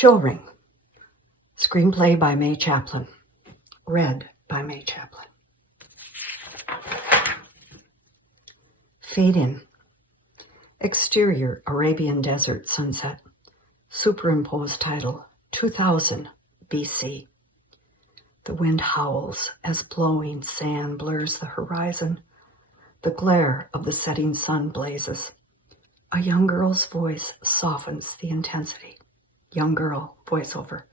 Show Ring. Screenplay by Chaplin. Read by Chaplin. Fade in. Exterior Arabian desert sunset. Superimposed title 2000 BC. The wind howls as blowing sand blurs the horizon. The glare of the setting sun blazes. A young girl's voice softens the intensity. Young girl, voiceover.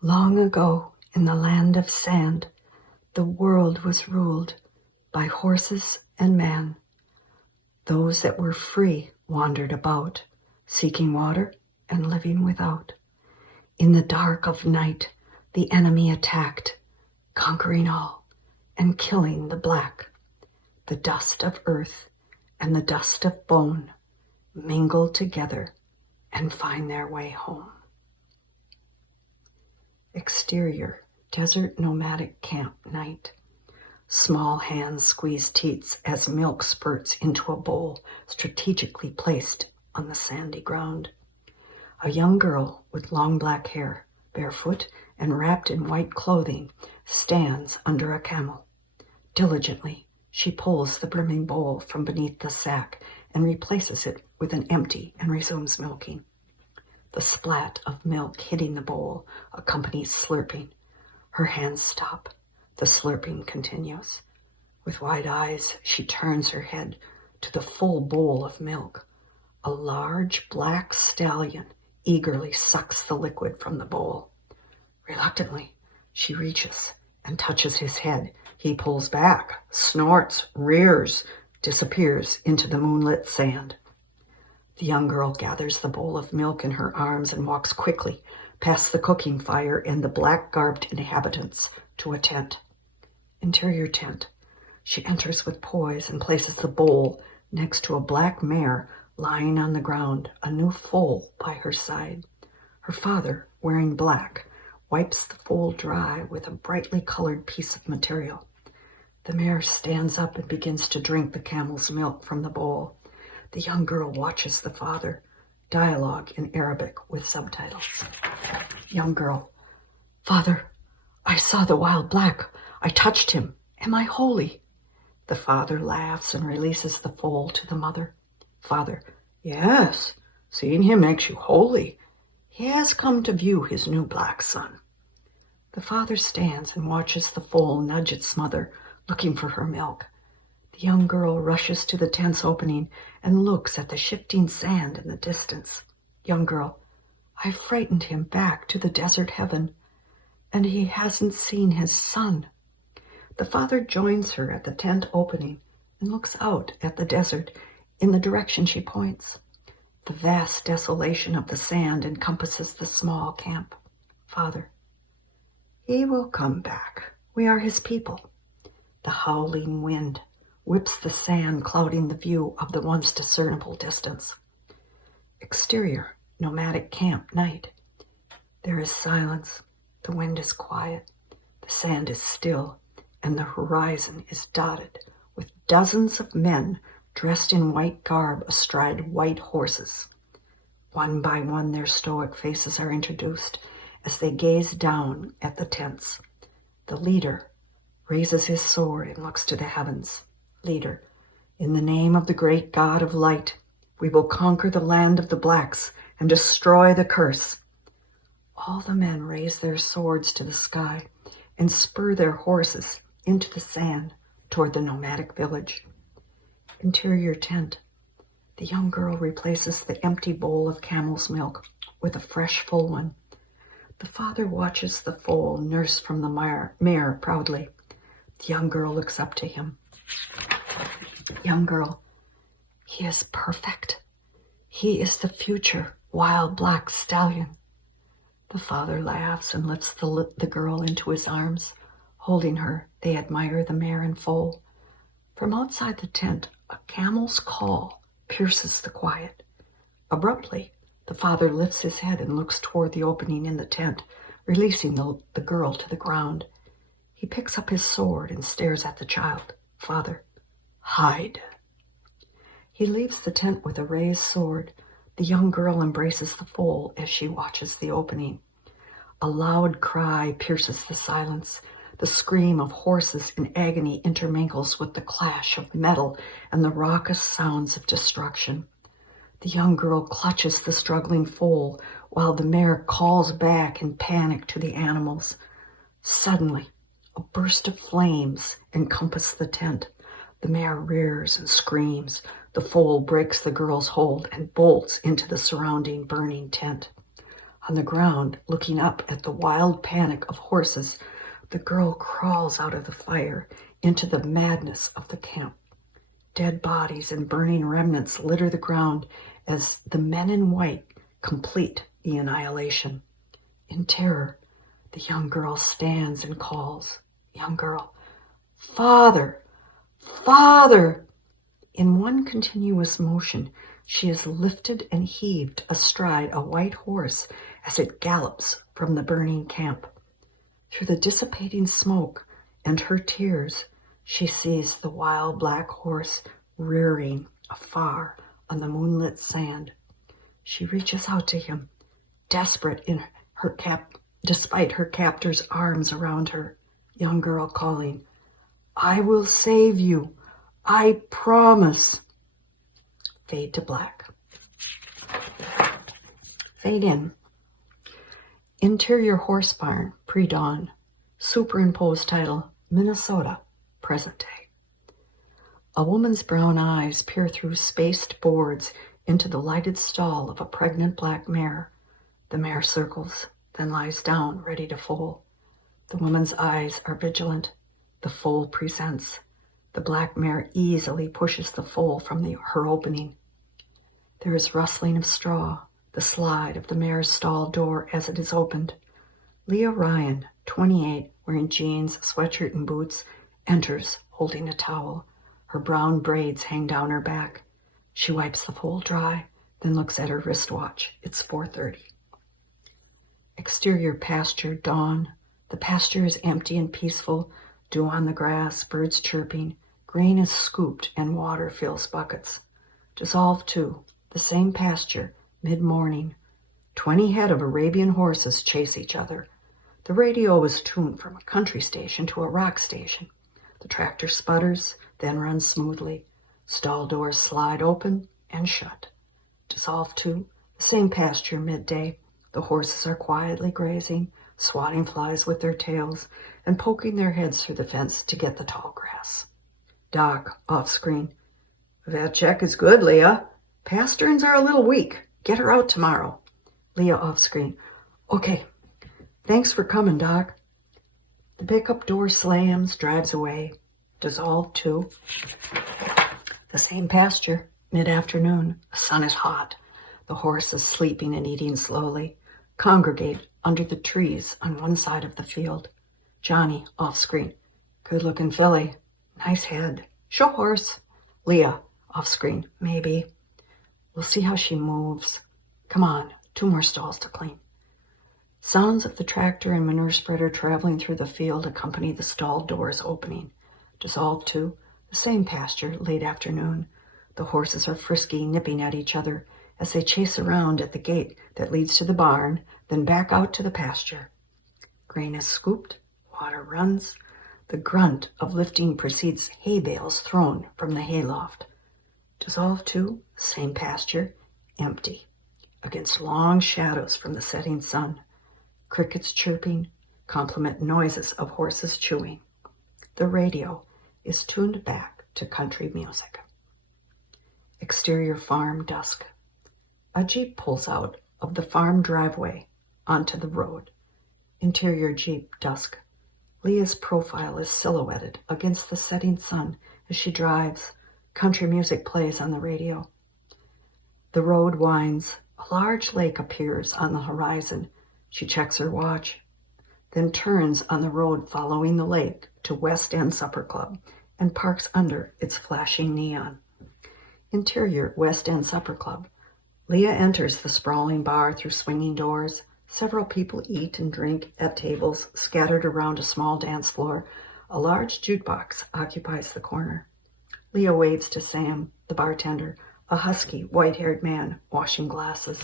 Long ago, in the land of sand, the world was ruled by horses and man. Those that were free wandered about, seeking water and living without. In the dark of night, the enemy attacked, conquering all and killing the black. The dust of earth and the dust of bone mingle together and find their way home. Exterior, desert nomadic camp night. Small hands squeeze teats as milk spurts into a bowl strategically placed on the sandy ground. A young girl with long black hair, barefoot and wrapped in white clothing, stands under a camel. Diligently, she pulls the brimming bowl from beneath the sack and replaces it with an empty and resumes milking. The splat of milk hitting the bowl accompanies slurping. Her hands stop. The slurping continues. With wide eyes, she turns her head to the full bowl of milk. A large black stallion eagerly sucks the liquid from the bowl. Reluctantly, she reaches and touches his head. He pulls back, snorts, rears, disappears into the moonlit sand. The young girl gathers the bowl of milk in her arms and walks quickly past the cooking fire and the black-garbed inhabitants to a tent. Interior tent. She enters with poise and places the bowl next to a black mare lying on the ground, a new foal by her side. Her father, wearing black, wipes the foal dry with a brightly colored piece of material. The mare stands up and begins to drink the camel's milk from the bowl. The young girl watches the father. Dialogue in Arabic with subtitles. Young girl. Father, I saw the wild black. I touched him. Am I holy? The father laughs and releases the foal to the mother. Father. Yes, seeing him makes you holy. He has come to view his new black son. The father stands and watches the foal nudge its mother, looking for her milk. The young girl rushes to the tent's opening and looks at the shifting sand in the distance. Young girl. I frightened him back to the desert heaven, and he hasn't seen his son. The father joins her at the tent opening and looks out at the desert in the direction she points. The vast desolation of the sand encompasses the small camp. Father. He will come back. We are his people. The howling wind whips the sand, clouding the view of the once discernible distance. Exterior, nomadic camp night. There is silence. The wind is quiet. The sand is still, and the horizon is dotted with dozens of men dressed in white garb astride white horses. One by one, their stoic faces are introduced as they gaze down at the tents. The leader raises his sword and looks to the heavens. Leader, in the name of the great God of light, we will conquer the land of the blacks and destroy the curse. All the men raise their swords to the sky and spur their horses into the sand toward the nomadic village. Interior tent. The young girl replaces the empty bowl of camel's milk with a fresh, full one. The father watches the foal nurse from the mare proudly. The young girl looks up to him. Young girl. He is perfect. He is the future wild black stallion. The father laughs and lifts the girl into his arms. Holding her, they admire the mare and foal. From outside the tent, a camel's call pierces the quiet. Abruptly, the father lifts his head and looks toward the opening in the tent, releasing the girl to the ground. He picks up his sword and stares at the child. Father. Hide. He leaves the tent with a raised sword. The The young girl embraces the foal as she watches the opening. A loud cry pierces the silence. The scream of horses in agony intermingles with the clash of metal and the raucous sounds of destruction. The young girl clutches the struggling foal while the mare calls back in panic to the animals. Suddenly, a burst of flames encompasses the tent. The mare rears and screams. The foal breaks the girl's hold and bolts into the surrounding burning tent. On the ground, looking up at the wild panic of horses, the girl crawls out of the fire into the madness of the camp. Dead bodies and burning remnants litter the ground as the men in white complete the annihilation. In terror, the young girl stands and calls. Young girl, "Father! Father!" In one continuous motion, she is lifted and heaved astride a white horse as it gallops from the burning camp. Through the dissipating smoke and her tears, she sees the wild black horse rearing afar on the moonlit sand. She reaches out to him, desperate in her despite her captor's arms around her. Young girl calling, "I will save you. I promise." Fade to black. Fade in. Interior horse barn, pre-dawn. Superimposed title, Minnesota, present day. A woman's brown eyes peer through spaced boards into the lighted stall of a pregnant black mare. The mare circles, then lies down, ready to foal. The woman's eyes are vigilant. The foal presents. The black mare easily pushes the foal from her opening. There is rustling of straw, the slide of the mare's stall door as it is opened. Leah Ryan, 28, wearing jeans, sweatshirt, and boots, enters holding a towel. Her brown braids hang down her back. She wipes the foal dry, then looks at her wristwatch. It's 4:30. Exterior pasture, dawn. The pasture is empty and peaceful. Dew on the grass, birds chirping. Grain is scooped and water fills buckets. Dissolve 2. The same pasture, mid-morning. 20 head of Arabian horses chase each other. The radio is tuned from a country station to a rock station. The tractor sputters, then runs smoothly. Stall doors slide open and shut. Dissolve 2. The same pasture, midday. The horses are quietly grazing, swatting flies with their tails, and poking their heads through the fence to get the tall grass. Doc, off screen. "That check is good, Leah. Pasterns are a little weak. Get her out tomorrow." Leah off screen. "Okay. Thanks for coming, Doc." The pickup door slams, drives away. Dissolve 2. The same pasture, mid-afternoon. The sun is hot. The horse is sleeping and eating slowly. Congregate under the trees on one side of the field. Johnny, off screen. "Good-looking filly. Nice head. Show horse." Leah, off screen. "Maybe. We'll see how she moves. Come on, 2 more stalls to clean." Sounds of the tractor and manure spreader traveling through the field accompany the stall doors opening. Dissolve 2. The same pasture, late afternoon. The horses are frisky, nipping at each other as they chase around at the gate that leads to the barn, then back out to the pasture. Grain is scooped, water runs. The grunt of lifting precedes hay bales thrown from the hayloft. Dissolve 2, same pasture, empty, against long shadows from the setting sun. Crickets chirping complement noises of horses chewing. The radio is tuned back to country music. Exterior farm, dusk. A Jeep pulls out of the farm driveway onto the road. Interior Jeep, dusk. Leah's profile is silhouetted against the setting sun as she drives. Country music plays on the radio. The road winds. A large lake appears on the horizon. She checks her watch, then turns on the road following the lake to West End Supper Club and parks under its flashing neon. Interior West End Supper Club. Leah enters the sprawling bar through swinging doors. Several people eat and drink at tables scattered around a small dance floor. A large jukebox occupies the corner. Leah waves to Sam, the bartender, a husky, white-haired man washing glasses.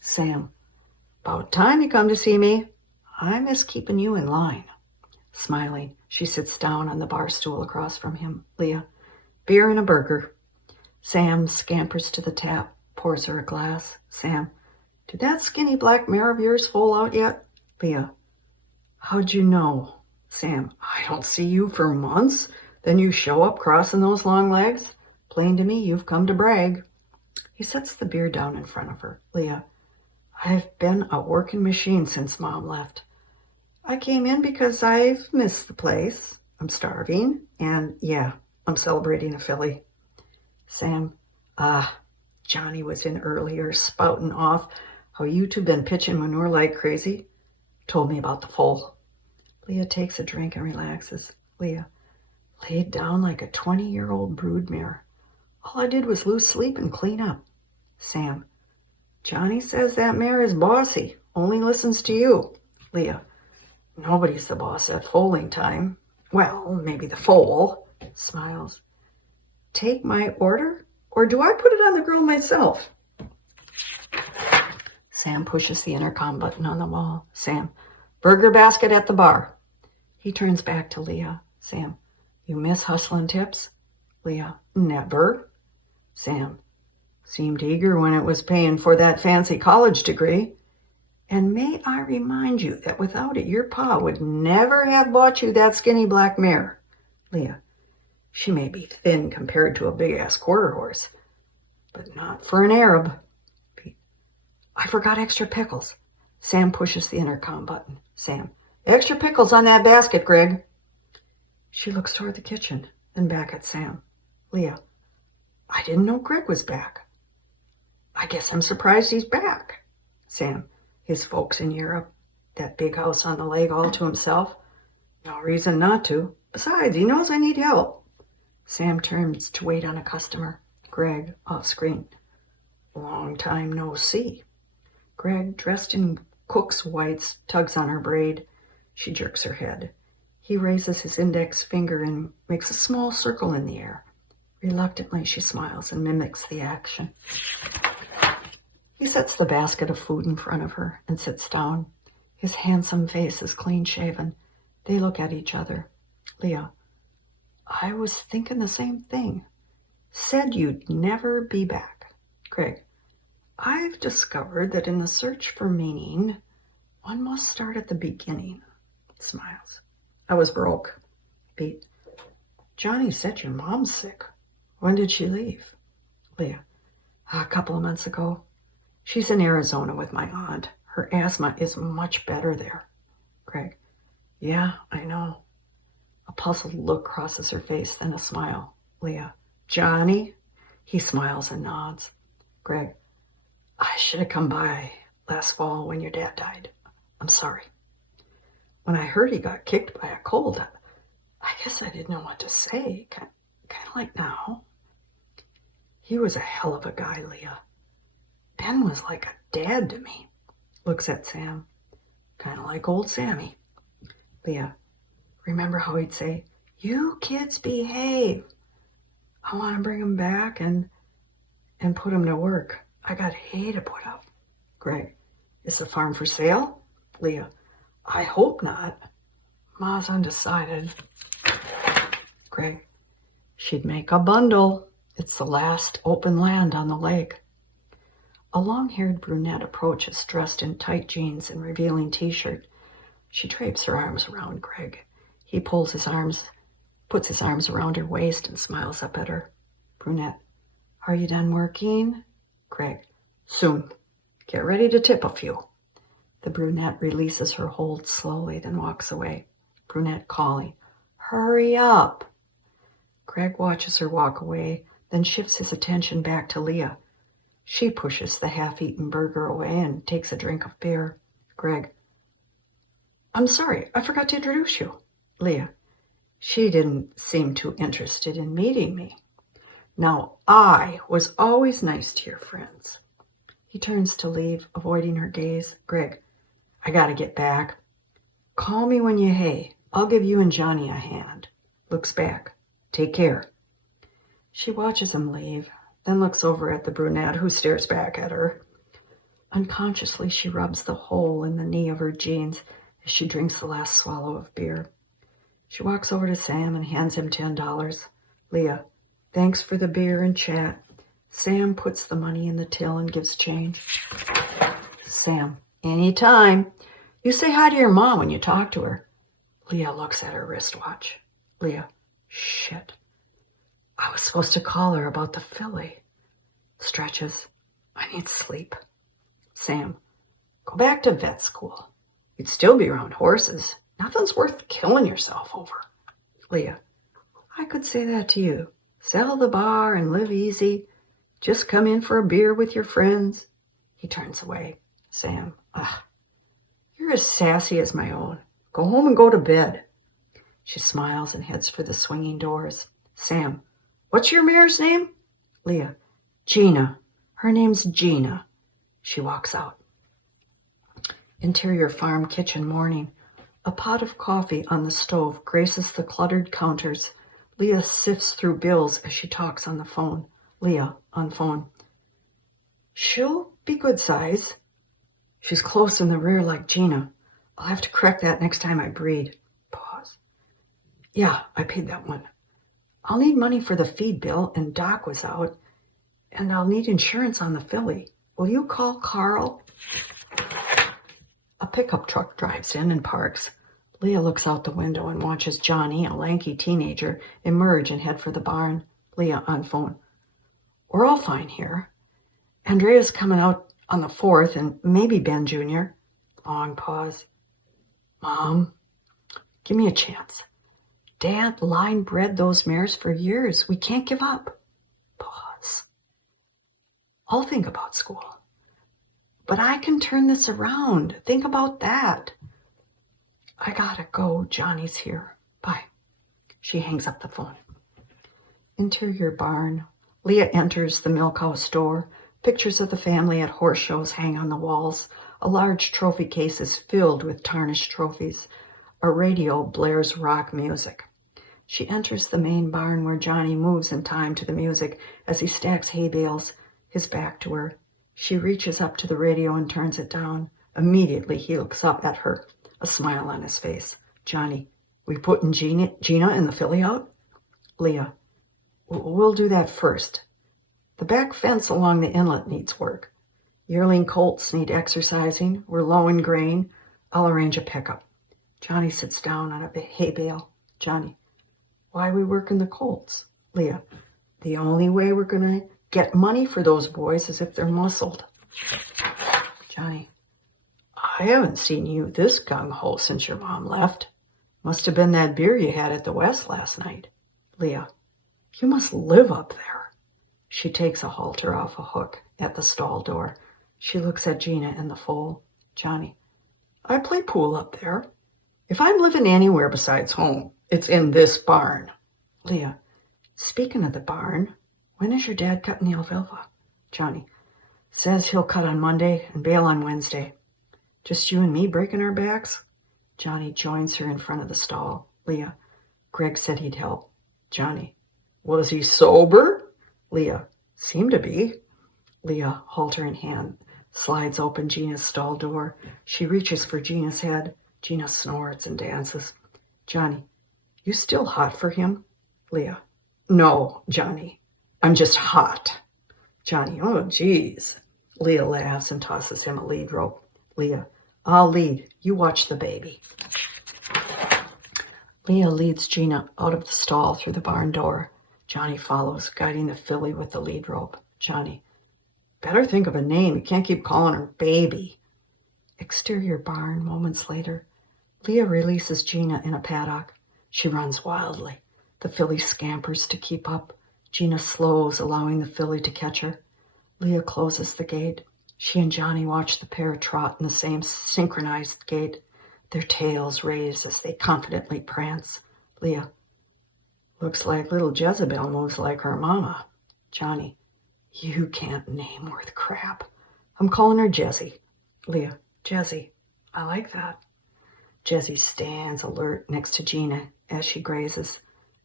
Sam, about time you come to see me. I miss keeping you in line. Smiling, she sits down on the bar stool across from him. Leah, beer and a burger. Sam scampers to the tap, pours her a glass. Sam, did that skinny black mare of yours foal out yet? Leah, how'd you know? Sam, I don't see you for months. Then you show up crossing those long legs. Plain to me you've come to brag. He sets the beer down in front of her. Leah, I've been a working machine since Mom left. I came in because I've missed the place. I'm starving, and yeah, I'm celebrating a filly. Sam, Johnny was in earlier, spouting off how you two been pitching manure like crazy. Told me about the foal. Leah takes a drink and relaxes. Leah, laid down like a 20-year-old broodmare. All I did was lose sleep and clean up. Sam, Johnny says that mare is bossy, only listens to you. Leah, nobody's the boss at foaling time. Well, maybe the foal. Smiles. Take my order, or do I put it on the grill myself? Sam pushes the intercom button on the wall. Sam, burger basket at the bar. He turns back to Leah. Sam, you miss hustling tips? Leah, never. Sam, seemed eager when it was paying for that fancy college degree. And may I remind you that without it, your pa would never have bought you that skinny black mare. Leah, she may be thin compared to a big-ass quarter horse, but not for an Arab. Pete, I forgot extra pickles. Sam pushes the intercom button. Sam, extra pickles on that basket, Greg. She looks toward the kitchen, then back at Sam. Leah, I didn't know Greg was back. I guess I'm surprised he's back. Sam, his folks in Europe, that big house on the lake all to himself. No reason not to. Besides, he knows I need help. Sam turns to wait on a customer. Greg, off screen. Long time no see. Greg, dressed in cook's whites, tugs on her braid. She jerks her head. He raises his index finger and makes a small circle in the air. Reluctantly, she smiles and mimics the action. He sets the basket of food in front of her and sits down. His handsome face is clean-shaven. They look at each other. Leah, I was thinking the same thing. Said you'd never be back. Greg, I've discovered that in the search for meaning, one must start at the beginning. Smiles. I was broke. Pete, Johnny said your mom's sick. When did she leave? Leah, a couple of months ago. She's in Arizona with my aunt. Her asthma is much better there. Greg, yeah, I know. A puzzled look crosses her face, then a smile. Leah, Johnny? He smiles and nods. Greg, I should have come by last fall when your dad died. I'm sorry. When I heard he got kicked by a cold, I guess I didn't know what to say. Kind of like now. He was a hell of a guy, Leah. Ben was like a dad to me. Looks at Sam. Kind of like old Sammy. Leah, remember how he'd say, you kids behave. I want to bring him back and put him to work. I got hay to put up. Greg, is the farm for sale? Leah, I hope not. Ma's undecided. Greg, she'd make a bundle. It's the last open land on the lake. A long-haired brunette approaches, dressed in tight jeans and revealing t-shirt. She drapes her arms around Greg. He puts his arms around her waist and smiles up at her. Brunette, are you done working? Greg, soon. Get ready to tip a few. The brunette releases her hold slowly, then walks away. Brunette calling, hurry up. Greg watches her walk away, then shifts his attention back to Leah. She pushes the half-eaten burger away and takes a drink of beer. Greg, I'm sorry, I forgot to introduce you. Leah, she didn't seem too interested in meeting me. Now, I was always nice to your friends. He turns to leave, avoiding her gaze. Greg, I gotta get back. Call me when you hay. I'll give you and Johnny a hand. Looks back. Take care. She watches him leave, then looks over at the brunette, who stares back at her. Unconsciously, she rubs the hole in the knee of her jeans as she drinks the last swallow of beer. She walks over to Sam and hands him $10. Leah, thanks for the beer and chat. Sam puts the money in the till and gives change. Sam, anytime. You say hi to your mom when you talk to her. Leah looks at her wristwatch. Leah, shit. I was supposed to call her about the filly. Stretches. I need sleep. Sam, go back to vet school. You'd still be around horses. Nothing's worth killing yourself over. Leah, I could say that to you. Sell the bar and live easy. Just come in for a beer with your friends. He turns away. Sam, you're as sassy as my own. Go home and go to bed. She smiles and heads for the swinging doors. Sam, what's your mare's name? Leah, Gina. Her name's Gina. She walks out. Interior farm kitchen morning. A pot of coffee on the stove graces the cluttered counters. Leah sifts through bills as she talks on the phone. Leah, on phone. She'll be good size. She's close in the rear like Gina. I'll have to correct that next time I breed. Pause. Yeah, I paid that one. I'll need money for the feed bill, and Doc was out. And I'll need insurance on the filly. Will you call Carl? A pickup truck drives in and parks. Leah looks out the window and watches Johnny, a lanky teenager, emerge and head for the barn. Leah on phone. We're all fine here. Andrea's coming out on the 4th, and maybe Ben Jr. Long pause. Mom, give me a chance. Dad line bred those mares for years. We can't give up. Pause. I'll think about school. But I can turn this around. Think about that. I gotta go. Johnny's here. Bye. She hangs up the phone. Interior barn. Leah enters the milk house door. Pictures of the family at horse shows hang on the walls. A large trophy case is filled with tarnished trophies. A radio blares rock music. She enters the main barn where Johnny moves in time to the music as he stacks hay bales, his back to her. She reaches up to the radio and turns it down. Immediately he looks up at her, a smile on his face. Johnny, we putting Gina and the filly out? Leah, we'll do that first. The back fence along the inlet needs work. Yearling colts need exercising. We're low in grain. I'll arrange a pickup. Johnny sits down on a hay bale. Johnny, why are we working the colts? Leah, the only way we're going to get money for those boys is if they're muscled. Johnny, I haven't seen you this gung-ho since your mom left. Must have been that beer you had at the West last night. Leah, you must live up there. She takes a halter off a hook at the stall door. She looks at Gina in the foal. Johnny, I play pool up there. If I'm living anywhere besides home, it's in this barn. Leah, speaking of the barn, when is your dad cutting the alfalfa? Johnny, says he'll cut on Monday and bale on Wednesday. Just you and me breaking our backs? Johnny joins her in front of the stall. Leah, Greg said he'd help. Johnny, was he sober? Leah, seemed to be. Leah, halter in hand, slides open Gina's stall door. She reaches for Gina's head. Gina snorts and dances. Johnny, you still hot for him? Leah, no, Johnny. I'm just hot. Johnny, oh, geez. Leah laughs and tosses him a lead rope. Leah, I'll lead. You watch the baby. Leah leads Gina out of the stall through the barn door. Johnny follows, guiding the filly with the lead rope. Johnny, better think of a name. You can't keep calling her baby. Exterior barn, moments later. Leah releases Gina in a paddock. She runs wildly. The filly scampers to keep up. Gina slows, allowing the filly to catch her. Leah closes the gate. She and Johnny watch the pair trot in the same synchronized gait, their tails raised as they confidently prance. Leah, looks like little Jezebel moves like her mama. Johnny, you can't name worth crap. I'm calling her Jessie. Leah, Jessie, I like that. Jessie stands alert next to Gina as she grazes.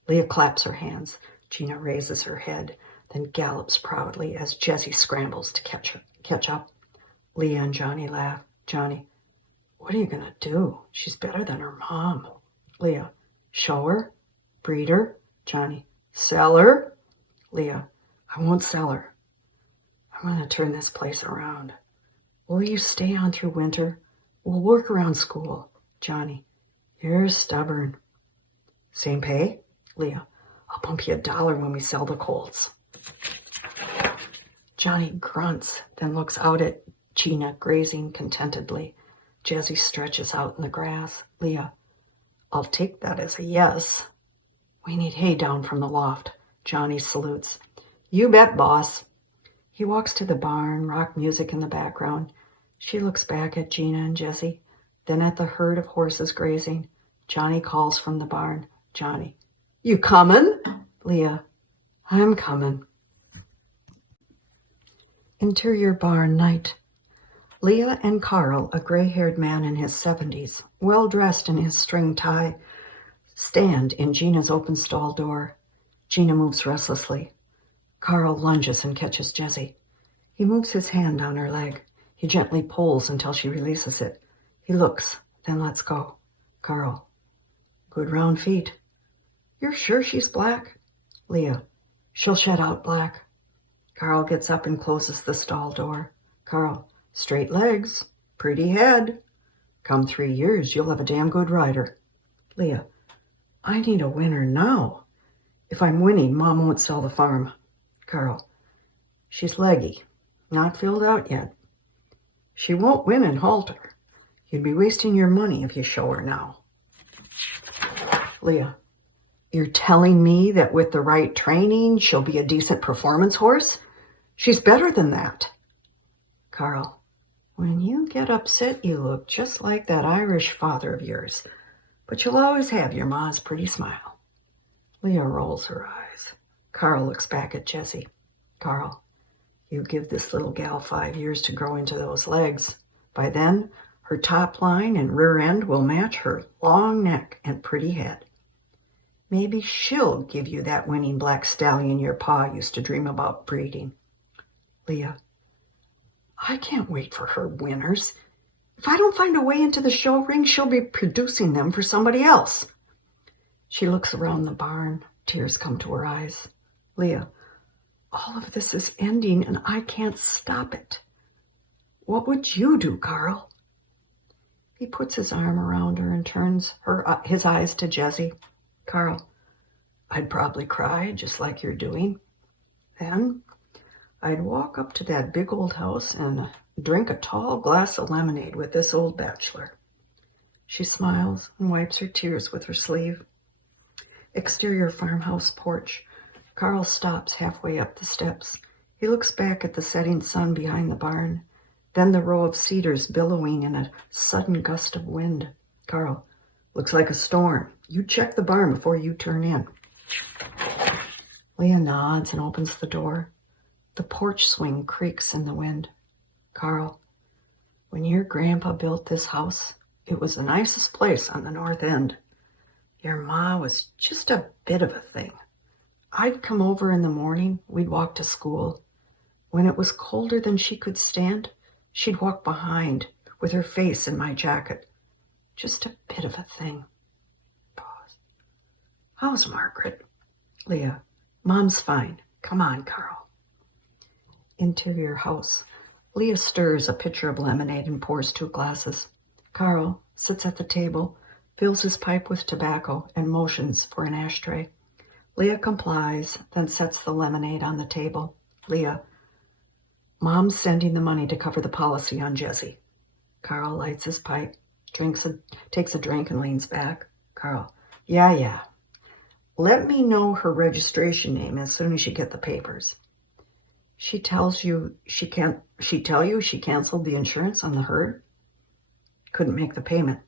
Leah claps her hands. Gina raises her head. then gallops proudly as Jessie scrambles to catch up. Leah and Johnny laugh. Johnny, what are you going to do? She's better than her mom. Leah, show her? Breed her? Johnny, sell her? Leah, I won't sell her. I'm going to turn this place around. Will you stay on through winter? We'll work around school. Johnny, you're stubborn. Same pay? Leah, I'll bump you $1 when we sell the colts. Johnny grunts, then looks out at Gina grazing contentedly. Jessie stretches out in the grass. Leah, I'll take that as a yes. We need hay down from the loft. Johnny salutes. You bet, boss. He walks to the barn, rock music in the background. She looks back at Gina and Jessie, then at the herd of horses grazing. Johnny calls from the barn. Johnny, you comin'? Leah, I'm comin'. Interior barn night. Leah and Carl, a gray-haired man in his 70s, well-dressed in his string tie, stand in Gina's open stall door. Gina moves restlessly. Carl lunges and catches Jessie. He moves his hand down her leg. He gently pulls until she releases it. He looks, then lets go. Carl, good round feet. You're sure she's black? Leah, she'll shed out black. Carl gets up and closes the stall door. Carl, straight legs, pretty head. Come 3 years, you'll have a damn good rider. Leah, I need a winner now. If I'm winning, Mom won't sell the farm. Carl, she's leggy, not filled out yet. She won't win and halter. You'd be wasting your money if you show her now. Leah, you're telling me that with the right training, she'll be a decent performance horse? She's better than that. Carl, when you get upset, you look just like that Irish father of yours, but you'll always have your ma's pretty smile. Leah rolls her eyes. Carl looks back at Jessie. Carl, you give this little gal 5 years to grow into those legs. By then, her top line and rear end will match her long neck and pretty head. Maybe she'll give you that winning black stallion your pa used to dream about breeding. Leah, I can't wait for her winners. If I don't find a way into the show ring, she'll be producing them for somebody else. She looks around the barn. Tears come to her eyes. Leah, all of this is ending and I can't stop it. What would you do, Carl? He puts his arm around her and turns his eyes to Jessie. Carl, I'd probably cry just like you're doing. Then I'd walk up to that big old house and drink a tall glass of lemonade with this old bachelor. She smiles and wipes her tears with her sleeve. Exterior farmhouse porch. Carl stops halfway up the steps. He looks back at the setting sun behind the barn, then the row of cedars billowing in a sudden gust of wind. Carl, looks like a storm. You check the barn before you turn in. Leah nods and opens the door. The porch swing creaks in the wind. Carl, when your grandpa built this house, it was the nicest place on the north end. Your ma was just a bit of a thing. I'd come over in the morning, we'd walk to school. When it was colder than she could stand, she'd walk behind with her face in my jacket. Just a bit of a thing. Pause. How's Margaret? Leah, Mom's fine. Come on, Carl. Interior house. Leah stirs a pitcher of lemonade and pours 2 glasses. Carl sits at the table, fills his pipe with tobacco, and motions for an ashtray. Leah complies, then sets the lemonade on the table. Leah, Mom's sending the money to cover the policy on Jessie. Carl lights his pipe, takes a drink and leans back. Carl, yeah. Let me know her registration name as soon as you get the papers. She tells you she canceled the insurance on the herd? Couldn't make the payment.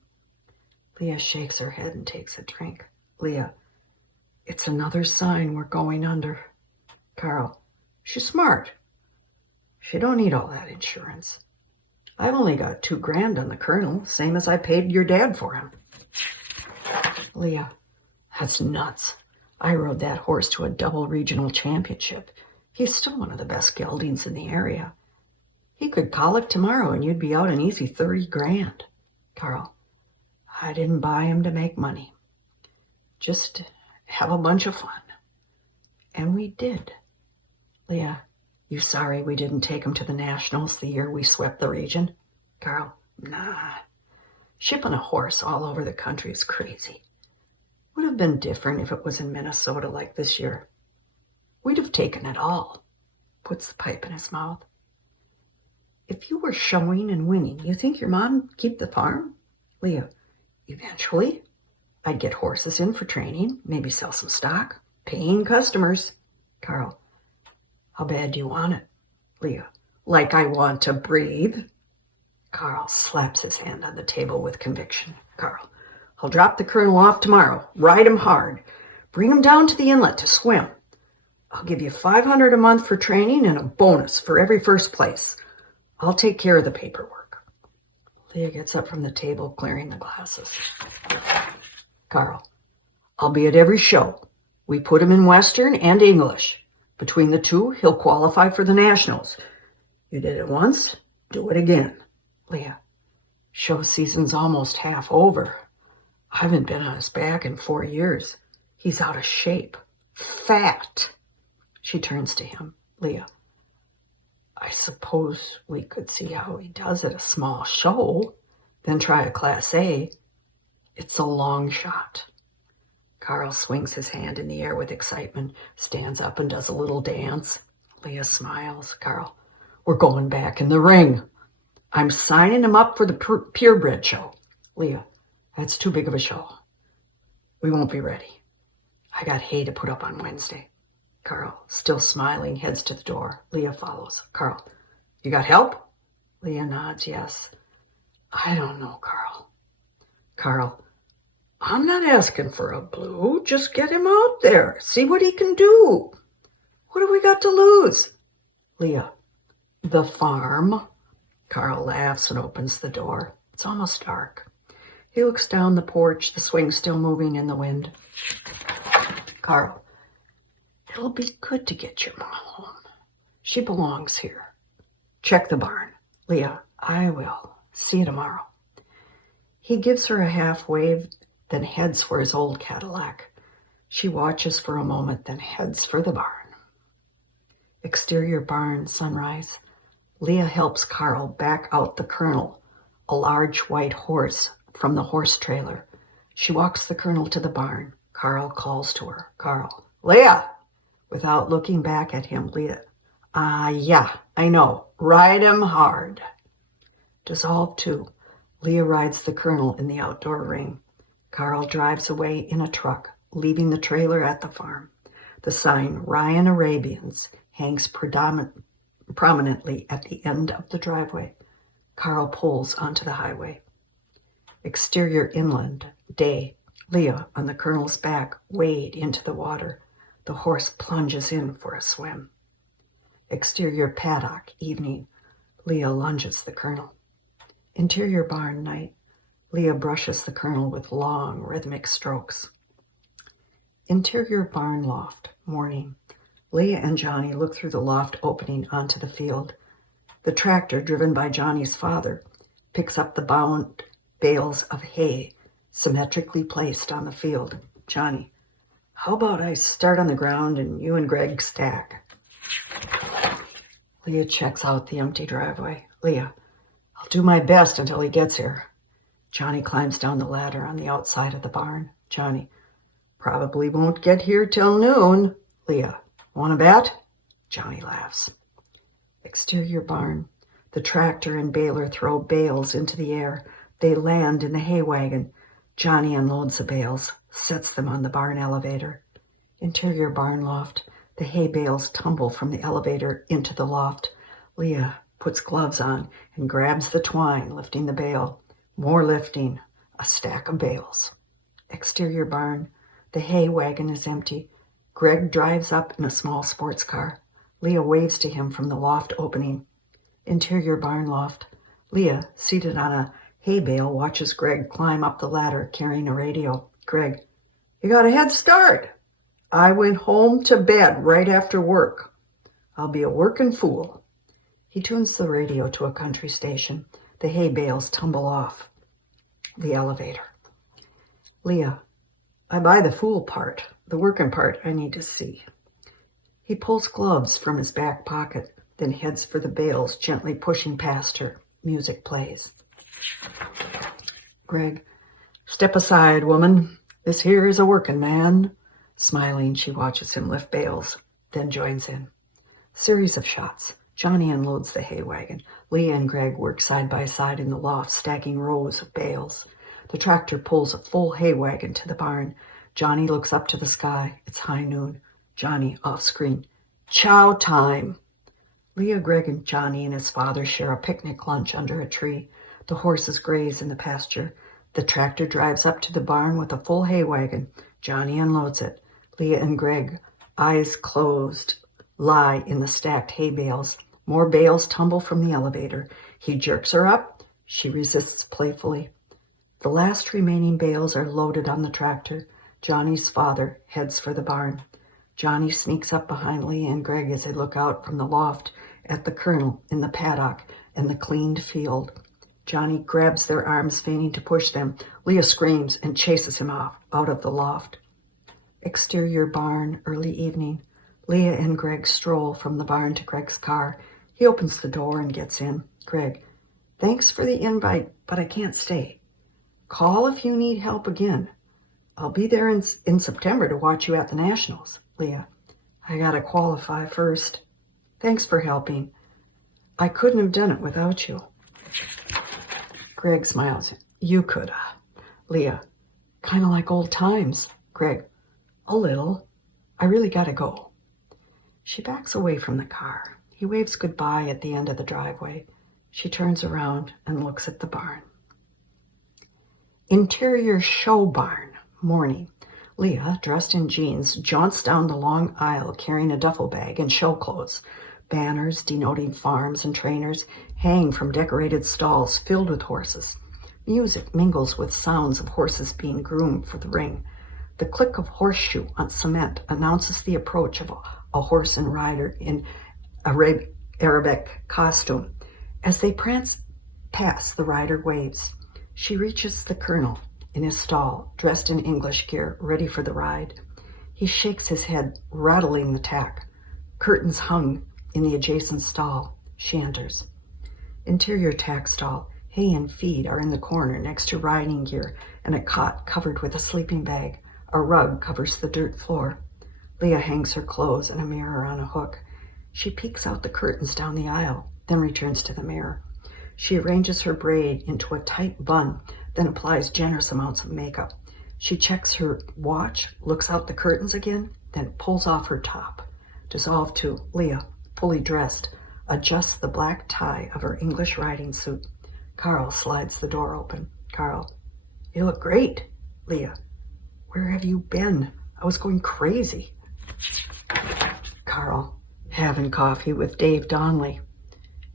Leah shakes her head and takes a drink. Leah, it's another sign we're going under. Carl, she's smart. She don't need all that insurance. I've only got $2,000 on the Colonel, same as I paid your dad for him. Leah, that's nuts. I rode that horse to a double regional championship. He's still one of the best geldings in the area. He could colic tomorrow and you'd be out an easy 30 grand. Carl, I didn't buy him to make money. Just have a bunch of fun. And we did. Leah, you sorry we didn't take him to the Nationals the year we swept the region? Carl, nah. Shipping a horse all over the country is crazy. Would have been different if it was in Minnesota like this year. We'd have taken it all. Puts the pipe in his mouth. If you were showing and winning, you think your mom'd keep the farm? Leah, eventually. I'd get horses in for training, maybe sell some stock, paying customers. Carl, how bad do you want it? Leah, like I want to breathe. Carl slaps his hand on the table with conviction. Carl, I'll drop the colonel off tomorrow, ride him hard, bring him down to the inlet to swim. I'll give you $500 a month for training and a bonus for every first place. I'll take care of the paperwork. Leah gets up from the table, clearing the glasses. Carl, I'll be at every show. We put him in Western and English. Between the two, he'll qualify for the Nationals. You did it once, do it again. Leah, show season's almost half over. I haven't been on his back in 4 years. He's out of shape. Fat. She turns to him. Leah, I suppose we could see how he does at a small show, then try a Class A. It's a long shot. Carl swings his hand in the air with excitement, stands up and does a little dance. Leah smiles. Carl, we're going back in the ring. I'm signing him up for the purebred show. Leah, that's too big of a show. We won't be ready. I got hay to put up on Wednesday. Carl, still smiling, heads to the door. Leah follows. Carl, you got help? Leah nods, yes. I don't know, Carl. Carl, I'm not asking for a blue. Just get him out there. See what he can do. What have we got to lose? Leah, the farm. Carl laughs and opens the door. It's almost dark. He looks down the porch, the swing still moving in the wind. Carl, it'll be good to get your mom home. She belongs here. Check the barn. Leah, I will. See you tomorrow. He gives her a half wave, then heads for his old Cadillac. She watches for a moment, then heads for the barn. Exterior barn, sunrise. Leah helps Carl back out the colonel, a large white horse, from the horse trailer. She walks the colonel to the barn. Carl calls to her. Carl, Leah! Without looking back at him, Leah, yeah, I know. Ride him hard. Dissolve 2. Leah rides the colonel in the outdoor ring. Carl drives away in a truck, leaving the trailer at the farm. The sign, Ryan Arabians, hangs prominently at the end of the driveway. Carl pulls onto the highway. Exterior inland, day. Leah, on the colonel's back, wade into the water. The horse plunges in for a swim. Exterior paddock, evening. Leah lunges the colonel. Interior barn, night. Leah brushes the colonel with long, rhythmic strokes. Interior barn loft, morning. Leah and Johnny look through the loft opening onto the field. The tractor, driven by Johnny's father, picks up the bound bales of hay symmetrically placed on the field. Johnny, how about I start on the ground and you and Greg stack? Leah checks out the empty driveway. Leah, I'll do my best until he gets here. Johnny climbs down the ladder on the outside of the barn. Johnny, probably won't get here till noon. Leah, want a bet? Johnny laughs. Exterior barn. The tractor and baler throw bales into the air. They land in the hay wagon. Johnny unloads the bales, sets them on the barn elevator. Interior barn loft. The hay bales tumble from the elevator into the loft. Leah puts gloves on and grabs the twine, lifting the bale. More lifting. A stack of bales. Exterior barn. The hay wagon is empty. Greg drives up in a small sports car. Leah waves to him from the loft opening. Interior barn loft. Leah, seated on a hay bale, watches Greg climb up the ladder carrying a radio. Greg, you got a head start. I went home to bed right after work. I'll be a working fool. He tunes the radio to a country station. The hay bales tumble off the elevator. Leah, I buy the fool part. The working part I need to see. He pulls gloves from his back pocket, then heads for the bales, gently pushing past her. Music plays. Greg, step aside, woman. This here is a working man. Smiling, she watches him lift bales, then joins in. Series of shots. Johnny unloads the hay wagon. Leah and Greg work side by side in the loft, stacking rows of bales. The tractor pulls a full hay wagon to the barn. Johnny looks up to the sky. It's high noon. Johnny, off screen. Chow time. Leah, Greg, and Johnny and his father share a picnic lunch under a tree. The horses graze in the pasture. The tractor drives up to the barn with a full hay wagon. Johnny unloads it. Leah and Greg, eyes closed, lie in the stacked hay bales. More bales tumble from the elevator. He jerks her up. She resists playfully. The last remaining bales are loaded on the tractor. Johnny's father heads for the barn. Johnny sneaks up behind Leah and Greg as they look out from the loft at the colonel in the paddock and the cleaned field. Johnny grabs their arms, feigning to push them. Leah screams and chases him off out of the loft. Exterior barn, early evening. Leah and Greg stroll from the barn to Greg's car. He opens the door and gets in. Greg, thanks for the invite, but I can't stay. Call if you need help again. I'll be there in September to watch you at the Nationals. Leah, I gotta qualify first. Thanks for helping. I couldn't have done it without you. Greg smiles. You coulda. Leah, kind of like old times. Greg, a little. I really gotta go. She backs away from the car. He waves goodbye at the end of the driveway. She turns around and looks at the barn. Interior show barn, morning. Leah, dressed in jeans, jaunts down the long aisle carrying a duffel bag and show clothes. Banners denoting farms and trainers hang from decorated stalls filled with horses. Music mingles with sounds of horses being groomed for the ring. The click of horseshoe on cement announces the approach of a horse and rider in Arabic costume. As they prance past, the rider waves. She reaches the colonel in his stall, dressed in English gear, ready for the ride. He shakes his head, rattling the tack. Curtains hung in the adjacent stall. She enters. Interior tack stall. Hay and feed are in the corner next to riding gear and a cot covered with a sleeping bag. A rug covers the dirt floor. Leah hangs her clothes and a mirror on a hook. She peeks out the curtains down the aisle, then returns to the mirror. She arranges her braid into a tight bun, then applies generous amounts of makeup. She checks her watch, looks out the curtains again, then pulls off her top. Dissolve to Leah, fully dressed, adjusts the black tie of her English riding suit. Carl slides the door open. Carl, you look great. Leah, where have you been? I was going crazy. Carl, having coffee with Dave Donnelly.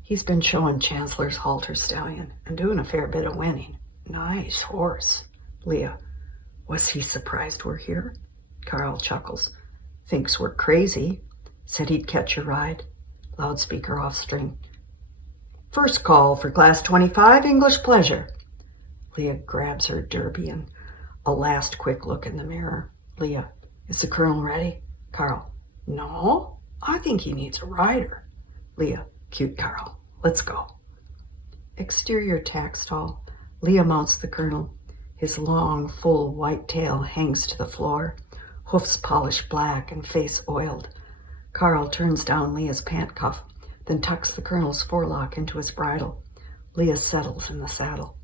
He's been showing Chancellor's halter stallion and doing a fair bit of winning. Nice horse. Leah, was he surprised we're here? Carl chuckles. Thinks we're crazy. Said he'd catch a ride. Loudspeaker off string. First call for class 25, English pleasure. Leah grabs her derby and a last quick look in the mirror. Leah, is the colonel ready? Carl, no, I think he needs a rider. Leah, cute Carl, let's go. Exterior tack stall. Leah mounts the colonel. His long, full white tail hangs to the floor, hoofs polished black and face oiled. Carl turns down Leah's pant cuff, then tucks the colonel's forelock into his bridle. Leah settles in the saddle.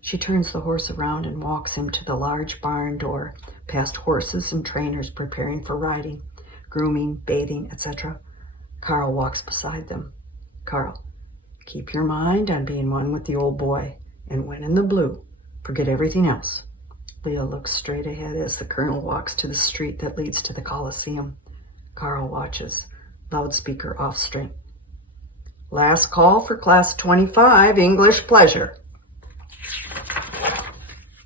She turns the horse around and walks him to the large barn door, past horses and trainers preparing for riding, grooming, bathing, etc. Carl walks beside them. Carl, keep your mind on being one with the old boy, and when in the blue, forget everything else. Leah looks straight ahead as the colonel walks to the street that leads to the Coliseum. Carl watches. Loudspeaker off string. Last call for class 25, English pleasure.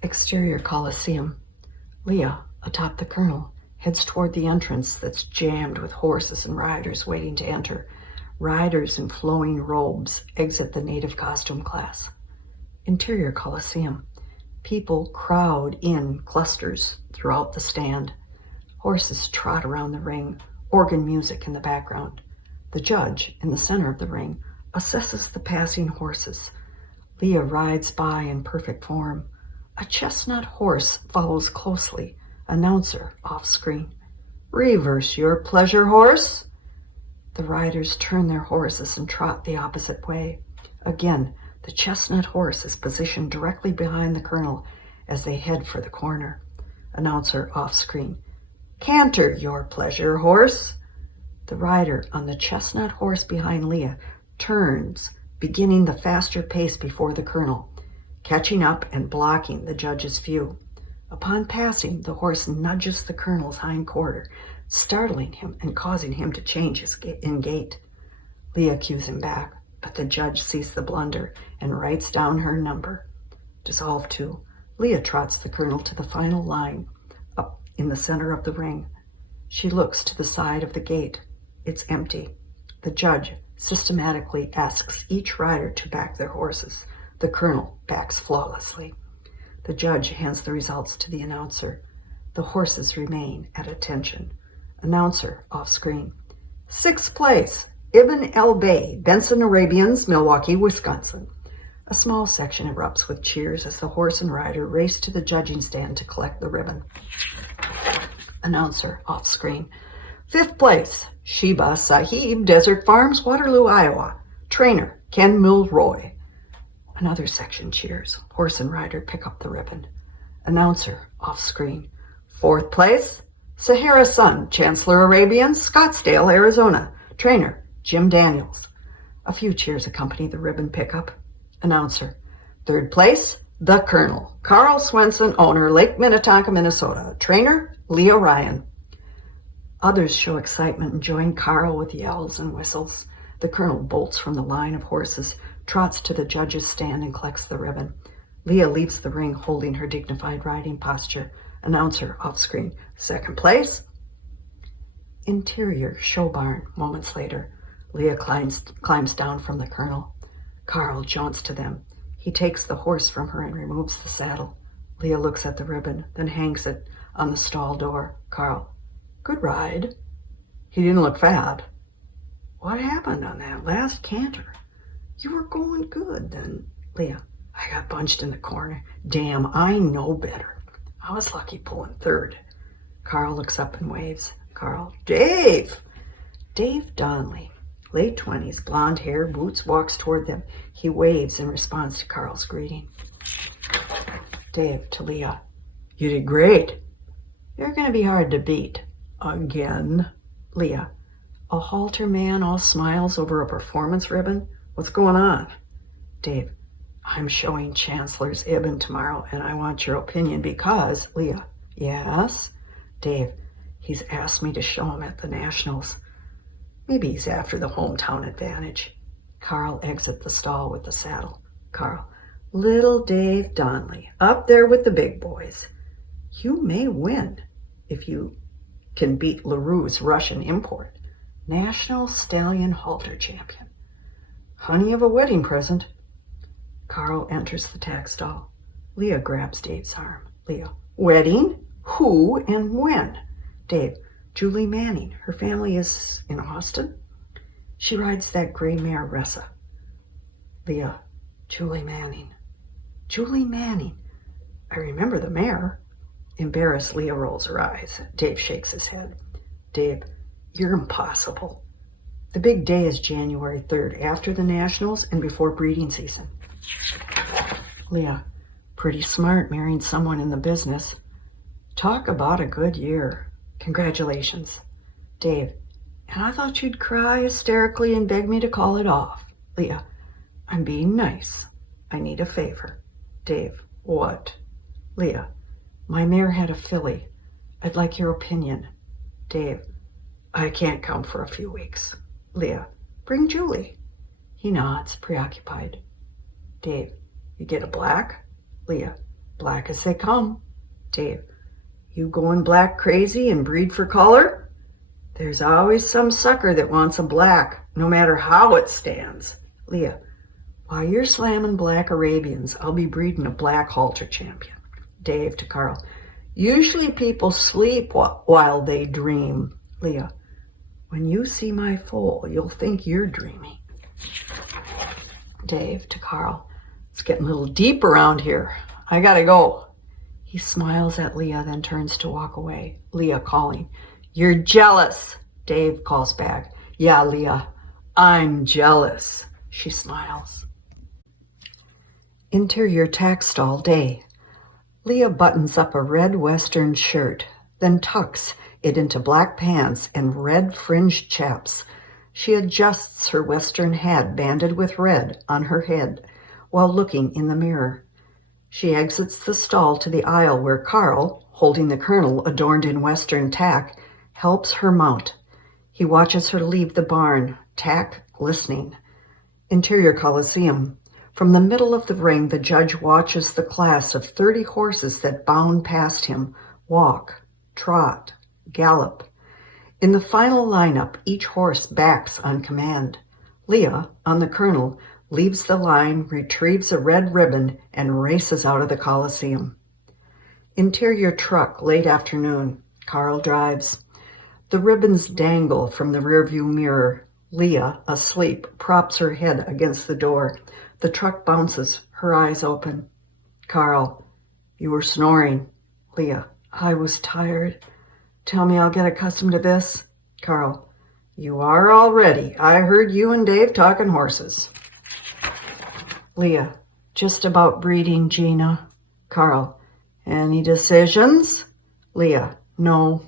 Exterior Coliseum. Leah, atop the colonel, heads toward the entrance that's jammed with horses and riders waiting to enter. Riders in flowing robes exit the native costume class. Interior Coliseum. People crowd in clusters throughout the stand. Horses trot around the ring, organ music in the background. The judge, in the center of the ring, assesses the passing horses. Leah rides by in perfect form. A chestnut horse follows closely. Announcer off screen. Reverse your pleasure, horse. The riders turn their horses and trot the opposite way. Again, the chestnut horse is positioned directly behind the colonel as they head for the corner. Announcer off screen. Canter your pleasure, horse. The rider on the chestnut horse behind Leah turns, beginning the faster pace before the colonel, catching up and blocking the judge's view. Upon passing, the horse nudges the colonel's hind quarter, startling him and causing him to change his gait. Leah cues him back, but the judge sees the blunder and writes down her number. Dissolve 2. Leah trots the colonel to the final line, up in the center of the ring. She looks to the side of the gate. It's empty. The judge systematically asks each rider to back their horses. The colonel backs flawlessly. The judge hands the results to the announcer. The horses remain at attention. Announcer off screen. 6th place, Ibn el-Bay, Benson Arabians, Milwaukee, Wisconsin. A small section erupts with cheers as the horse and rider race to the judging stand to collect the ribbon. Announcer off screen. 5th place, Sheba Sahib, Desert Farms, Waterloo, Iowa. Trainer, Ken Milroy. Another section cheers. Horse and rider pick up the ribbon. Announcer off screen. 4th place, Sahara Sun, Chancellor Arabians, Scottsdale, Arizona. Trainer, Jim Daniels. A few cheers accompany the ribbon pickup. Announcer. 3rd place, The Colonel, Carl Swenson, owner, Lake Minnetonka, Minnesota. Trainer, Leo Ryan. Others show excitement and join Carl with yells and whistles. The colonel bolts from the line of horses, trots to the judge's stand and collects the ribbon. Leah leaves the ring holding her dignified riding posture. Announcer off screen. 2nd place. Interior show barn. Moments later, Leah climbs down from the colonel. Carl jaunts to them. He takes the horse from her and removes the saddle. Leah looks at the ribbon, then hangs it on the stall door. Carl. Good ride. He didn't look fat. What happened on that last canter? You were going good then. Leah. I got bunched in the corner. Damn, I know better. I was lucky pulling 3rd. Carl looks up and waves. Carl. Dave! Dave Donnelly. Late 20s, blonde hair, boots, walks toward them. He waves in response to Carl's greeting. Dave to Leah. You did great. You're going to be hard to beat. Again. Leah. A halter man all smiles over a performance ribbon? What's going on? Dave. I'm showing Chancellor's Ibn tomorrow, and I want your opinion because... Leah. Yes? Dave. He's asked me to show him at the Nationals. Maybe he's after the hometown advantage. Carl exits the stall with the saddle. Carl. Little Dave Donnelly, up there with the big boys. You may win if you can beat LaRue's Russian import. National Stallion Halter Champion. Honey of a wedding present. Carl enters the tack stall. Leah grabs Dave's arm. Leah. Wedding? Who and when? Dave. Julie Manning. Her family is in Austin. She rides that gray mare, Ressa. Leah. Julie Manning. Julie Manning. I remember the mare. Embarrassed, Leah rolls her eyes. Dave shakes his head. Dave. You're impossible. The big day is January 3rd, after the Nationals and before breeding season. Leah. Pretty smart marrying someone in the business. Talk about a good year. Congratulations. Dave. And I thought you'd cry hysterically and beg me to call it off. Leah. I'm being nice. I need a favor. Dave. What? Leah. My mare had a filly. I'd like your opinion. Dave. I can't come for a few weeks. Leah. Bring Julie. He nods, preoccupied. Dave. You get a black? Leah. Black as they come. Dave. You going black crazy and breed for color? There's always some sucker that wants a black, no matter how it stands. Leah, while you're slamming black Arabians, I'll be breeding a black halter champion. Dave to Carl, usually people sleep while they dream. Leah, when you see my foal, you'll think you're dreaming. Dave to Carl, it's getting a little deep around here. I gotta go. He smiles at Leah, then turns to walk away. Leah calling, you're jealous. Dave calls back, yeah, Leah, I'm jealous. She smiles. Interior tax stall day. Leah buttons up a red Western shirt, then tucks it into black pants and red fringed chaps. She adjusts her Western hat banded with red on her head while looking in the mirror. She exits the stall to the aisle where Carl, holding the Colonel adorned in Western tack, helps her mount. He watches her leave the barn, tack glistening. Interior Coliseum. From the middle of the ring, the judge watches the class of 30 horses that bound past him, walk, trot, gallop. In the final lineup, each horse backs on command. Leah, on the Colonel, leaves the line, retrieves a red ribbon, and races out of the Coliseum. Interior truck, late afternoon. Carl drives. The ribbons dangle from the rearview mirror. Leah, asleep, props her head against the door. The truck bounces, her eyes open. Carl, you were snoring. Leah, I was tired. Tell me I'll get accustomed to this. Carl, you are already. I heard you and Dave talking horses. Leah, just about breeding, Gina. Carl, any decisions? Leah, no.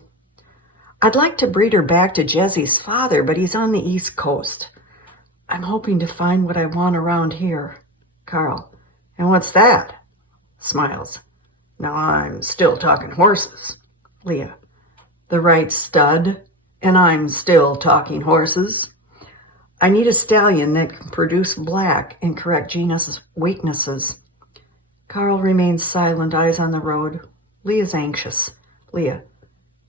I'd like to breed her back to Jesse's father, but he's on the East Coast. I'm hoping to find what I want around here. Carl, and what's that? Smiles. Now I'm still talking horses. Leah, the right stud, and I'm still talking horses. I need a stallion that can produce black and correct Gina's weaknesses. Carl remains silent, eyes on the road. Leah's anxious. Leah,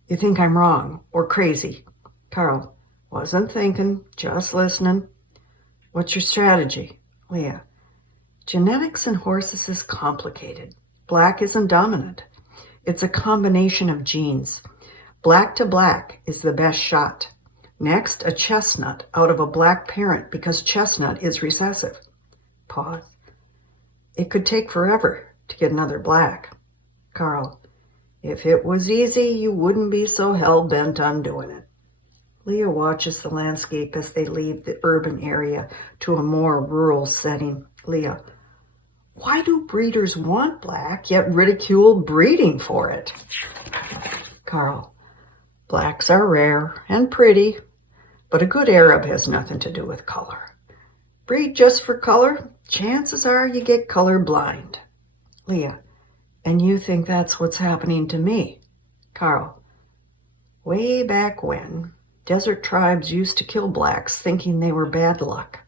you think I'm wrong or crazy? Carl, wasn't thinking, just listening. What's your strategy? Leah, genetics in horses is complicated. Black isn't dominant. It's a combination of genes. Black to black is the best shot. Next, a chestnut out of a black parent because chestnut is recessive. Pause. It could take forever to get another black. Carl, if it was easy, you wouldn't be so hell-bent on doing it. Leah watches the landscape as they leave the urban area to a more rural setting. Leah, why do breeders want black yet ridicule breeding for it? Carl, blacks are rare and pretty, but a good Arab has nothing to do with color. Breed just for color, chances are you get color blind. Leah, and you think that's what's happening to me? Carl, way back when, desert tribes used to kill blacks thinking they were bad luck.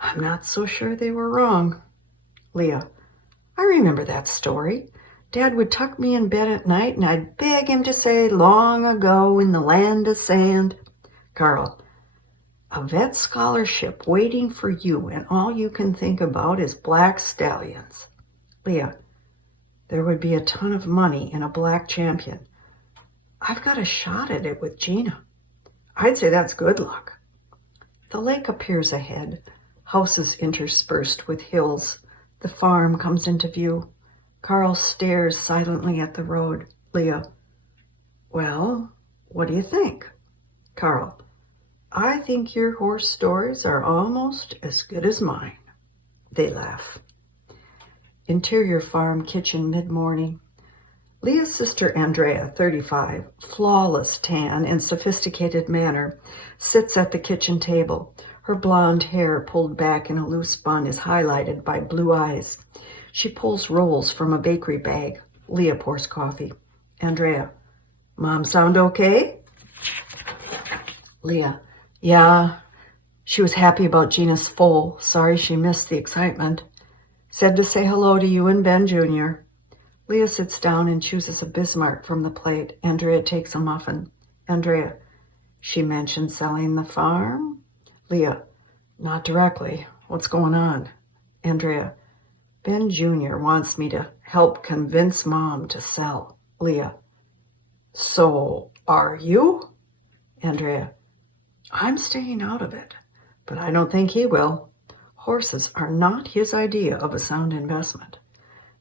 I'm not so sure they were wrong. Leah, I remember that story. Dad would tuck me in bed at night and I'd beg him to say, long ago in the land of sand. Carl, a vet scholarship waiting for you and all you can think about is black stallions. Leah, there would be a ton of money in a black champion. I've got a shot at it with Gina. I'd say that's good luck. The lake appears ahead, houses interspersed with hills. The farm comes into view. Carl stares silently at the road. Leah, well, what do you think? Carl, I think your horse stories are almost as good as mine. They laugh. Interior farm kitchen mid-morning. Leah's sister Andrea, 35, flawless tan and sophisticated manner, sits at the kitchen table. Her blonde hair pulled back in a loose bun is highlighted by blue eyes. She pulls rolls from a bakery bag. Leah pours coffee. Andrea, Mom sound okay? Leah, yeah. She was happy about Gina's foal. Sorry she missed the excitement. Said to say hello to you and Ben Jr. Leah sits down and chooses a Bismarck from the plate. Andrea takes a muffin. Andrea, she mentioned selling the farm? Leah, not directly. What's going on? Andrea, Ben Jr. wants me to help convince Mom to sell. Leah, so are you? Andrea, I'm staying out of it, but I don't think he will. Horses are not his idea of a sound investment.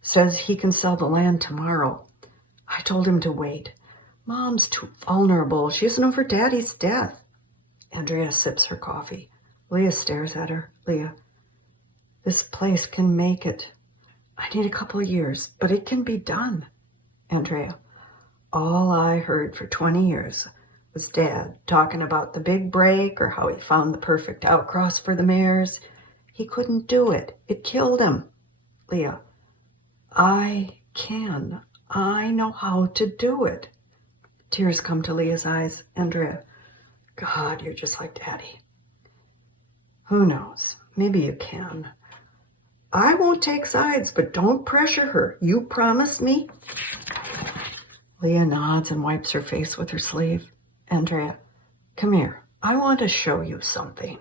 Says he can sell the land tomorrow. I told him to wait. Mom's too vulnerable. She isn't over Daddy's death. Andrea sips her coffee. Leah stares at her. Leah, this place can make it. I need a couple of years, but it can be done. Andrea, all I heard for 20 years was Dad talking about the big break or how he found the perfect outcross for the mares. He couldn't do it. It killed him. Leah, I can. I know how to do it. Tears come to Leah's eyes. Andrea, God, you're just like Daddy. Who knows? Maybe you can. I won't take sides, but don't pressure her. You promise me? Leah nods and wipes her face with her sleeve. Andrea, come here. I want to show you something.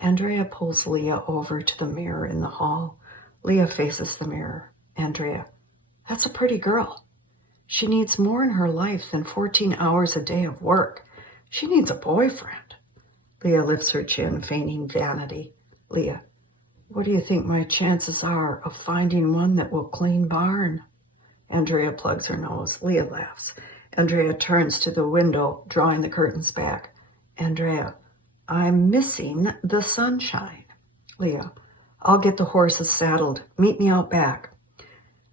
Andrea pulls Leah over to the mirror in the hall. Leah faces the mirror. Andrea, that's a pretty girl. She needs more in her life than 14 hours a day of work. She needs a boyfriend. Leah lifts her chin, feigning vanity. Leah, what do you think my chances are of finding one that will clean barn? Andrea plugs her nose. Leah laughs. Andrea turns to the window, drawing the curtains back. Andrea, I'm missing the sunshine. Leah, I'll get the horses saddled. Meet me out back.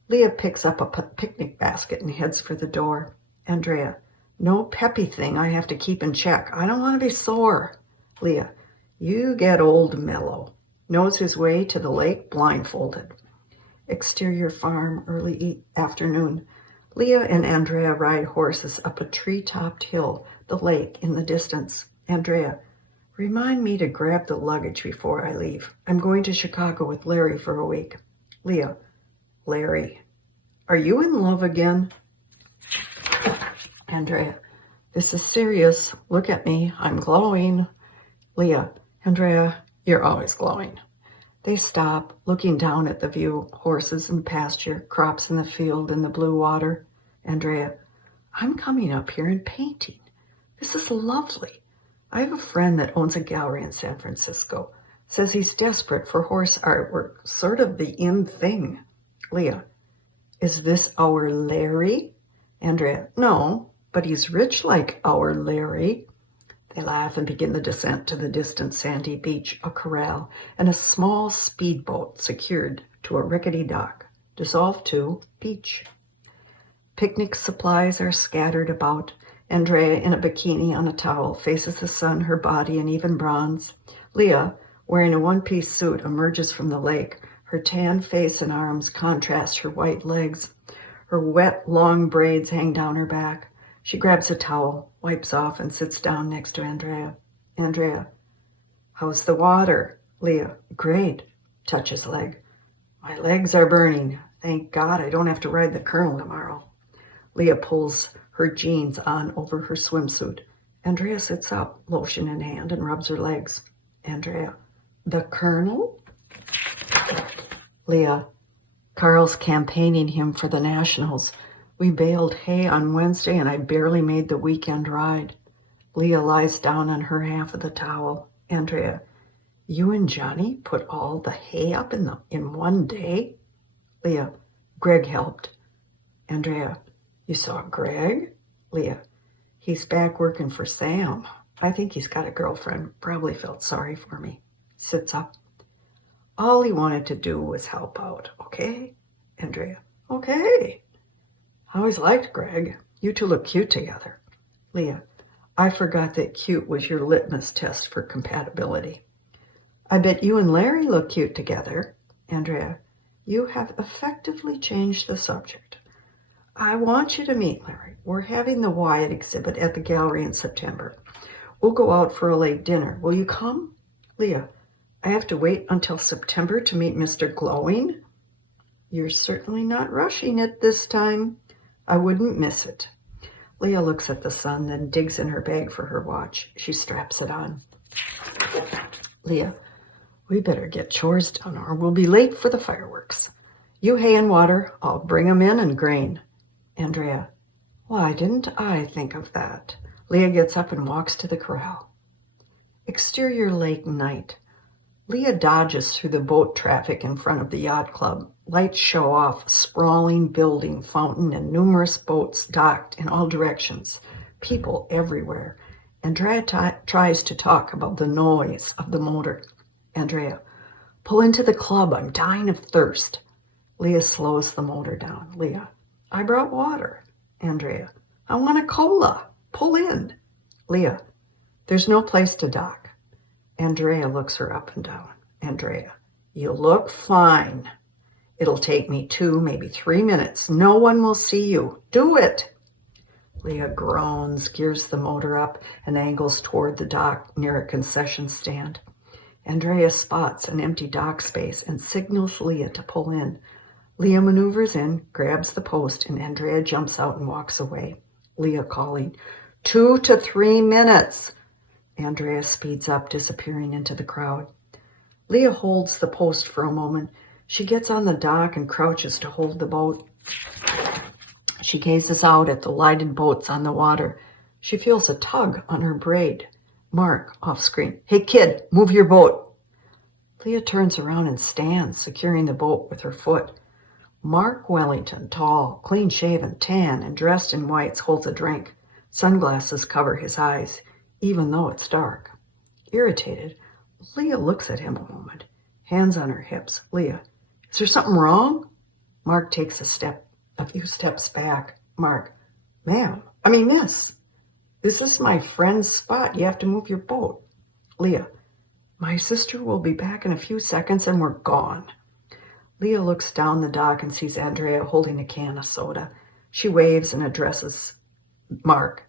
Leah picks up a picnic basket and heads for the door. Andrea, no peppy thing I have to keep in check. I don't want to be sore. Leah, you get old Mellow. Knows his way to the lake blindfolded. Exterior farm, early afternoon. Leah and Andrea ride horses up a tree-topped hill, the lake in the distance. Andrea, remind me to grab the luggage before I leave. I'm going to Chicago with Larry for a week. Leah, Larry, are you in love again? Andrea, this is serious. Look at me. I'm glowing. Leah, Andrea, you're always glowing. They stop, looking down at the view, horses in pasture, crops in the field, and the blue water. Andrea, I'm coming up here and painting. This is lovely. I have a friend that owns a gallery in San Francisco. Says he's desperate for horse artwork, sort of the in thing. Leah, is this our Larry? Andrea, no, but he's rich like our Larry. They laugh and begin the descent to the distant sandy beach, a corral, and a small speedboat secured to a rickety dock. Dissolved to beach. Picnic supplies are scattered about. Andrea, in a bikini on a towel, faces the sun, her body an even bronze. Leah, wearing a one-piece suit, emerges from the lake. Her tan face and arms contrast her white legs. Her wet, long braids hang down her back. She grabs a towel, wipes off, and sits down next to Andrea. Andrea, how's the water? Leah, great. Touches leg. My legs are burning. Thank God I don't have to ride the colonel tomorrow. Leah pulls her jeans on over her swimsuit. Andrea sits up, lotion in hand, and rubs her legs. Andrea, the colonel? Leah, Carl's campaigning him for the Nationals. We baled hay on Wednesday, and I barely made the weekend ride. Leah lies down on her half of the towel. Andrea, you and Johnny put all the hay up in one day? Leah, Greg helped. Andrea, you saw Greg? Leah, he's back working for Sam. I think he's got a girlfriend. Probably felt sorry for me. Sits up. All he wanted to do was help out, okay? Andrea, okay. I always liked Greg. You two look cute together. Leah, I forgot that cute was your litmus test for compatibility. I bet you and Larry look cute together. Andrea, you have effectively changed the subject. I want you to meet Larry. We're having the Wyatt exhibit at the gallery in September. We'll go out for a late dinner. Will you come? Leah, I have to wait until September to meet Mr. Glowing? You're certainly not rushing it this time. I wouldn't miss it. Leah looks at the sun, then digs in her bag for her watch. She straps it on. Leah, we better get chores done or we'll be late for the fireworks. You hay and water, I'll bring 'em in, and grain. Andrea, why didn't I think of that? Leah gets up and walks to the corral. Exterior lake night. Leah dodges through the boat traffic in front of the yacht club. Lights show off a sprawling building, fountain, and numerous boats docked in all directions. People everywhere. Andrea tries to talk about the noise of the motor. Andrea, pull into the club. I'm dying of thirst. Leah slows the motor down. Leah, I brought water. Andrea, I want a cola. Pull in. Leah, there's no place to dock. Andrea looks her up and down. Andrea, you look fine. It'll take me 2, maybe 3 minutes. No one will see you. Do it. Leah groans, gears the motor up, and angles toward the dock near a concession stand. Andrea spots an empty dock space and signals Leah to pull in. Leah maneuvers in, grabs the post, and Andrea jumps out and walks away. Leah calling, 2 to 3 minutes. Andrea speeds up, disappearing into the crowd. Leah holds the post for a moment. She gets on the dock and crouches to hold the boat. She gazes out at the lighted boats on the water. She feels a tug on her braid. Mark, off screen. Hey, kid, move your boat. Leah turns around and stands, securing the boat with her foot. Mark Wellington, tall, clean-shaven, tan, and dressed in whites, holds a drink. Sunglasses cover his eyes, even though it's dark. Irritated, Leah looks at him a moment, hands on her hips. Leah, is there something wrong? Mark takes a few steps back. Mark, miss, this is my friend's spot. You have to move your boat. Leah, my sister will be back in a few seconds and we're gone. Leah looks down the dock and sees Andrea holding a can of soda. She waves and addresses Mark.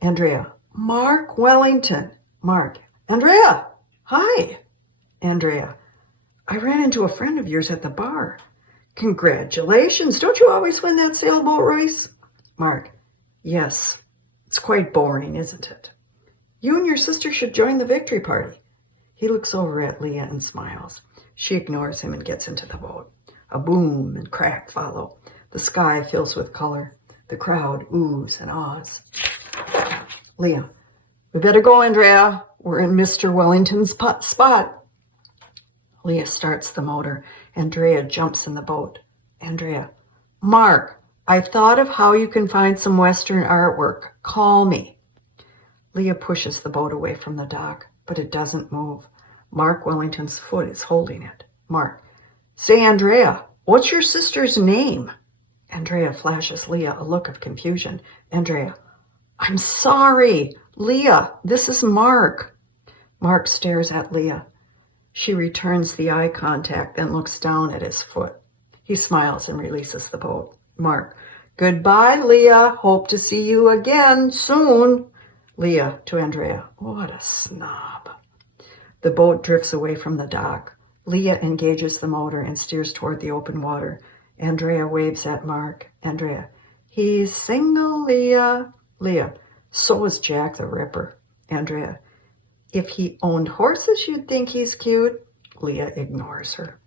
Andrea, Mark Wellington. Mark, Andrea, hi. Andrea, I ran into a friend of yours at the bar. Congratulations. Don't you always win that sailboat race? Mark, yes. It's quite boring, isn't it? You and your sister should join the victory party. He looks over at Leah and smiles. She ignores him and gets into the boat. A boom and crack follow. The sky fills with color. The crowd oohs and ahs. Leah, we better go, Andrea. We're in Mr. Wellington's spot. Leah starts the motor. Andrea jumps in the boat. Andrea, Mark, I've thought of how you can find some Western artwork. Call me. Leah pushes the boat away from the dock, but it doesn't move. Mark Wellington's foot is holding it. Mark, say, Andrea, what's your sister's name? Andrea flashes Leah a look of confusion. Andrea, I'm sorry. Leah, this is Mark. Mark stares at Leah. She returns the eye contact, then looks down at his foot. He smiles and releases the boat. Mark, goodbye, Leah. Hope to see you again soon. Leah to Andrea, what a snob. The boat drifts away from the dock. Leah engages the motor and steers toward the open water. Andrea waves at Mark. Andrea, he's single, Leah. Leah, so is Jack the Ripper. Andrea, if he owned horses, you'd think he's cute. Leah ignores her.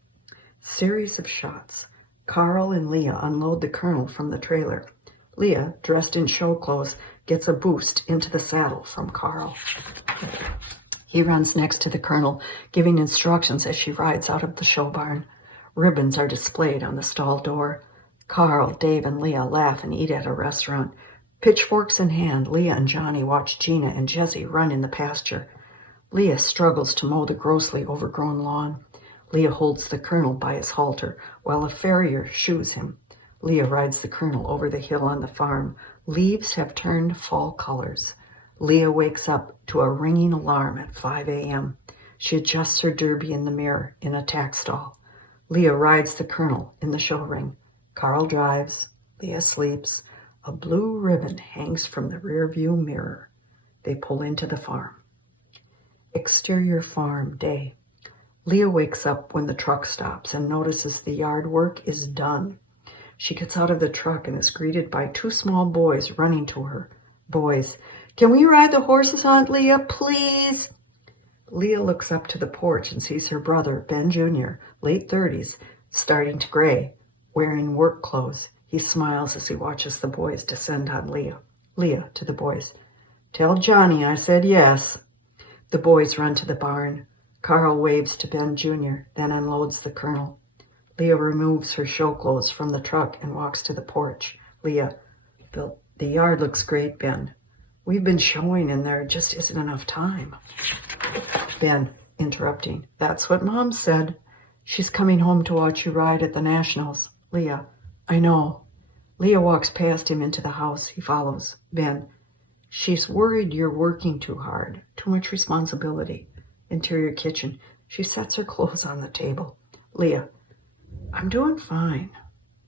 Series of shots. Carl and Leah unload the Colonel from the trailer. Leah, dressed in show clothes, gets a boost into the saddle from Carl. He runs next to the Colonel, giving instructions as she rides out of the show barn. Ribbons are displayed on the stall door. Carl, Dave, and Leah laugh and eat at a restaurant. Pitchforks in hand, Leah and Johnny watch Gina and Jessie run in the pasture. Leah struggles to mow the grossly overgrown lawn. Leah holds the Colonel by his halter while a farrier shoes him. Leah rides the Colonel over the hill on the farm. Leaves have turned fall colors. Leah wakes up to a ringing alarm at 5 a.m. She adjusts her derby in the mirror in a tack stall. Leah rides the Colonel in the show ring. Carl drives. Leah sleeps. A blue ribbon hangs from the rearview mirror. They pull into the farm. Exterior farm day. Leah wakes up when the truck stops and notices the yard work is done. She gets out of the truck and is greeted by two small boys running to her. Boys, "Can we ride the horses, Aunt Leah, please?" Leah looks up to the porch and sees her brother, Ben Jr., late 30s, starting to gray, wearing work clothes. He smiles as he watches the boys descend on Leah. Leah to the boys, "Tell Johnny I said yes." The boys run to the barn. Carl waves to Ben Jr., then unloads the Colonel. Leah removes her show clothes from the truck and walks to the porch. Leah, the yard looks great, Ben. We've been showing and there just isn't enough time. Ben, interrupting, "That's what Mom said. She's coming home to watch you ride at the Nationals." Leah, "I know." Leah walks past him into the house. He follows. Ben, "She's worried you're working too hard. Too much responsibility." Interior kitchen. She sets her clothes on the table. Leah, "I'm doing fine.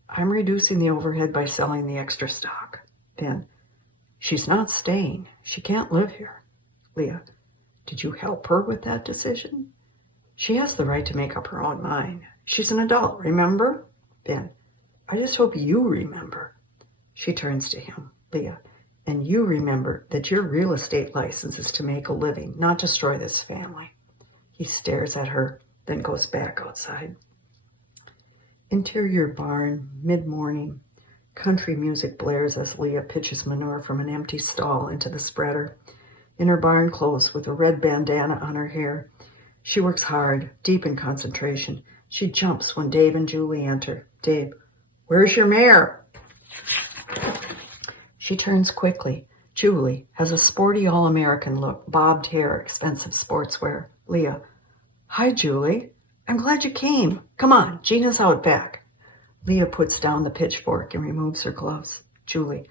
I'm reducing the overhead by selling the extra stock." Ben, "She's not staying. She can't live here." Leah, "Did you help her with that decision?" "She has the right to make up her own mind. She's an adult, remember?" Ben, "I just hope you remember." She turns to him. Leah, "And you remember that your real estate license is to make a living, not destroy this family." He stares at her, then goes back outside. Interior barn, mid-morning. Country music blares as Leah pitches manure from an empty stall into the spreader. In her barn clothes, with a red bandana on her hair, she works hard, deep in concentration. She jumps when Dave and Julie enter. Dave, "Where's your mare?" She turns quickly. Julie has a sporty all-American look, bobbed hair, expensive sportswear. Leah, "Hi, Julie. I'm glad you came. Come on, Gina's out back." Leah puts down the pitchfork and removes her gloves. Julie,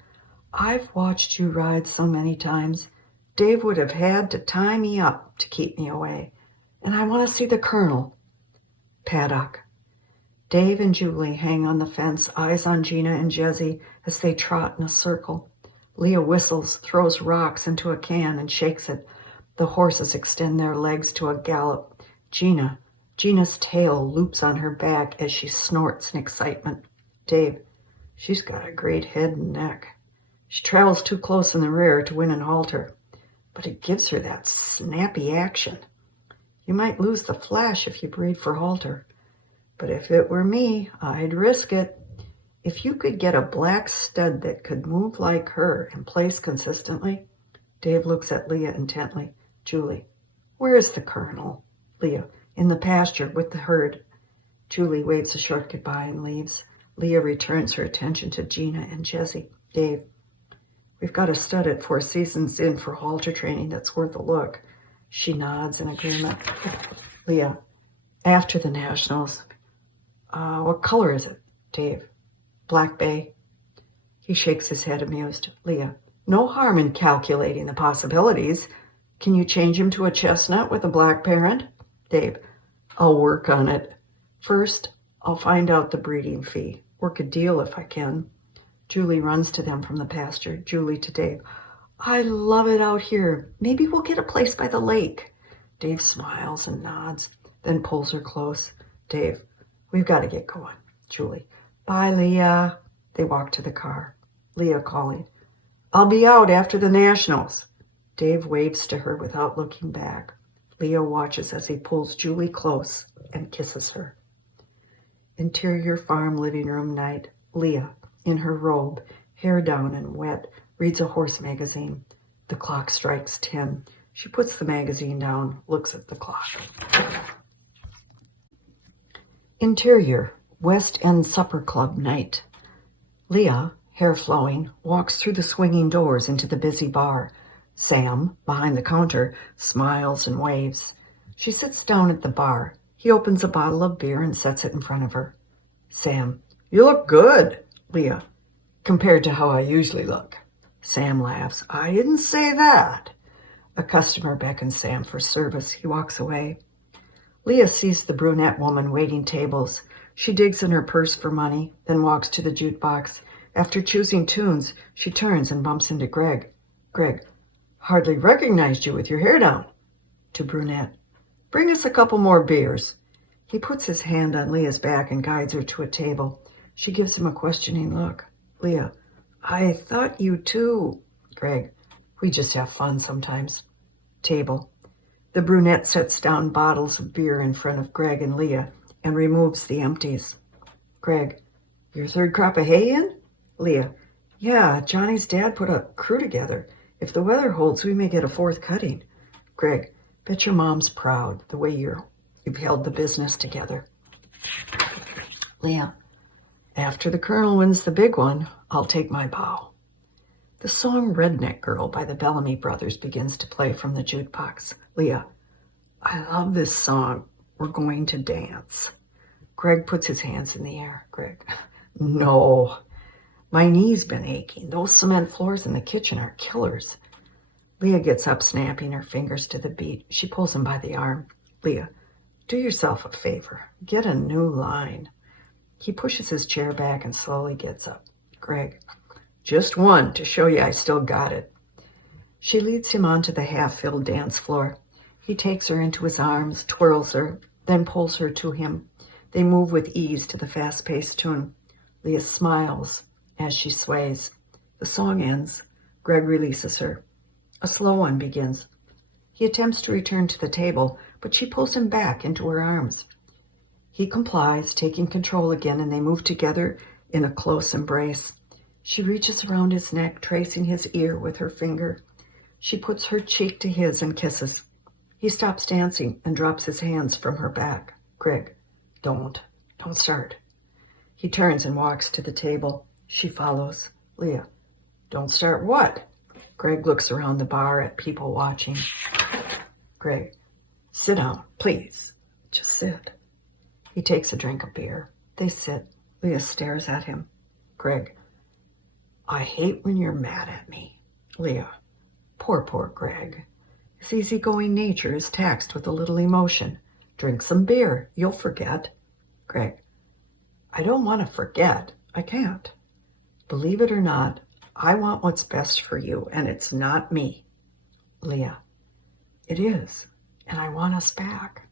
"I've watched you ride so many times. Dave would have had to tie me up to keep me away. And I want to see the Colonel." Paddock. Dave and Julie hang on the fence, eyes on Gina and Jesse as they trot in a circle. Leah whistles, throws rocks into a can and shakes it. The horses extend their legs to a gallop. Gina's tail loops on her back as she snorts in excitement. Dave, "She's got a great head and neck. She travels too close in the rear to win and halter, but it gives her that snappy action. You might lose the flash if you breed for halter. But if it were me, I'd risk it. If you could get a black stud that could move like her and place consistently." Dave looks at Leah intently. Julie, "Where's the Colonel?" Leah, "In the pasture with the herd." Julie waves a short goodbye and leaves. Leah returns her attention to Gina and Jesse. Dave, "We've got a stud at 4 seasons in for halter training that's worth a look." She nods in agreement. Leah, "After the Nationals. What color is it?" Dave, "Black bay." He shakes his head amused. Leah, "No harm in calculating the possibilities. Can you change him to a chestnut with a black parent?" Dave, "I'll work on it. First, I'll find out the breeding fee. Work a deal if I can." Julie runs to them from the pasture. Julie to Dave, "I love it out here. Maybe we'll get a place by the lake." Dave smiles and nods, then pulls her close. Dave, "We've got to get going." Julie, "Bye, Leah." They walk to the car. Leah calling, "I'll be out after the Nationals." Dave waves to her without looking back. Leah watches as he pulls Julie close and kisses her. Interior farm living room night. Leah, in her robe, hair down and wet, reads a horse magazine. The clock strikes 10. She puts the magazine down, looks at the clock. Interior, West End Supper Club night. Leah, hair flowing, walks through the swinging doors into the busy bar. Sam, behind the counter, smiles and waves. She sits down at the bar. He opens a bottle of beer and sets it in front of her. Sam, "You look good." Leah, "Compared to how I usually look." Sam laughs. "I didn't say that." A customer beckons Sam for service. He walks away. Leah sees the brunette woman waiting tables. She digs in her purse for money, then walks to the jukebox. After choosing tunes, she turns and bumps into Greg. Greg, "Hardly recognized you with your hair down." To brunette, Bring us a couple more beers. He puts his hand on Leah's back and guides her to a table. She gives him a questioning look. Leah, I thought you too. Greg, we just have fun sometimes. Table. The brunette sets down bottles of beer in front of Greg and Leah and removes the empties. Greg, your third crop of hay in? Leah, yeah, Johnny's dad put a crew together. If the weather holds, we may get a fourth cutting. Greg, bet your mom's proud the way you've held the business together. Leah, after the Colonel wins the big one, I'll take my bow. The song Redneck Girl by the Bellamy Brothers begins to play from the jukebox. Leah, I love this song. We're going to dance. Greg puts his hands in the air. Greg, no. My knee's been aching. Those cement floors in the kitchen are killers. Leah gets up, snapping her fingers to the beat. She pulls him by the arm. Leah, do yourself a favor. Get a new line. He pushes his chair back and slowly gets up. Greg, just one to show you I still got it. She leads him onto the half-filled dance floor. He takes her into his arms, twirls her, then pulls her to him. They move with ease to the fast-paced tune. Leah smiles as she sways. The song ends. Greg releases her. A slow one begins. He attempts to return to the table, but she pulls him back into her arms. He complies, taking control again, and they move together in a close embrace. She reaches around his neck, tracing his ear with her finger. She puts her cheek to his and kisses. He stops dancing and drops his hands from her back. Greg, don't start. He turns and walks to the table. She follows. Leah, don't start what? Greg looks around the bar at people watching. Greg, sit down, please. Just sit. He takes a drink of beer. They sit. Leah stares at him. Greg, I hate when you're mad at me. Leah, poor Greg. His easygoing nature is taxed with a little emotion. Drink some beer. You'll forget. Greg, I don't want to forget. I can't. Believe it or not, I want what's best for you, and it's not me. Leah, it is, and I want us back.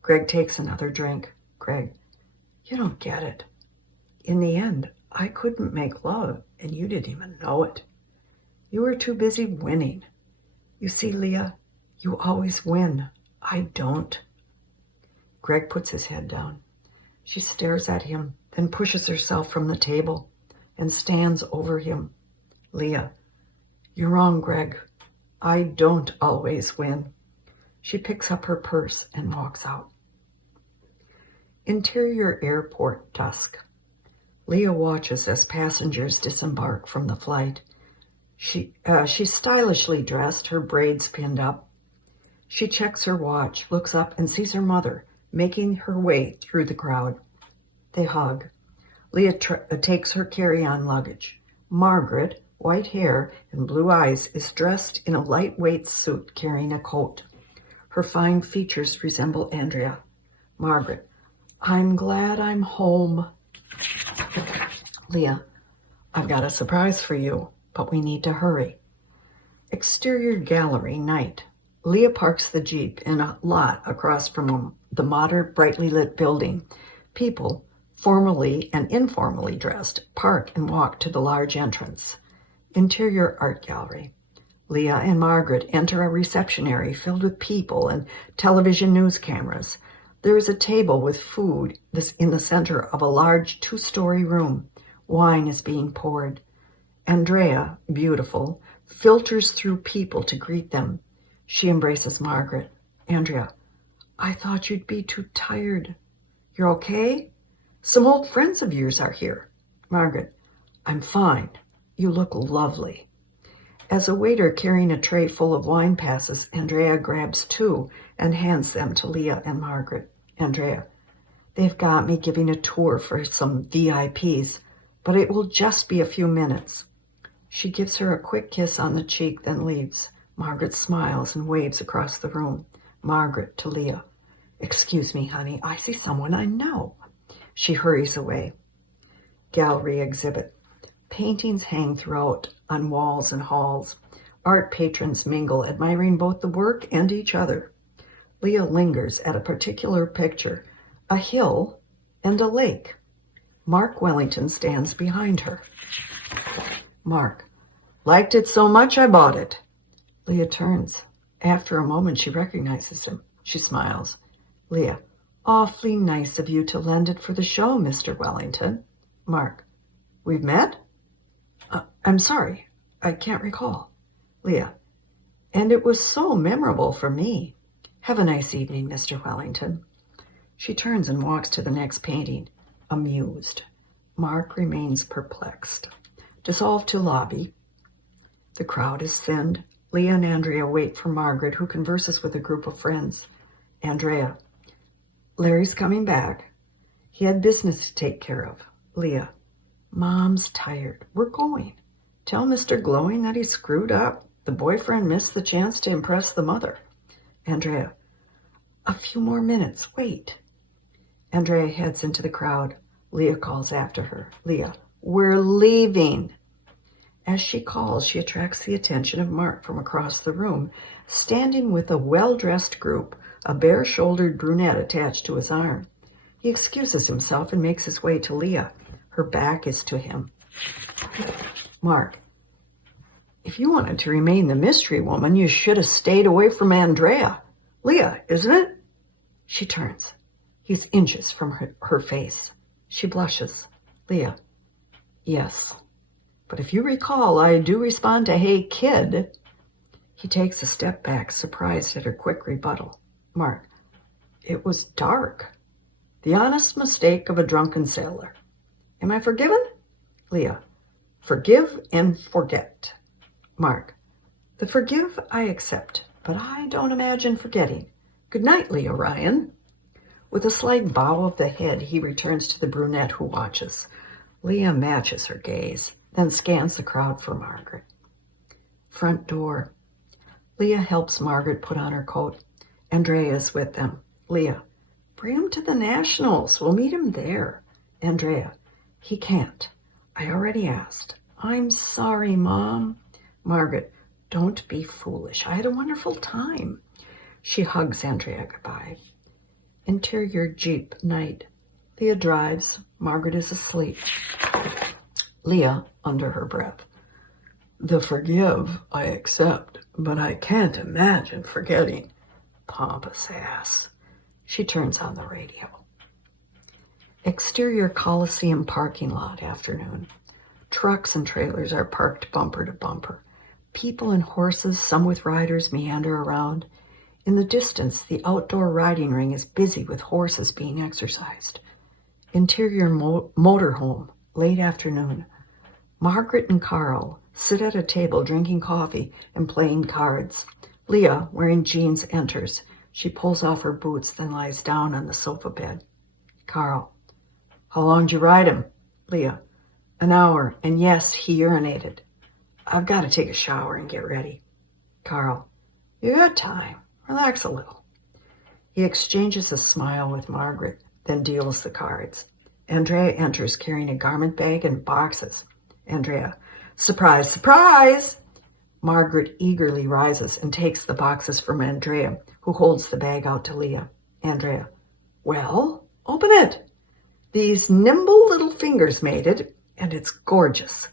Greg takes another drink. Greg, you don't get it. In the end, I couldn't make love, and you didn't even know it. You were too busy winning. You see, Leah, you always win. I don't. Greg puts his head down. She stares at him, then pushes herself from the table and stands over him. Leah, you're wrong, Greg. I don't always win. She picks up her purse and walks out. Interior airport dusk. Leah watches as passengers disembark from the flight. She's stylishly dressed, her braids pinned up. She checks her watch, looks up, and sees her mother making her way through the crowd. They hug. Leah takes her carry-on luggage. Margaret, white hair and blue eyes, is dressed in a lightweight suit carrying a coat. Her fine features resemble Andrea. Margaret, I'm glad I'm home. Leah, I've got a surprise for you, but we need to hurry. Exterior gallery, night. Leah parks the Jeep in a lot across from the modern, brightly lit building. People, formally and informally dressed, park and walk to the large entrance. Interior art gallery. Leah and Margaret enter a reception area filled with people and television news cameras. There is a table with food in the center of a large 2-story room. Wine is being poured. Andrea, beautiful, filters through people to greet them. She embraces Margaret. Andrea, I thought you'd be too tired. You're okay? Some old friends of yours are here. Margaret, I'm fine. You look lovely. As a waiter carrying a tray full of wine passes, Andrea grabs 2 and hands them to Leah and Margaret. Andrea, they've got me giving a tour for some VIPs, but it will just be a few minutes. She gives her a quick kiss on the cheek, then leaves. Margaret smiles and waves across the room. Margaret to Leah. Excuse me, honey, I see someone I know. She hurries away. Gallery exhibit. Paintings hang throughout on walls and halls. Art patrons mingle, admiring both the work and each other. Leah lingers at a particular picture, a hill and a lake. Mark Wellington stands behind her. Mark, liked it so much I bought it. Leah turns. After a moment she recognizes him. She smiles. Leah, awfully nice of you to lend it for the show, Mr. Wellington. Mark, we've met? I'm sorry, I can't recall. Leah, and it was so memorable for me. Have a nice evening, Mr. Wellington. She turns and walks to the next painting, amused. Mark remains perplexed. Dissolved to lobby. The crowd is thinned. Leah and Andrea wait for Margaret, who converses with a group of friends. Andrea, Larry's coming back. He had business to take care of. Leah, Mom's tired. We're going. Tell Mr. Glowing that he screwed up. The boyfriend missed the chance to impress the mother. Andrea, a few more minutes. Wait. Andrea heads into the crowd. Leah calls after her. Leah, we're leaving. As she calls, she attracts the attention of Mark from across the room, standing with a well-dressed group, a bare-shouldered brunette attached to his arm. He excuses himself and makes his way to Leah. Her back is to him. Mark, if you wanted to remain the mystery woman, you should have stayed away from Andrea. Leah, isn't it? She turns. He's inches from her face. She blushes. Leah, yes. But if you recall, I do respond to, hey, kid. He takes a step back, surprised at her quick rebuttal. Mark, it was dark. The honest mistake of a drunken sailor. Am I forgiven? Leah, forgive and forget. Mark, the forgive I accept, but I don't imagine forgetting. Good night, Leah Ryan. With a slight bow of the head, he returns to the brunette who watches. Leah matches her gaze, then scans the crowd for Margaret. Front door. Leah helps Margaret put on her coat. Andrea is with them. Leah, bring him to the Nationals. We'll meet him there. Andrea, he can't. I already asked. I'm sorry, Mom. Margaret, don't be foolish. I had a wonderful time. She hugs Andrea goodbye. Interior Jeep, night. Leah drives. Margaret is asleep. Leah, under her breath. The forgive I accept, but I can't imagine forgetting. Pompous ass. She turns on the radio. Exterior Coliseum parking lot, afternoon. Trucks and trailers are parked bumper to bumper. People and horses, some with riders, meander around. In the distance, the outdoor riding ring is busy with horses being exercised. Interior motorhome, late afternoon. Margaret and Carl sit at a table drinking coffee and playing cards. Leah, wearing jeans, enters. She pulls off her boots, then lies down on the sofa bed. Carl, how long did you ride him? Leah, an hour, and yes, he urinated. I've got to take a shower and get ready. Carl, you got time. Relax a little. He exchanges a smile with Margaret, then deals the cards. Andrea enters carrying a garment bag and boxes. Andrea, surprise, surprise! Margaret eagerly rises and takes the boxes from Andrea, who holds the bag out to Leah. Andrea, well, open it. These nimble little fingers made it, and it's gorgeous.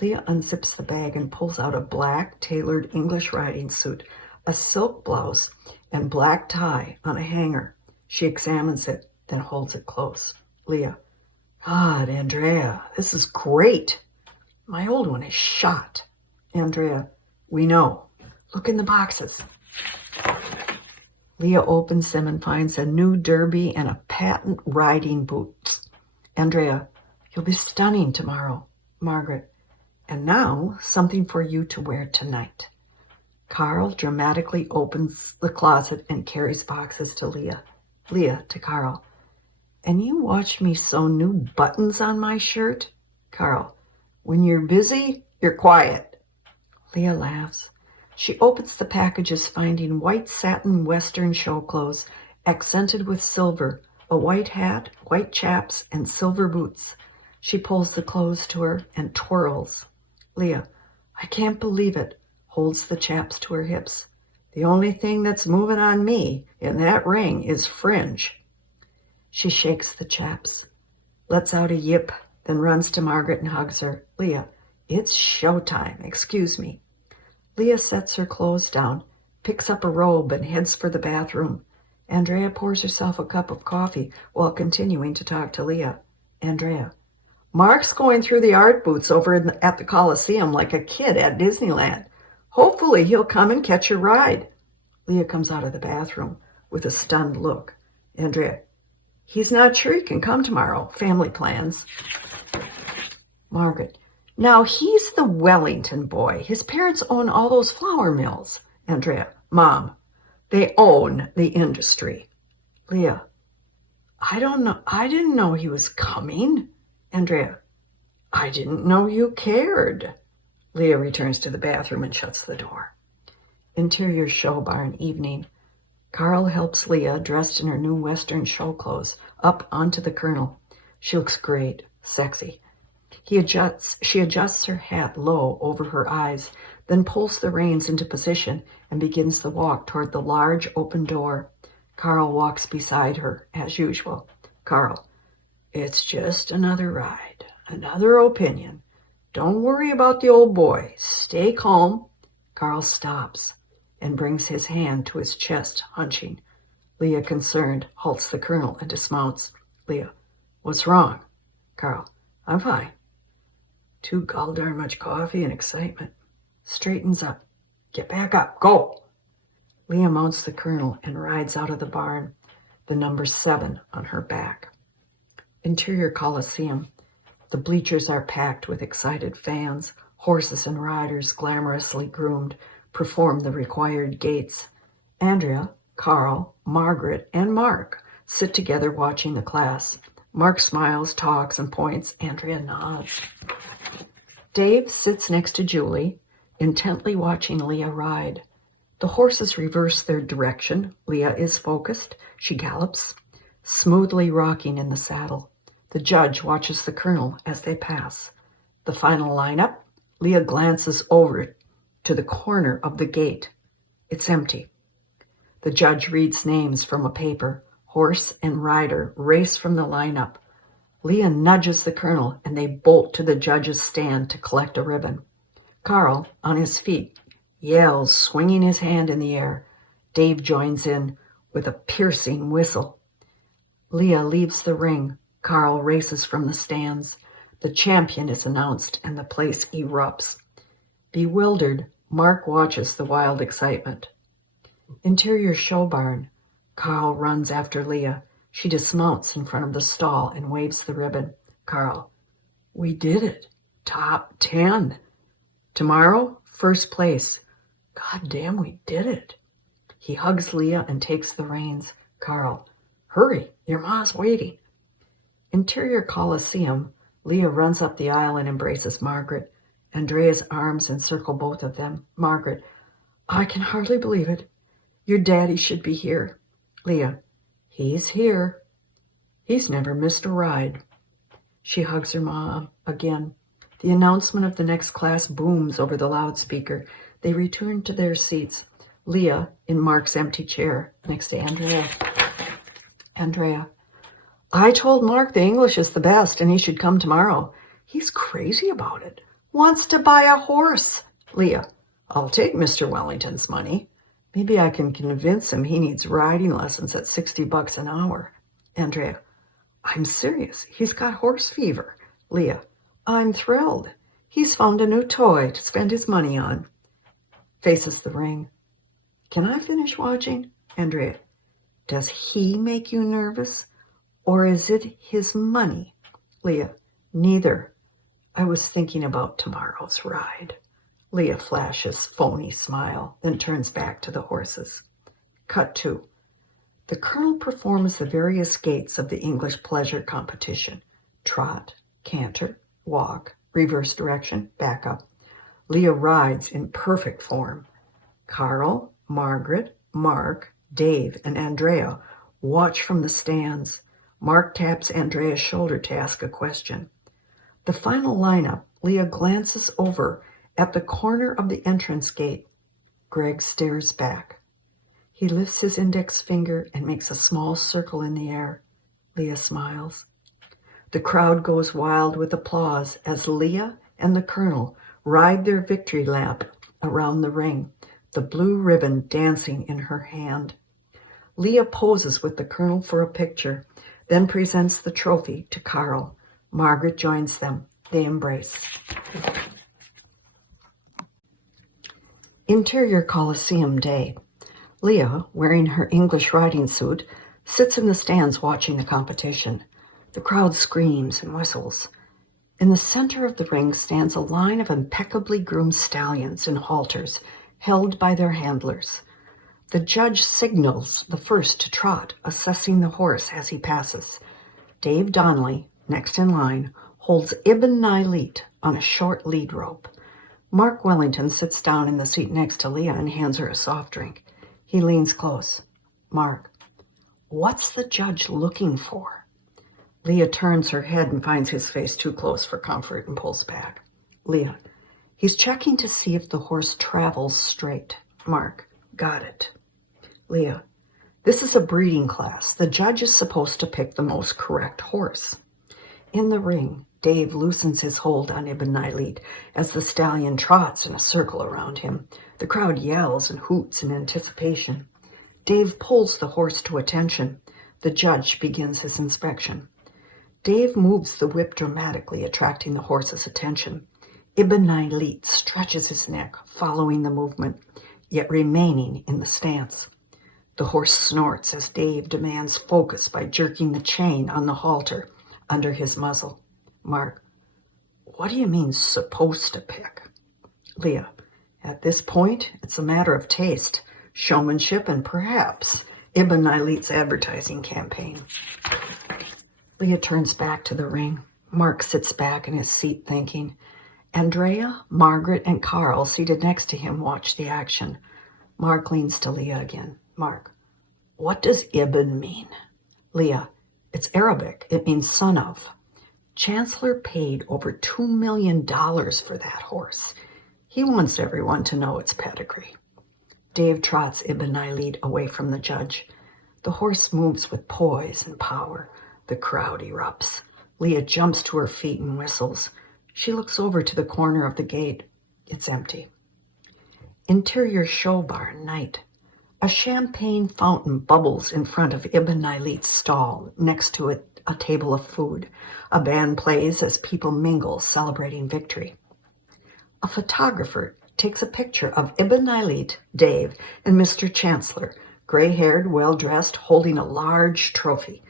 Leah unzips the bag and pulls out a black, tailored English riding suit, a silk blouse, and black tie on a hanger. She examines it, then holds it close. Leah, God, Andrea, this is great. My old one is shot. Andrea, we know. Look in the boxes. Leah opens them and finds a new derby and a patent riding boots. Andrea, you'll be stunning tomorrow. Margaret, and now something for you to wear tonight. Carl dramatically opens the closet and carries boxes to Leah. Leah to Carl, and you watch me sew new buttons on my shirt? Carl, when you're busy, you're quiet. Leah laughs. She opens the packages, finding white satin Western show clothes, accented with silver, a white hat, white chaps, and silver boots. She pulls the clothes to her and twirls. Leah, I can't believe it, holds the chaps to her hips. The only thing that's moving on me in that ring is fringe. She shakes the chaps, lets out a yip, then runs to Margaret and hugs her. Leah, it's showtime. Excuse me. Leah sets her clothes down, picks up a robe, and heads for the bathroom. Andrea pours herself a cup of coffee while continuing to talk to Leah. Andrea, Mark's going through the art booths over at the Coliseum like a kid at Disneyland. Hopefully he'll come and catch your ride. Leah comes out of the bathroom with a stunned look. Andrea, he's not sure he can come tomorrow. Family plans. Margaret, now he's the Wellington boy. His parents own all those flour mills. Andrea, Mom, they own the industry. Leah, I don't know. I didn't know he was coming. Andrea, I didn't know you cared. Leah returns to the bathroom and shuts the door. Interior show barn evening. Carl helps Leah, dressed in her new Western show clothes, up onto the Colonel. She looks great, sexy. She adjusts her hat low over her eyes, then pulls the reins into position and begins the walk toward the large open door. Carl walks beside her, as usual. Carl, it's just another ride, another opinion. Don't worry about the old boy. Stay calm. Carl stops and brings his hand to his chest, hunching. Leah, concerned, halts the Colonel and dismounts. Leah, what's wrong? Carl, I'm fine. Too galldarn much coffee and excitement. Straightens up. Get back up. Go. Leah mounts the Colonel and rides out of the barn, the number 7 on her back. Interior Coliseum. The bleachers are packed with excited fans. Horses and riders, glamorously groomed, perform the required gaits. Andrea, Carl, Margaret, and Mark sit together watching the class. Mark smiles, talks, and points. Andrea nods. Dave sits next to Julie, intently watching Leah ride. The horses reverse their direction. Leah is focused. She gallops, smoothly rocking in the saddle. The judge watches the Colonel as they pass. The final lineup. Leah glances over to the corner of the gate. It's empty. The judge reads names from a paper. Horse and rider race from the lineup. Leah nudges the Colonel, and they bolt to the judge's stand to collect a ribbon. Carl, on his feet, yells, swinging his hand in the air. Dave joins in with a piercing whistle. Leah leaves the ring. Carl races from the stands. The champion is announced, and the place erupts. Bewildered, Mark watches the wild excitement. Interior show barn. Carl runs after Leah. She dismounts in front of the stall and waves the ribbon. Carl, we did it. Top 10. Tomorrow, first place. God damn, we did it. He hugs Leah and takes the reins. Carl, hurry, your ma's waiting. Interior Coliseum. Leah runs up the aisle and embraces Margaret. Andrea's arms encircle both of them. Margaret, I can hardly believe it. Your daddy should be here. Leah, he's here. He's never missed a ride. She hugs her mom again. The announcement of the next class booms over the loudspeaker. They return to their seats. Leah in Mark's empty chair next to Andrea. Andrea, I told Mark the English is the best and he should come tomorrow. He's crazy about it. Wants to buy a horse. Leah, I'll take Mr. Wellington's money. Maybe I can convince him he needs riding lessons at $60 an hour. Andrea, I'm serious. He's got horse fever. Leah, I'm thrilled. He's found a new toy to spend his money on. Faces the ring. Can I finish watching? Andrea, does he make you nervous? Or is it his money? Leah, neither. I was thinking about tomorrow's ride. Leah flashes phony smile, then turns back to the horses. Cut 2. The Colonel performs the various gaits of the English pleasure competition. Trot, canter, walk, reverse direction, back up. Leah rides in perfect form. Carl, Margaret, Mark, Dave, and Andrea watch from the stands. Mark taps Andrea's shoulder to ask a question. The final lineup, Leah glances over at the corner of the entrance gate. Greg stares back. He lifts his index finger and makes a small circle in the air. Leah smiles. The crowd goes wild with applause as Leah and the Colonel ride their victory lap around the ring, the blue ribbon dancing in her hand. Leah poses with the Colonel for a picture, then presents the trophy to Carl. Margaret joins them. They embrace. Interior Coliseum Day. Leah, wearing her English riding suit, sits in the stands watching the competition. The crowd screams and whistles. In the center of the ring stands a line of impeccably groomed stallions in halters, held by their handlers. The judge signals the first to trot, assessing the horse as he passes. Dave Donnelly, next in line, holds Ibn Nailit on a short lead rope. Mark Wellington sits down in the seat next to Leah and hands her a soft drink. He leans close. Mark, what's the judge looking for? Leah turns her head and finds his face too close for comfort and pulls back. Leah, he's checking to see if the horse travels straight. Mark, got it. Leah, this is a breeding class. The judge is supposed to pick the most correct horse. In the ring, Dave loosens his hold on Ibn Nailit as the stallion trots in a circle around him. The crowd yells and hoots in anticipation. Dave pulls the horse to attention. The judge begins his inspection. Dave moves the whip dramatically, attracting the horse's attention. Ibn Nailit stretches his neck, following the movement, yet remaining in the stance. The horse snorts as Dave demands focus by jerking the chain on the halter under his muzzle. Mark, what do you mean supposed to pick? Leah, at this point, it's a matter of taste, showmanship, and perhaps Ibn Nailit's advertising campaign. Leah turns back to the ring. Mark sits back in his seat thinking. Andrea, Margaret, and Carl, seated next to him, watch the action. Mark leans to Leah again. Mark, what does Ibn mean? Leah, it's Arabic. It means son of. Chancellor paid over $2 million for that horse. He wants everyone to know its pedigree. Dave trots Ibn Nailit away from the judge. The horse moves with poise and power. The crowd erupts. Leah jumps to her feet and whistles. She looks over to the corner of the gate. It's empty. Interior show barn night. A champagne fountain bubbles in front of Ibn Nailit's stall. Next to it, a table of food. A band plays as people mingle, celebrating victory. A photographer takes a picture of Ibn Nailit, Dave, and Mr. Chancellor, gray-haired, well-dressed, holding a large trophy.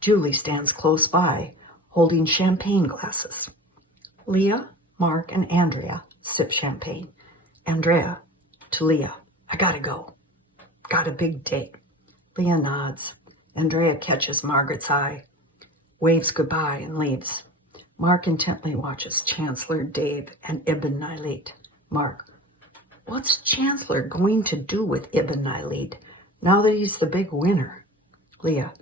Julie stands close by, holding champagne glasses. Leah, Mark, and Andrea sip champagne. Andrea to Leah, I gotta go. Got a big date. Leah nods. Andrea catches Margaret's eye, waves goodbye, and leaves. Mark intently watches Chancellor, Dave, and Ibn Nailit. Mark, what's Chancellor going to do with Ibn Nailit now that he's the big winner? Leah,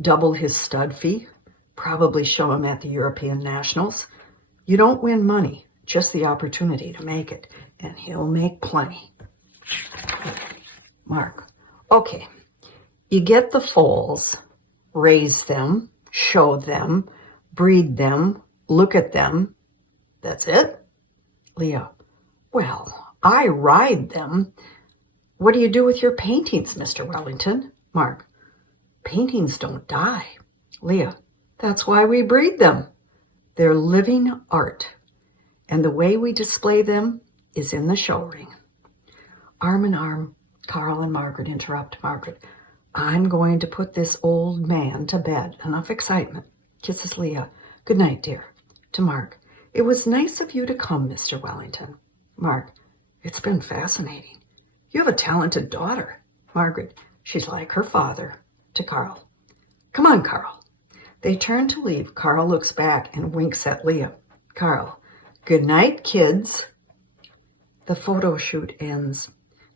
double his stud fee, probably show him at the European Nationals. You don't win money, just the opportunity to make it, and he'll make plenty. Mark, okay, you get the foals, raise them, show them, breed them, look at them. That's it? Leah, well, I ride them. What do you do with your paintings, Mr. Wellington? Mark, paintings don't die. Leah, that's why we breed them. They're living art, and the way we display them is in the show ring. Arm in arm, Carl and Margaret interrupt Margaret. I'm going to put this old man to bed. Enough excitement. Kisses Leah. Good night, dear. To Mark, it was nice of you to come, Mr. Wellington. Mark, it's been fascinating. You have a talented daughter. Margaret, she's like her father. To Carl, come on, Carl. They turn to leave. Carl looks back and winks at Leah. Carl, good night, kids. The photo shoot ends.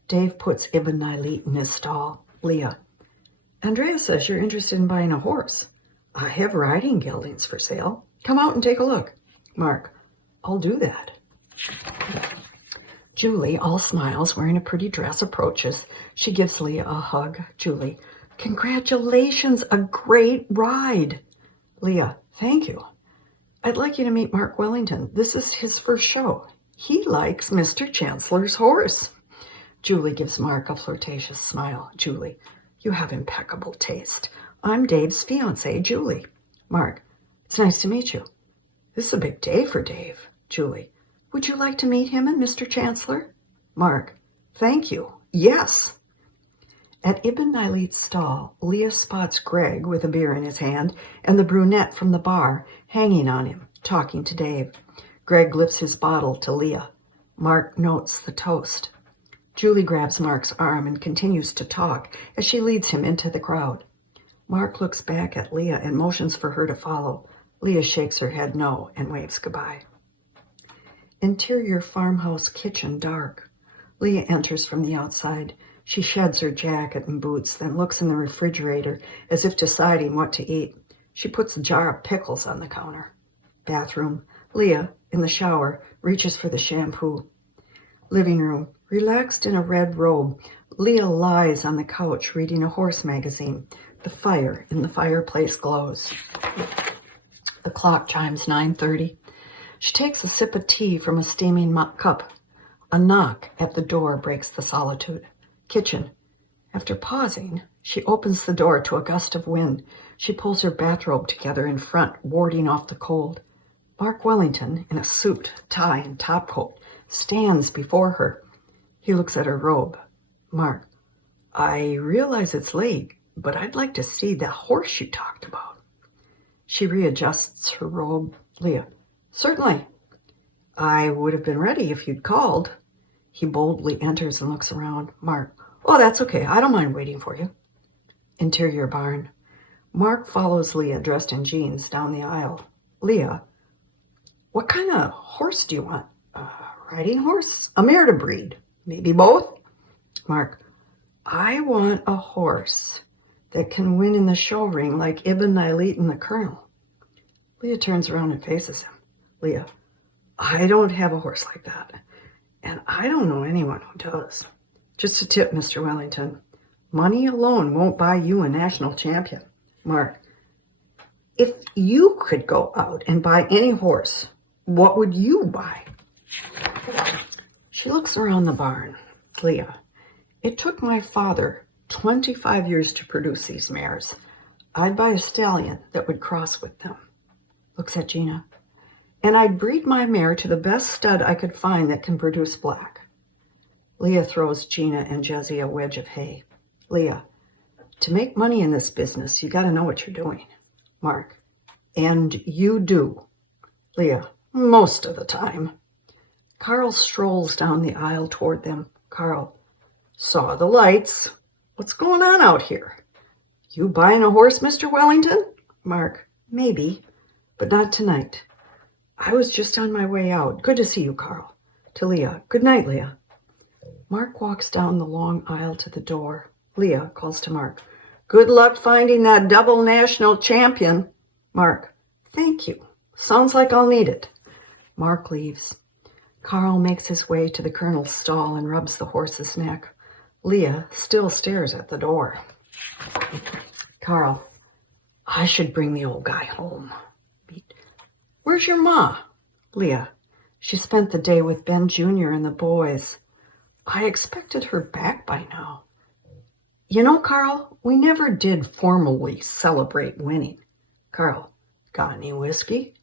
Dave puts Ibn Nailit in his stall. Leah, Andrea says you're interested in buying a horse. I have riding geldings for sale. Come out and take a look. Mark, I'll do that. Julie, all smiles, wearing a pretty dress, approaches. She gives Leah a hug. Julie, congratulations, a great ride. Leah, thank you. I'd like you to meet Mark Wellington. This is his first show. He likes Mr. Chancellor's horse. Julie gives Mark a flirtatious smile. Julie, you have impeccable taste. I'm Dave's fiancée, Julie. Mark, it's nice to meet you. This is a big day for Dave. Julie, would you like to meet him and Mr. Chancellor? Mark, thank you. Yes. At Ibn Nailit's stall, Leah spots Greg with a beer in his hand and the brunette from the bar hanging on him, talking to Dave. Greg lifts his bottle to Leah. Mark notes the toast. Julie grabs Mark's arm and continues to talk as she leads him into the crowd. Mark looks back at Leah and motions for her to follow. Leah shakes her head no and waves goodbye. Interior farmhouse kitchen dark. Leah enters from the outside. She sheds her jacket and boots, then looks in the refrigerator as if deciding what to eat. She puts a jar of pickles on the counter. Bathroom. Leah, in the shower, reaches for the shampoo. Living room. Relaxed in a red robe, Leah lies on the couch reading a horse magazine. The fire in the fireplace glows. The clock chimes 9:30. She takes a sip of tea from a steaming cup. A knock at the door breaks the solitude. Kitchen. After pausing, she opens the door to a gust of wind. She pulls her bathrobe together in front, warding off the cold. Mark Wellington, in a suit, tie, and topcoat, stands before her. He looks at her robe. Mark, I realize it's late, but I'd like to see the horse you talked about. She readjusts her robe. Leah, certainly. I would have been ready if you'd called. He boldly enters and looks around. Mark, oh, that's okay. I don't mind waiting for you. Interior barn. Mark follows Leah, dressed in jeans, down the aisle. Leah, what kind of horse do you want? A riding horse? A mare to breed? Maybe both? Mark, I want a horse that can win in the show ring like Ibn Nailit and the Colonel. Leah turns around and faces him. Leah, I don't have a horse like that, and I don't know anyone who does. Just a tip, Mr. Wellington. Money alone won't buy you a national champion. Mark, if you could go out and buy any horse, what would you buy? She looks around the barn. Leah, it took my father 25 years to produce these mares. I'd buy a stallion that would cross with them. Looks at Gina. And I'd breed my mare to the best stud I could find that can produce black. Leah throws Gina and Jesse a wedge of hay. Leah, to make money in this business, you got to know what you're doing. Mark, and you do. Leah, most of the time. Carl strolls down the aisle toward them. Carl, saw the lights. What's going on out here? You buying a horse, Mr. Wellington? Mark, maybe, but not tonight. I was just on my way out. Good to see you, Carl. To Leah, good night, Leah. Mark walks down the long aisle to the door. Leah calls to Mark, good luck finding that double national champion. Mark, thank you. Sounds like I'll need it. Mark leaves. Carl makes his way to the Colonel's stall and rubs the horse's neck. Leah still stares at the door. Carl, I should bring the old guy home. Where's your ma? Leah, she spent the day with Ben Jr. and the boys. I expected her back by now. You know, Carl, we never did formally celebrate winning. Carl, got any whiskey?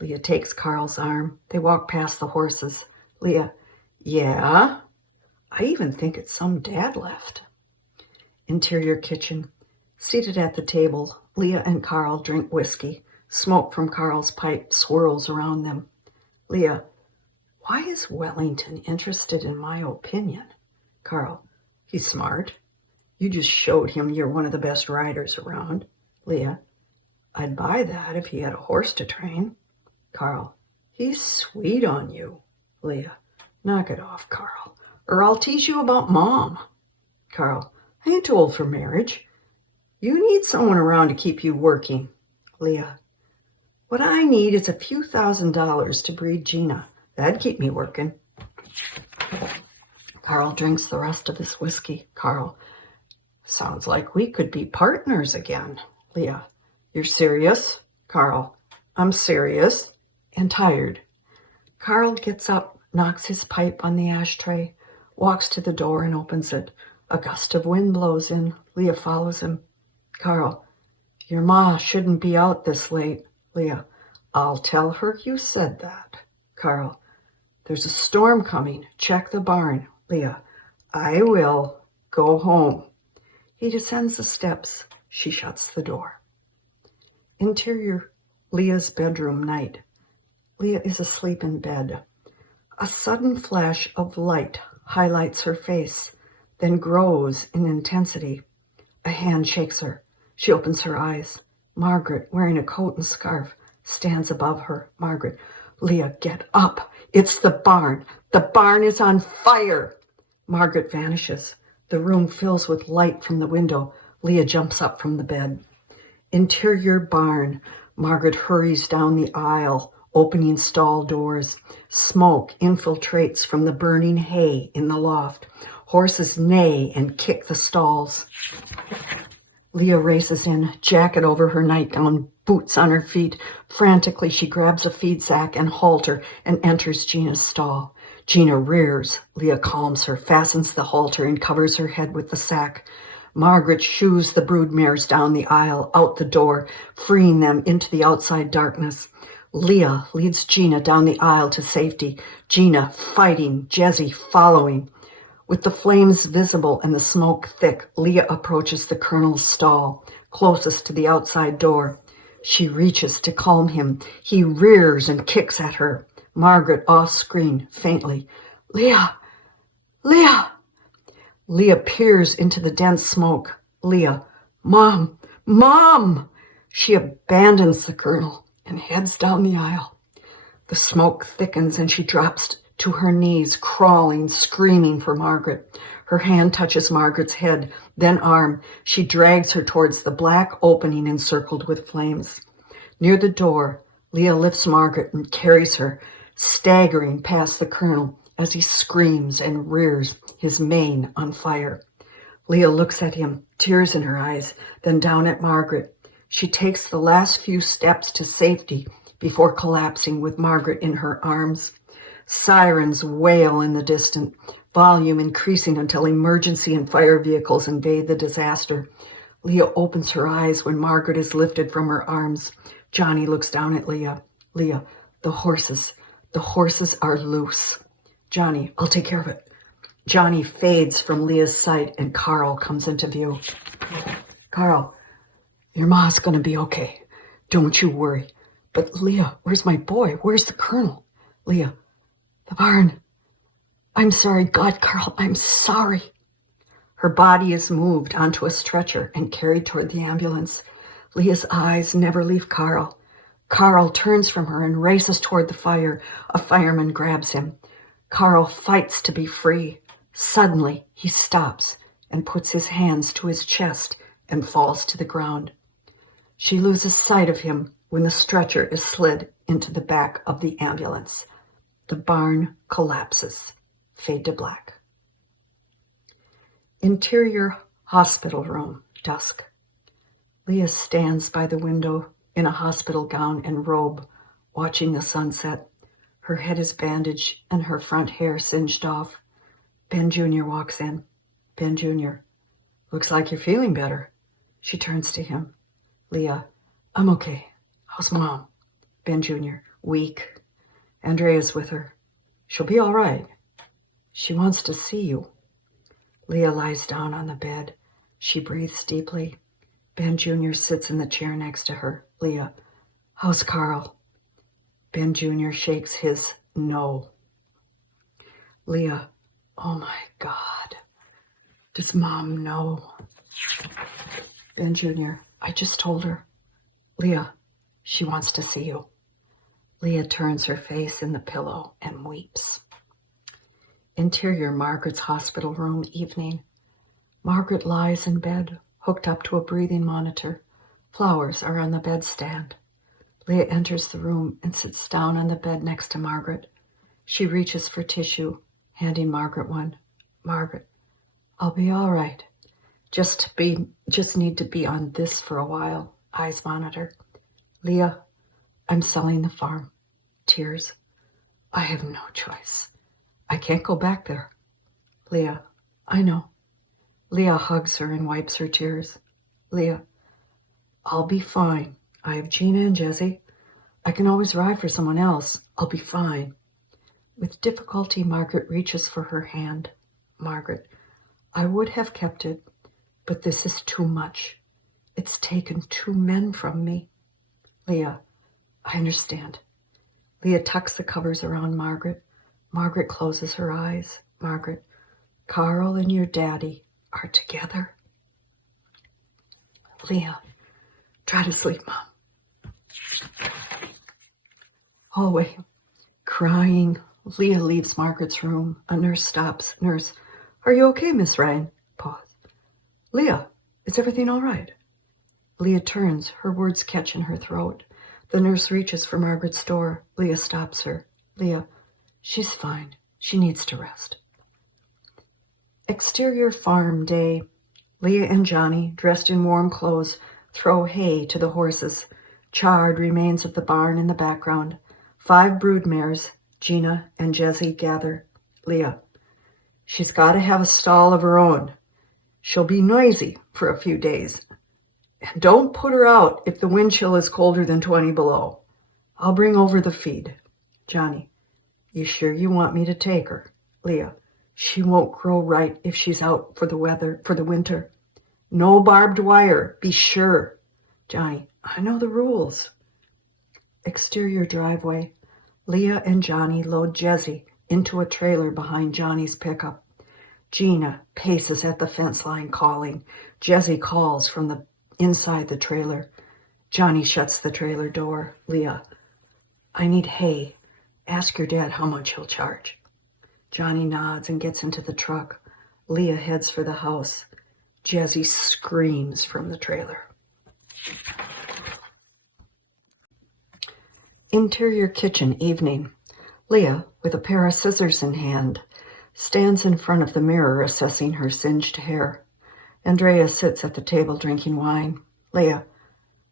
Leah takes Carl's arm. They walk past the horses. Leah, yeah. I even think it's some Dad left. Interior kitchen. Seated at the table, Leah and Carl drink whiskey. Smoke from Carl's pipe swirls around them. Leah, why is Wellington interested in my opinion? Carl, he's smart. You just showed him you're one of the best riders around. Leah, I'd buy that if he had a horse to train. Carl, he's sweet on you. Leah, knock it off, Carl, or I'll tease you about Mom. Carl, I ain't too old for marriage. You need someone around to keep you working. Leah, what I need is a few $1,000s to breed Gina. That'd keep me working. Carl drinks the rest of his whiskey. Carl, sounds like we could be partners again. Leah, you're serious? Carl, I'm serious and tired. Carl gets up, knocks his pipe on the ashtray, walks to the door and opens it. A gust of wind blows in. Leah follows him. Carl, your ma shouldn't be out this late. Leah, I'll tell her you said that. Carl, there's a storm coming. Check the barn. Leah, I will. Go home. He descends the steps. She shuts the door. Interior, Leah's bedroom night. Leah is asleep in bed. A sudden flash of light highlights her face, then grows in intensity. A hand shakes her. She opens her eyes. Margaret, wearing a coat and scarf, stands above her. Margaret, Leah, get up. It's the barn. The barn is on fire. Margaret vanishes. The room fills with light from the window. Leah jumps up from the bed. Interior barn. Margaret hurries down the aisle, opening stall doors. Smoke infiltrates from the burning hay in the loft. Horses neigh and kick the stalls. Leah races in, jacket over her nightgown, boots on her feet. Frantically, she grabs a feed sack and halter and enters Gina's stall. Gina rears. Leah calms her, fastens the halter, and covers her head with the sack. Margaret shoos the brood mares down the aisle, out the door, freeing them into the outside darkness. Leah leads Gina down the aisle to safety. Gina fighting, Jessie following. With the flames visible and the smoke thick, Leah approaches the colonel's stall, closest to the outside door. She reaches to calm him. He rears and kicks at her. Margaret off-screen, faintly. Leah! Leah! Leah peers into the dense smoke. Leah, Mom! Mom! She abandons the colonel and heads down the aisle. The smoke thickens and she drops to her knees, crawling, screaming for Margaret. Her hand touches Margaret's head, then arm. She drags her towards the black opening encircled with flames. Near the door, Leah lifts Margaret and carries her, staggering past the colonel as he screams and rears, his mane on fire. Leah looks at him, tears in her eyes, then down at Margaret. She takes the last few steps to safety before collapsing with Margaret in her arms. Sirens wail in the distance, volume increasing until emergency and fire vehicles invade the disaster. Leah opens her eyes when Margaret is lifted from her arms. Johnny looks down at Leah. Leah, the horses are loose. Johnny, I'll take care of it. Johnny fades from Leah's sight and Carl comes into view. Carl, your ma's gonna be okay. Don't you worry. But Leah, where's my boy? Where's the colonel? Leah, the barn. I'm sorry, God, Carl, I'm sorry. Her body is moved onto a stretcher and carried toward the ambulance. Leah's eyes never leave Carl. Carl turns from her and races toward the fire. A fireman grabs him. Carl fights to be free. Suddenly, he stops and puts his hands to his chest and falls to the ground. She loses sight of him when the stretcher is slid into the back of the ambulance. The barn collapses. Fade to black. Interior hospital room, dusk. Leah stands by the window in a hospital gown and robe, watching the sunset. Her head is bandaged and her front hair singed off. Ben Jr. walks in. Ben Jr. Looks like you're feeling better. She turns to him. Leah, I'm okay. How's Mom? Ben Jr. Weak. Andrea's with her. She'll be all right. She wants to see you. Leah lies down on the bed. She breathes deeply. Ben Jr. sits in the chair next to her. Leah, how's Carl? Ben Jr. shakes his no. Leah, oh my God. Does Mom know? Ben Jr., I just told her. Leah, she wants to see you. Leah turns her face in the pillow and weeps. Interior Margaret's hospital room, evening. Margaret lies in bed, hooked up to a breathing monitor. Flowers are on the bedstand. Leah enters the room and sits down on the bed next to Margaret. She reaches for tissue, handing Margaret one. Margaret, I'll be all right. Just need to be on this for a while. Eyes monitor. Leah, I'm selling the farm. Tears. I have no choice. I can't go back there. Leah, I know. Leah hugs her and wipes her tears. Leah, I'll be fine. I have Gina and Jesse. I can always ride for someone else. I'll be fine. With difficulty, Margaret reaches for her hand. Margaret, I would have kept it, but this is too much. It's taken 2 men from me. Leah, I understand. Leah tucks the covers around Margaret. Margaret closes her eyes. Margaret, Carl and your daddy are together. Leah, try to sleep, Mom. Hallway, crying. Leah leaves Margaret's room. A nurse stops. Nurse, are you okay, Miss Ryan? Pause. Leah, is everything all right? Leah turns. Her words catch in her throat. The nurse reaches for Margaret's door. Leah stops her. Leah, she's fine. She needs to rest. Exterior farm day. Leah and Johnny, dressed in warm clothes, throw hay to the horses. Charred remains of the barn in the background. 5 brood mares, Gina and Jesse, gather. Leah, she's got to have a stall of her own. She'll be noisy for a few days. And don't put her out if the wind chill is colder than 20 below. I'll bring over the feed. Johnny, you sure you want me to take her? Leah, she won't grow right if she's out for the winter. No barbed wire, be sure. Johnny, I know the rules. Exterior driveway. Leah and Johnny load Jesse into a trailer behind Johnny's pickup. Gina paces at the fence line calling. Jesse calls from the inside the trailer. Johnny shuts the trailer door. Leah, I need hay. Ask your dad how much he'll charge. Johnny nods and gets into the truck. Leah heads for the house. Jesse screams from the trailer. Interior kitchen evening. Leah, with a pair of scissors in hand, stands in front of the mirror assessing her singed hair. Andrea sits at the table drinking wine. Leah,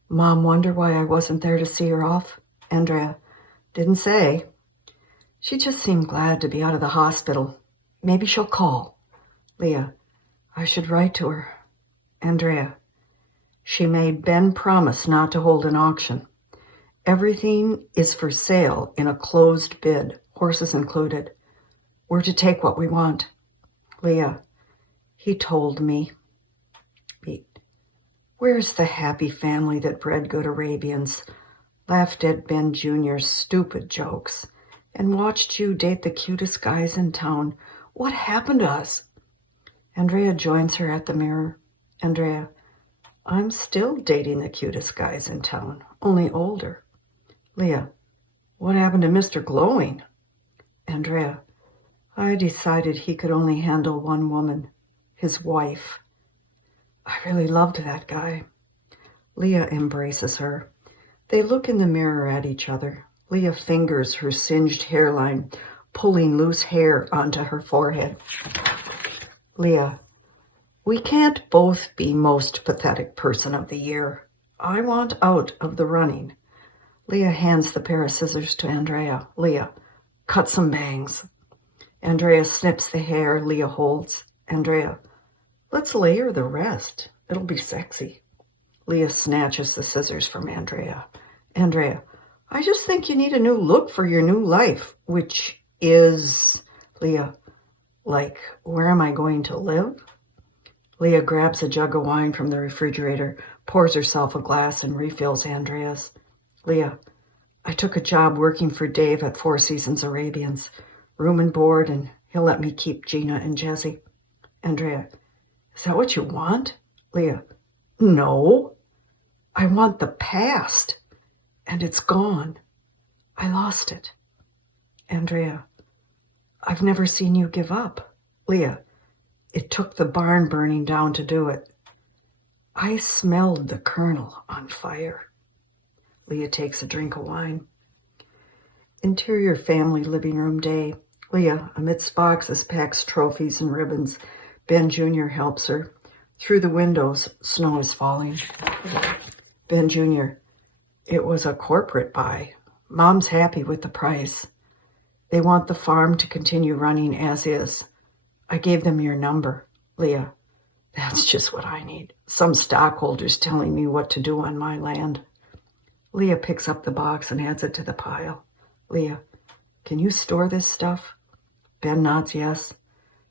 Mom wonder why I wasn't there to see her off? Andrea, didn't say. She just seemed glad to be out of the hospital. Maybe she'll call. Leah, I should write to her. Andrea, she made Ben promise not to hold an auction. Everything is for sale in a closed bid, horses included. We're to take what we want. Leah, he told me. Pete, where's the happy family that bred good Arabians, laughed at Ben Jr.'s stupid jokes, and watched you date the cutest guys in town? What happened to us? Andrea joins her at the mirror. Andrea, I'm still dating the cutest guys in town, only older. Leah, what happened to Mr. Glowing? Andrea, I decided he could only handle one woman, his wife. I really loved that guy. Leah embraces her. They look in the mirror at each other. Leah fingers her singed hairline, pulling loose hair onto her forehead. Leah, we can't both be most pathetic person of the year. I want out of the running. Leah hands the pair of scissors to Andrea. Leah, cut some bangs. Andrea snips the hair Leah holds. Andrea, let's layer the rest. It'll be sexy. Leah snatches the scissors from Andrea. Andrea, I just think you need a new look for your new life, which is... Leah, like, where am I going to live? Leah grabs a jug of wine from the refrigerator, pours herself a glass, and refills Andrea's. Leah, I took a job working for Dave at Four Seasons Arabians, room and board, and he'll let me keep Gina and Jesse. Andrea, is that what you want? Leah, no. I want the past, and it's gone. I lost it. Andrea, I've never seen you give up. Leah, it took the barn burning down to do it. I smelled the kernel on fire. Leah takes a drink of wine. Interior family living room day. Leah, amidst boxes, packs trophies and ribbons. Ben Jr. helps her. Through the windows, snow is falling. Ben Jr. It was a corporate buy. Mom's happy with the price. They want the farm to continue running as is. I gave them your number. Leah, that's just what I need. Some stockholders telling me what to do on my land. Leah picks up the box and adds it to the pile. Leah, can you store this stuff? Ben nods yes.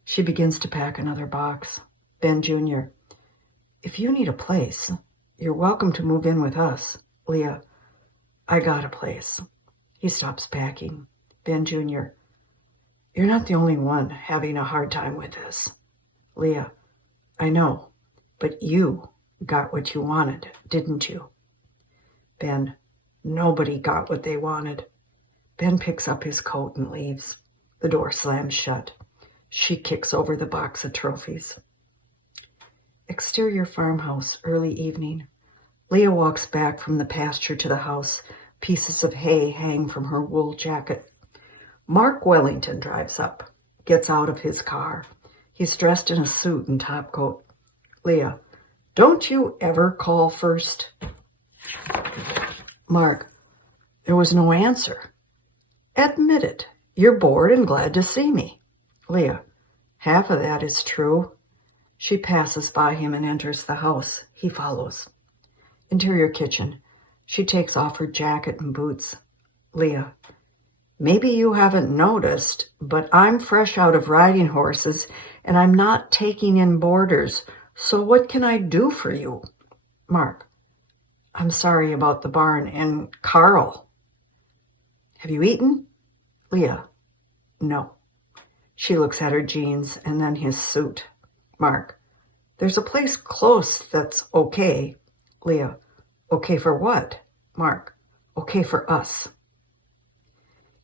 She begins to pack another box. Ben Jr. If you need a place, you're welcome to move in with us. Leah, I got a place. He stops packing. Ben Jr. You're not the only one having a hard time with this. Leah, I know, but you got what you wanted, didn't you? Ben, nobody got what they wanted. Ben picks up his coat and leaves. The door slams shut. She kicks over the box of trophies. Exterior farmhouse, early evening. Leah walks back from the pasture to the house. Pieces of hay hang from her wool jacket. Mark Wellington drives up, gets out of his car. He's dressed in a suit and topcoat. Leah, don't you ever call first? Mark, there was no answer. Admit it. You're bored and glad to see me. Leah, half of that is true. She passes by him and enters the house. He follows. Interior kitchen. She takes off her jacket and boots. Leah, maybe you haven't noticed, but I'm fresh out of riding horses and I'm not taking in boarders. So what can I do for you? Mark, I'm sorry about the barn. And Carl, have you eaten? Leah, no. She looks at her jeans and then his suit. Mark, there's a place close that's okay. Leah, okay for what? Mark, okay for us.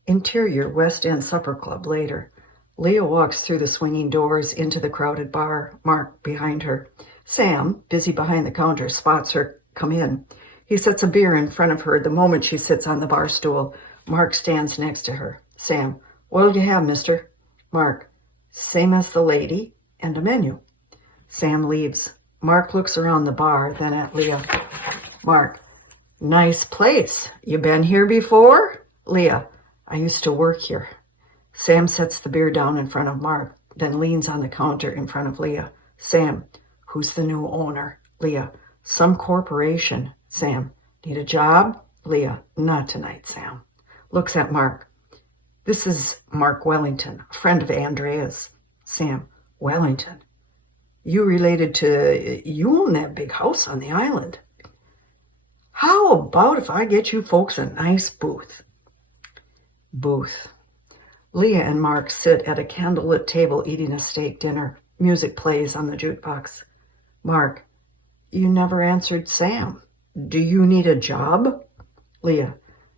Interior West End Supper Club later. Leah walks through the swinging doors into the crowded bar, Mark behind her. Sam, busy behind the counter, spots her come in. He sets a beer in front of her the moment she sits on the bar stool. Mark stands next to her. Sam, what'll you have, mister? Mark, same as the lady and a menu. Sam leaves. Mark looks around the bar, then at Leah. Mark, nice place. You been here before? Leah, I used to work here. Sam sets the beer down in front of Mark, then leans on the counter in front of Leah. Sam, who's the new owner? Leah, some corporation. Sam, need a job? Leah, not tonight, Sam. Looks at Mark. This is Mark Wellington, a friend of Andrea's. Sam, Wellington? You related to, you own that big house on the island. How about if I get you folks a nice booth? Booth. Leah and Mark sit at a candlelit table eating a steak dinner. Music plays on the jukebox. Mark, you never answered Sam. Do you need a job? Leah,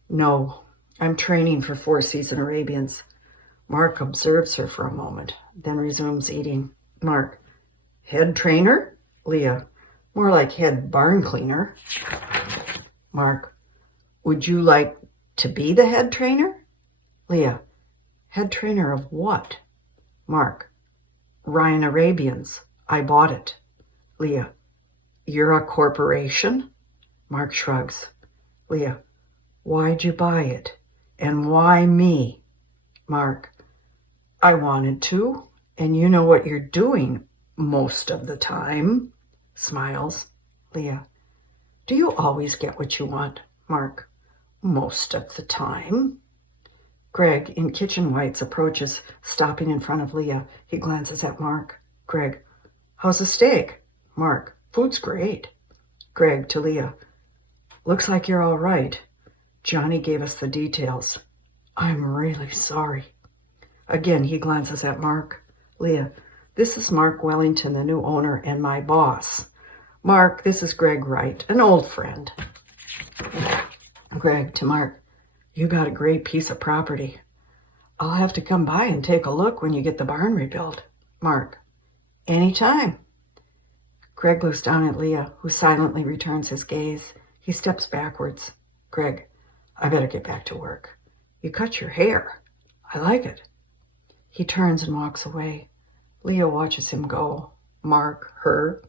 no, I'm training for 4-season Arabians. Mark observes her for a moment, then resumes eating. Mark, head trainer? Leah, more like head barn cleaner. Mark, would you like to be the head trainer? Leah, head trainer of what? Mark, Ryan Arabians. I bought it. Leah, you're a corporation? Mark shrugs. Leah, why'd you buy it? And why me? Mark, I wanted to, and you know what you're doing most of the time. Smiles. Leah, do you always get what you want? Mark, most of the time. Greg, in kitchen whites, approaches, stopping in front of Leah. He glances at Mark. Greg, how's the steak? Mark, food's great. Greg, to Leah, looks like you're all right. Johnny gave us the details. I'm really sorry. Again, he glances at Mark. Leah, this is Mark Wellington, the new owner, and my boss. Mark, this is Greg Wright, an old friend. Greg, to Mark, you got a great piece of property. I'll have to come by and take a look when you get the barn rebuilt. Mark, anytime. Greg looks down at Leah, who silently returns his gaze. He steps backwards. Greg, I better get back to work. You cut your hair. I like it. He turns and walks away. Leah watches him go. Mark, her.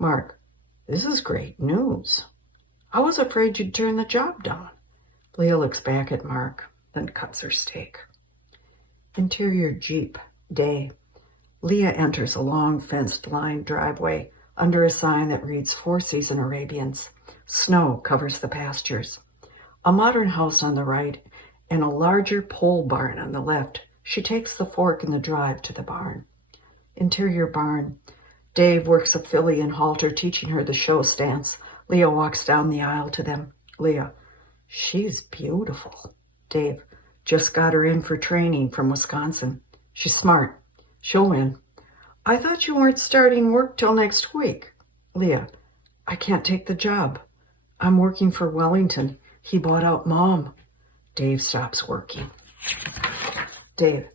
Mark, this is great news. I was afraid you'd turn the job down. Leah looks back at Mark, then cuts her steak. Interior Jeep, day. Leah enters a long fenced-lined driveway under a sign that reads Four Season Arabians. Snow covers the pastures. A modern house on the right and a larger pole barn on the left. She takes the fork in the drive to the barn. Interior barn. Dave works a filly and halter, teaching her the show stance. Leah walks down the aisle to them. Leah, she's beautiful. Dave, just got her in for training from Wisconsin. She's smart. She'll win. I thought you weren't starting work till next week. Leah, I can't take the job. I'm working for Wellington. He bought out Mom. Dave stops working. Dave,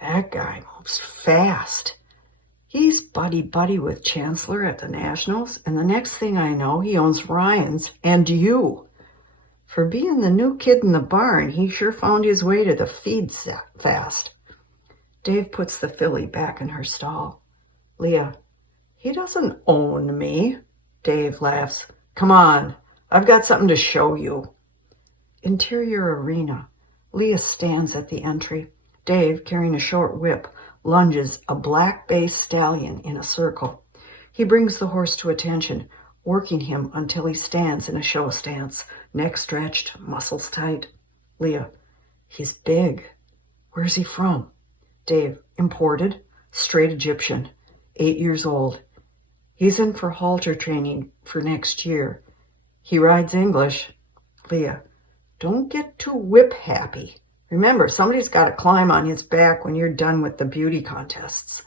that guy moves fast. He's buddy-buddy with Chancellor at the Nationals, and the next thing I know, he owns Ryan's and you. For being the new kid in the barn, he sure found his way to the feed fast. Dave puts the filly back in her stall. Leah, he doesn't own me. Dave laughs. Come on, I've got something to show you. Interior arena. Leah stands at the entry. Dave, carrying a short whip, lunges a black-based stallion in a circle. He brings the horse to attention, working him until he stands in a show stance, neck stretched, muscles tight. Leah, he's big. Where's he from? Dave, imported, straight Egyptian, 8 years old. He's in for halter training for next year. He rides English. Leah, don't get too whip-happy. Remember, somebody's got to climb on his back when you're done with the beauty contests.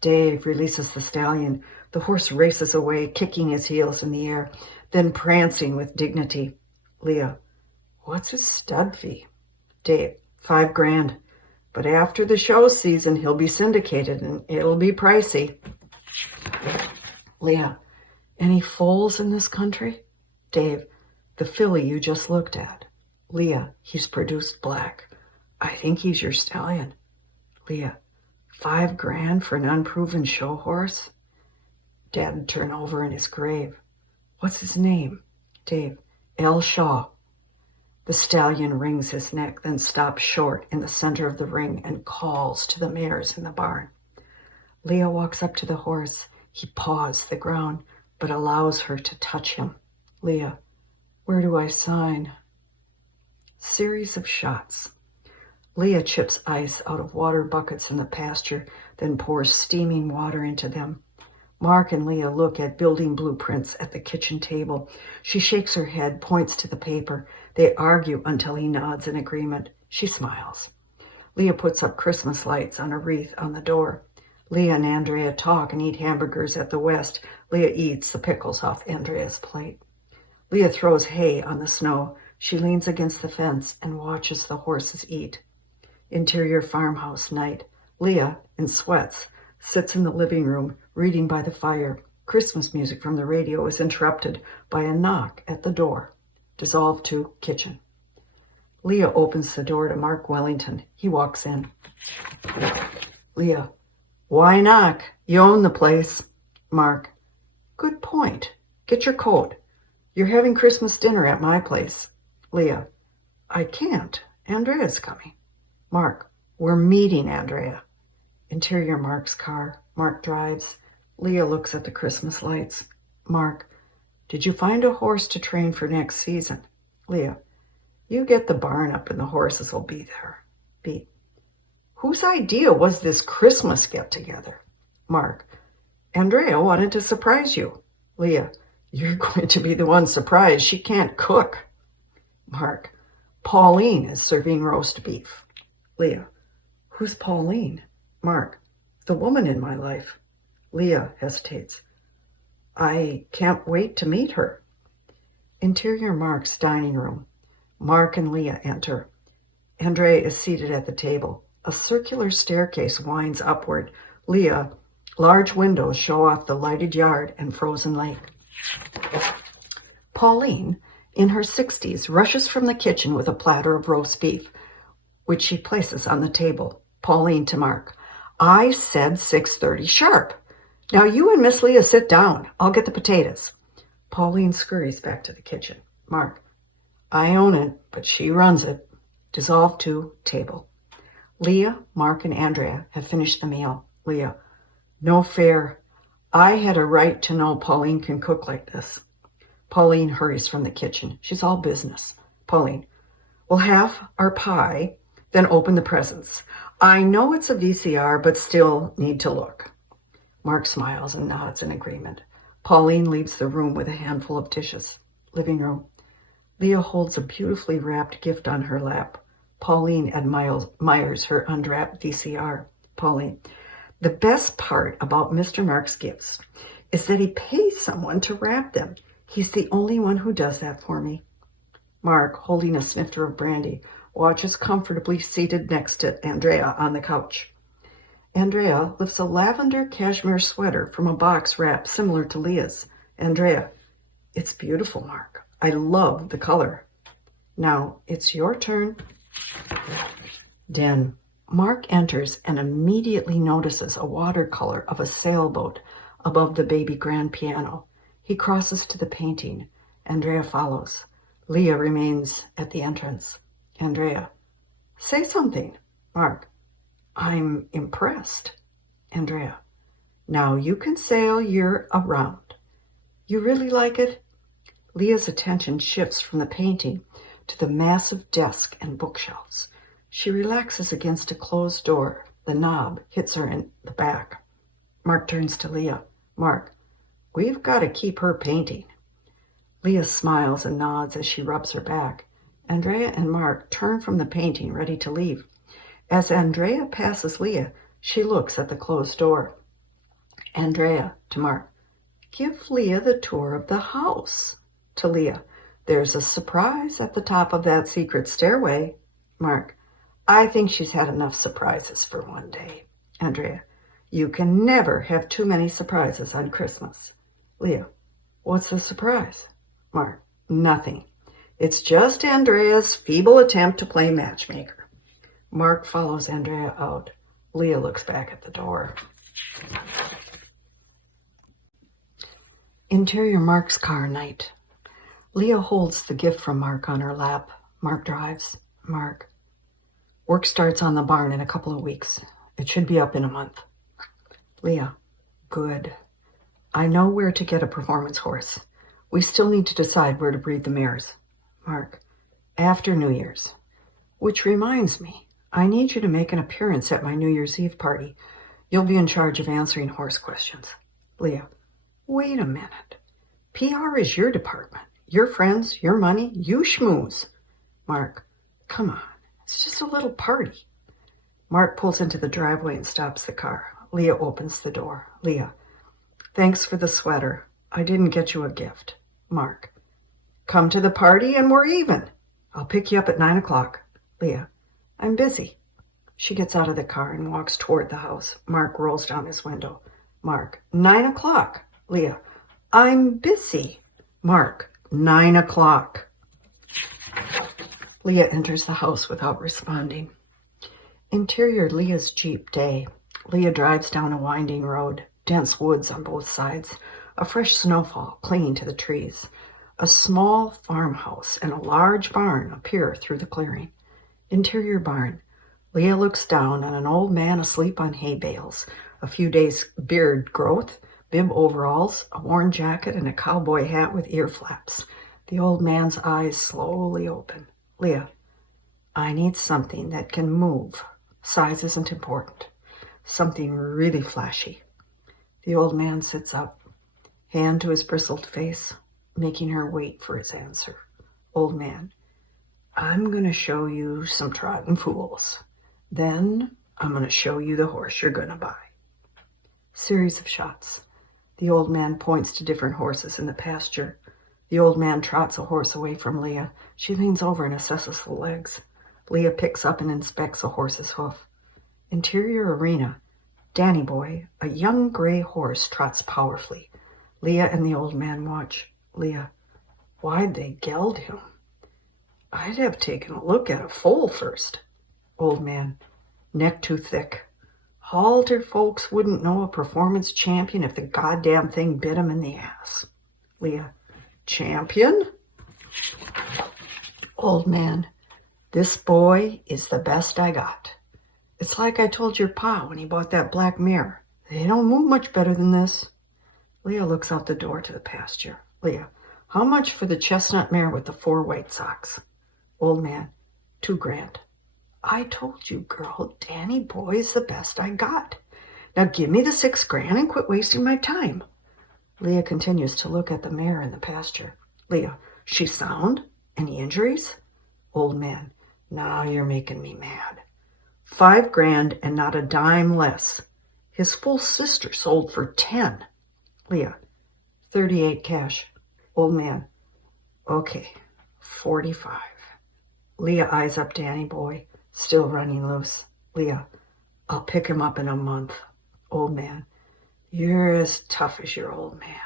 Dave releases the stallion. The horse races away, kicking his heels in the air, then prancing with dignity. Leah, what's his stud fee? Dave, $5,000. But after the show season, he'll be syndicated, and it'll be pricey. Leah, any foals in this country? Dave, the filly you just looked at. Leah, he's produced black. I think he's your stallion. Leah, $5,000 for an unproven show horse? Dad'd turn over in his grave. What's his name? Dave, L. Shaw. The stallion wrings his neck, then stops short in the center of the ring and calls to the mares in the barn. Leah walks up to the horse. He paws the ground, but allows her to touch him. Leah, where do I sign? Series of shots. Leah chips ice out of water buckets in the pasture, then pours steaming water into them. Mark and Leah look at building blueprints at the kitchen table. She shakes her head, points to the paper. They argue until he nods in agreement. She smiles. Leah puts up Christmas lights on a wreath on the door. Leah and Andrea talk and eat hamburgers at the West. Leah eats the pickles off Andrea's plate. Leah throws hay on the snow. She leans against the fence and watches the horses eat. Interior farmhouse night. Leah, in sweats, sits in the living room, reading by the fire. Christmas music from the radio is interrupted by a knock at the door. Dissolved to kitchen. Leah opens the door to Mark Wellington. He walks in. Leah, why knock? You own the place. Mark, good point. Get your coat. You're having Christmas dinner at my place. Leah, I can't. Andrea's coming. Mark, we're meeting Andrea. Interior Mark's car. Mark drives. Leah looks at the Christmas lights. Mark, did you find a horse to train for next season? Leah, you get the barn up and the horses will be there. B, whose idea was this Christmas get-together? Mark, Andrea wanted to surprise you. Leah, you're going to be the one surprised. She can't cook. Mark, Pauline is serving roast beef. Leah, who's Pauline? Mark, the woman in my life. Leah hesitates. I can't wait to meet her. Interior Mark's dining room. Mark and Leah enter. Andrea is seated at the table. A circular staircase winds upward. Leah, large windows show off the lighted yard and frozen lake. Pauline, in her 60s, rushes from the kitchen with a platter of roast beef, which she places on the table. Pauline to Mark. I said 6:30 sharp. Now you and Miss Leah sit down. I'll get the potatoes. Pauline scurries back to the kitchen. Mark. I own it, but she runs it. Dissolve to table. Leah, Mark, and Andrea have finished the meal. Leah. No fair. I had a right to know Pauline can cook like this. Pauline hurries from the kitchen. She's all business. Pauline. We'll have our pie, then open the presents. I know it's a VCR, but still need to look. Mark smiles and nods in agreement. Pauline leaves the room with a handful of dishes. Living room. Leah holds a beautifully wrapped gift on her lap. Pauline admires her unwrapped VCR. Pauline. The best part about Mr. Mark's gifts is that he pays someone to wrap them. He's the only one who does that for me. Mark, holding a snifter of brandy, watches comfortably seated next to Andrea on the couch. Andrea lifts a lavender cashmere sweater from a box wrapped similar to Leah's. Andrea. It's beautiful, Mark. I love the color. Now it's your turn. Den. Mark enters and immediately notices a watercolor of a sailboat above the baby grand piano. He crosses to the painting. Andrea follows. Leah remains at the entrance. Andrea. Say something. Mark. I'm impressed. Andrea. Now you can sail year around. You really like it? Leah's attention shifts from the painting to the massive desk and bookshelves. She relaxes against a closed door. The knob hits her in the back. Mark turns to Leah. Mark, we've got to keep her painting. Leah smiles and nods as she rubs her back. Andrea and Mark turn from the painting, ready to leave. As Andrea passes Leah, she looks at the closed door. Andrea to Mark. Give Leah the tour of the house. To Leah. There's a surprise at the top of that secret stairway. Mark. I think she's had enough surprises for one day. Andrea. You can never have too many surprises on Christmas. Leah. What's the surprise? Mark. Nothing. It's just Andrea's feeble attempt to play matchmaker. Mark follows Andrea out. Leah looks back at the door. Interior Mark's car night. Leah holds the gift from Mark on her lap. Mark drives. Mark. Work starts on the barn in a couple of weeks. It should be up in a month. Leah. Good. I know where to get a performance horse. We still need to decide where to breed the mares. Mark. After New Year's. Which reminds me, I need you to make an appearance at my New Year's Eve party. You'll be in charge of answering horse questions. Leah. Wait a minute. PR is your department. Your friends, your money, you schmooze. Mark. Come on. It's just a little party. Mark pulls into the driveway and stops the car. Leah opens the door. Leah. Thanks for the sweater. I didn't get you a gift. Mark. Come to the party and we're even. I'll pick you up at 9 o'clock. Leah. I'm busy. She gets out of the car and walks toward the house. Mark rolls down his window. Mark. 9 o'clock. Leah. I'm busy. Mark. 9 o'clock. Leah enters the house without responding. Interior Leah's Jeep day. Leah drives down a winding road. Dense woods on both sides. A fresh snowfall clinging to the trees. A small farmhouse and a large barn appear through the clearing. Interior barn. Leah looks down on an old man asleep on hay bales. A few days beard growth, bib overalls, a worn jacket, and a cowboy hat with ear flaps. The old man's eyes slowly open. Leah. I need something that can move. Size isn't important. Something really flashy. The old man sits up, hand to his bristled face, making her wait for his answer. Old man. I'm going to show you some trotting fools. Then I'm going to show you the horse you're going to buy. Series of shots. The old man points to different horses in the pasture. The old man trots a horse away from Leah. She leans over and assesses the legs. Leah picks up and inspects the horse's hoof. Interior arena. Danny Boy, a young gray horse, trots powerfully. Leah and the old man watch. Leah. Why'd they geld him? I'd have taken a look at a foal first. Old man. Neck too thick. Halter folks wouldn't know a performance champion if the goddamn thing bit him in the ass. Leah, champion? Old man, this boy is the best I got. It's like I told your pa when he bought that black mare. They don't move much better than this. Leah looks out the door to the pasture. Leah, how much for the chestnut mare with the 4 white socks? Old man, $2,000. I told you, girl, Danny boy's the best I got. Now give me the $6,000 and quit wasting my time. Leah continues to look at the mare in the pasture. Leah, she's sound? Any injuries? Old man, now you're making me mad. $5,000 and not a dime less. His full sister sold for 10. Leah, 38 cash. Old man, okay, 45. Leah eyes up Danny boy, still running loose. Leah, I'll pick him up in a month. Old man, you're as tough as your old man.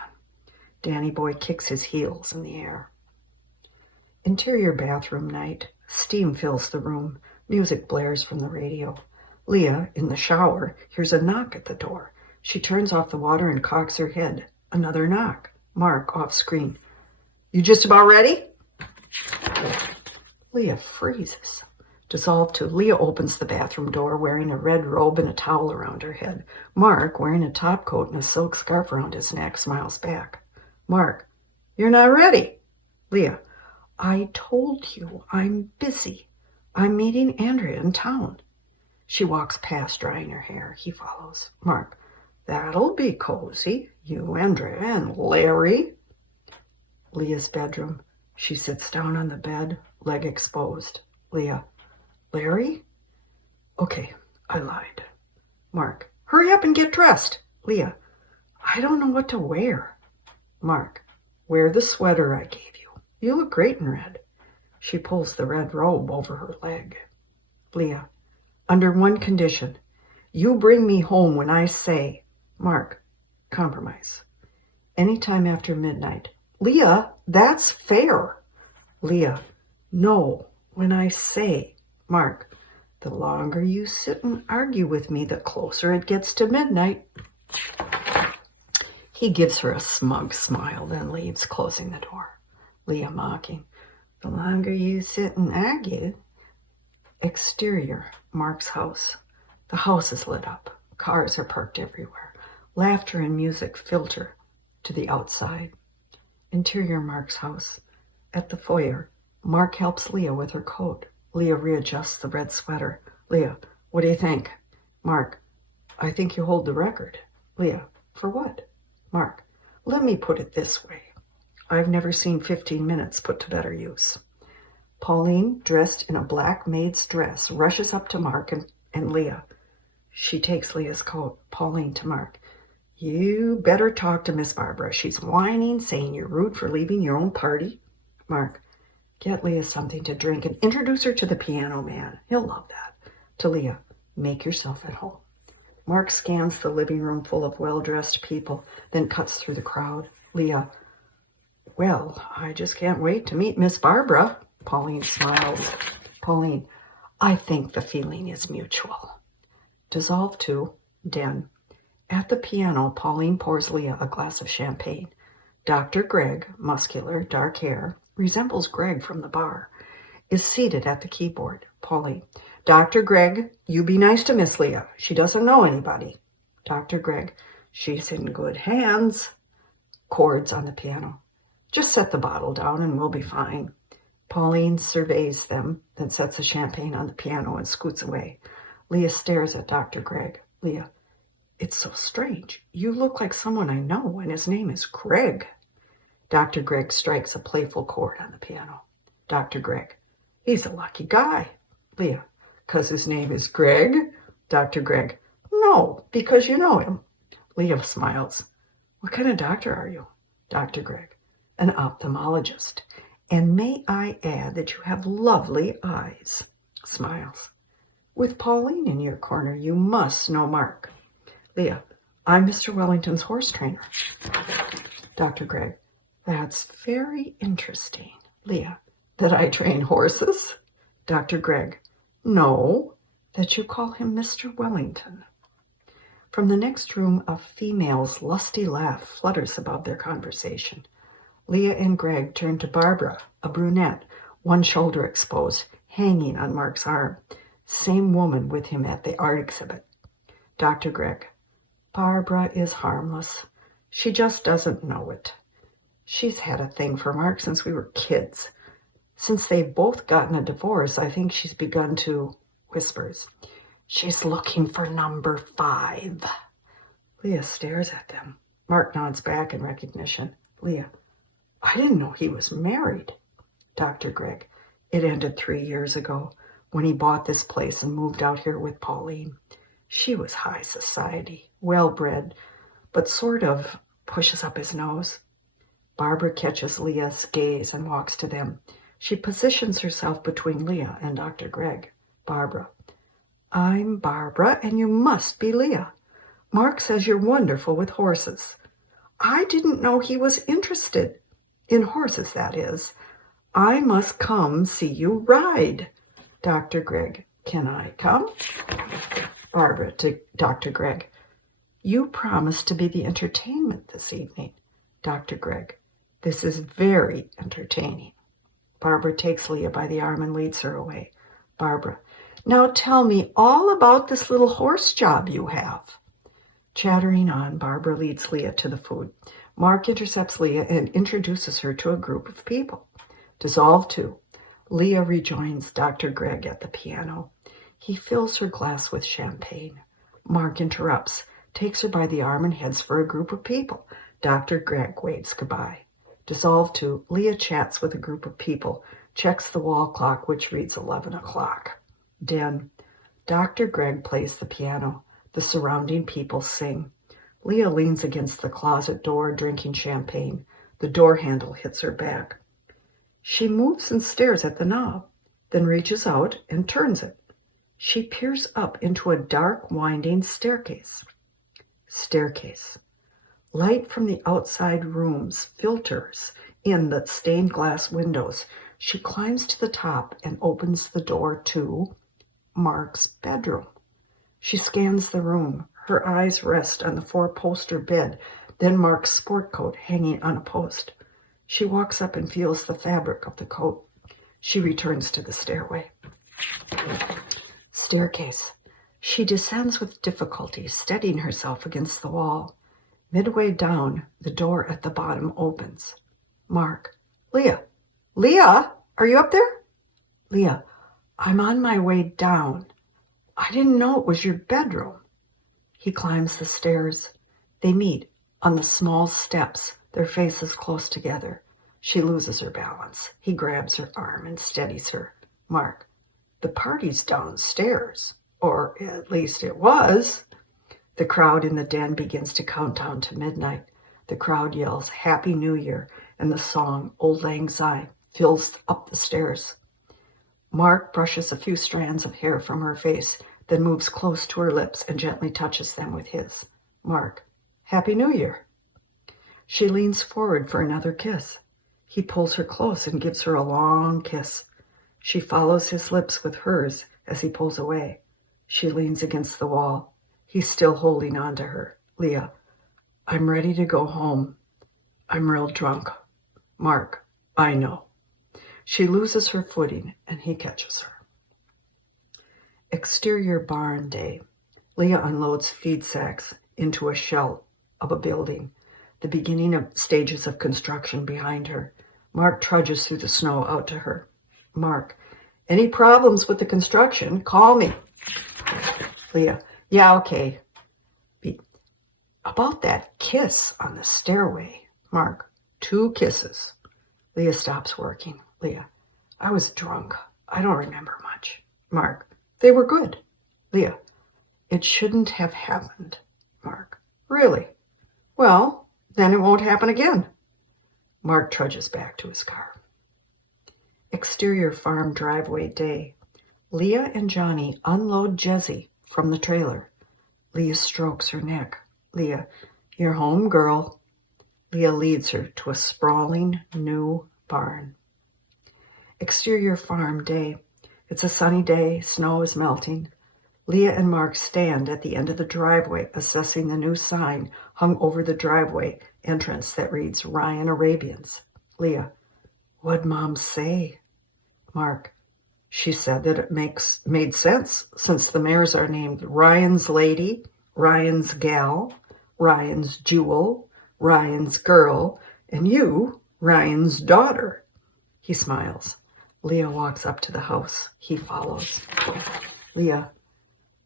Danny boy kicks his heels in the air. Interior bathroom night. Steam fills the room. Music blares from the radio. Leah, in the shower, hears a knock at the door. She turns off the water and cocks her head. Another knock. Mark, off screen. You just about ready? Leah freezes. Dissolved to Leah opens the bathroom door wearing a red robe and a towel around her head. Mark, wearing a top coat and a silk scarf around his neck, smiles back. Mark, you're not ready. Leah, I told you I'm busy. I'm meeting Andrea in town. She walks past, drying her hair. He follows. Mark, that'll be cozy. You, Andrea, and Larry. Leah's bedroom. She sits down on the bed, leg exposed. Leah, Larry? Okay, I lied. Mark, hurry up and get dressed. Leah, I don't know what to wear. Mark, wear the sweater I gave you. You look great in red. She pulls the red robe over her leg. Leah, under one condition. You bring me home when I say. Mark, compromise. Anytime after midnight. Leah, that's fair. Leah, no, when I say. Mark, the longer you sit and argue with me, the closer it gets to midnight. He gives her a smug smile, then leaves, closing the door. Leah mocking. The longer you sit and argue. Exterior, Mark's house. The house is lit up. Cars are parked everywhere. Laughter and music filter to the outside. Interior, Mark's house. At the foyer, Mark helps Leah with her coat. Leah readjusts the red sweater. Leah, what do you think? Mark, I think you hold the record. Leah, for what? Mark, let me put it this way. I've never seen 15 minutes put to better use. Pauline, dressed in a black maid's dress, rushes up to Mark and Leah. She takes Leah's coat. Pauline to Mark. You better talk to Miss Barbara. She's whining, saying you're rude for leaving your own party. Mark, get Leah something to drink and introduce her to the piano man. He'll love that. To Leah, make yourself at home. Mark scans the living room full of well-dressed people, then cuts through the crowd. Leah, well, I just can't wait to meet Miss Barbara. Pauline smiles. Pauline, I think the feeling is mutual. Dissolve to Den. At the piano, Pauline pours Leah a glass of champagne. Dr. Greg, muscular, dark hair, resembles Greg from the bar, is seated at the keyboard. Pauline, Dr. Greg, you be nice to Miss Leah. She doesn't know anybody. Dr. Greg, she's in good hands. Chords on the piano. Just set the bottle down and we'll be fine. Pauline surveys them, then sets the champagne on the piano and scoots away. Leah stares at Dr. Greg. Leah, it's so strange. You look like someone I know, and his name is Greg. Dr. Greg strikes a playful chord on the piano. Dr. Greg, he's a lucky guy. Leah, 'cause his name is Greg? Dr. Greg, no, because you know him. Leah smiles. What kind of doctor are you? Dr. Greg, an ophthalmologist. And may I add that you have lovely eyes. Smiles. With Pauline in your corner, you must know Mark. Leah, I'm Mr. Wellington's horse trainer. Dr. Greg, that's very interesting. Leah, that I train horses? Dr. Greg, no, that you call him Mr. Wellington. From the next room, a female's lusty laugh flutters above their conversation. Leah and Greg turn to Barbara, a brunette, one shoulder exposed, hanging on Mark's arm. Same woman with him at the art exhibit. Dr. Greg. Barbara is harmless. She just doesn't know it. She's had a thing for Mark since we were kids. Since they've both gotten a divorce, I think she's begun to, whispers, she's looking for number 5. Leah stares at them. Mark nods back in recognition. Leah, I didn't know he was married. Dr. Greg, it ended 3 years ago when he bought this place and moved out here with Pauline. She was high society, well-bred, but sort of pushes up his nose. Barbara catches Leah's gaze and walks to them. She positions herself between Leah and Dr. Greg. Barbara, I'm Barbara, and you must be Leah. Mark says you're wonderful with horses. I didn't know he was interested. In horses, that is. I must come see you ride. Dr. Greg, can I come? Barbara to Dr. Greg, you promised to be the entertainment this evening. Dr. Greg, this is very entertaining. Barbara takes Leah by the arm and leads her away. Barbara, now tell me all about this little horse job you have. Chattering on, Barbara leads Leah to the food. Mark intercepts Leah and introduces her to a group of people. Dissolve 2. Leah rejoins Dr. Greg at the piano. He fills her glass with champagne. Mark interrupts, takes her by the arm and heads for a group of people. Dr. Greg waves goodbye. Dissolve 2. Leah chats with a group of people, checks the wall clock, which reads 11 o'clock. Den. Dr. Greg plays the piano. The surrounding people sing. Leah leans against the closet door, drinking champagne. The door handle hits her back. She moves and stares at the knob, then reaches out and turns it. She peers up into a dark, winding staircase. Light from the outside rooms filters in the stained glass windows. She climbs to the top and opens the door to Mark's bedroom. She scans the room. Her eyes rest on the 4-poster bed, then Mark's sport coat hanging on a post. She walks up and feels the fabric of the coat. She returns to the staircase. She descends with difficulty, steadying herself against the wall. Midway down, the door at the bottom opens. Mark. Leah, are you up there? Leah, I'm on my way down. I didn't know it was your bedroom. He climbs the stairs. They meet on the small steps, their faces close together. She loses her balance. He grabs her arm and steadies her. Mark, the party's downstairs, or at least it was. The crowd in the den begins to count down to midnight. The crowd yells, Happy New Year, and the song, Auld Lang Syne, fills up the stairs. Mark brushes a few strands of hair from her face, then moves close to her lips and gently touches them with his. Mark, Happy New Year. She leans forward for another kiss. He pulls her close and gives her a long kiss. She follows his lips with hers as he pulls away. She leans against the wall. He's still holding on to her. Leah, I'm ready to go home. I'm real drunk. Mark, I know. She loses her footing and he catches her. Exterior barn day. Leah unloads feed sacks into a shell of a building, the beginning of stages of construction behind her. Mark trudges through the snow out to her. Mark, any problems with the construction, call me. Leah, yeah, okay. About that kiss on the stairway. Mark, 2 kisses. Leah stops working. Leah, I was drunk. I don't remember much. Mark, they were good. Leah, it shouldn't have happened. Mark, really? Well, then it won't happen again. Mark trudges back to his car. Exterior farm driveway day. Leah and Johnny unload Jessie from the trailer. Leah strokes her neck. Leah, you're home, girl. Leah leads her to a sprawling new barn. Exterior farm day. It's a sunny day. Snow is melting. Leah and Mark stand at the end of the driveway, assessing the new sign hung over the driveway entrance that reads Ryan Arabians. Leah, what'd Mom say? Mark, she said that it made sense since the mares are named Ryan's Lady, Ryan's Gal, Ryan's Jewel, Ryan's Girl, and you, Ryan's Daughter. He smiles. Leah walks up to the house. He follows. Leah,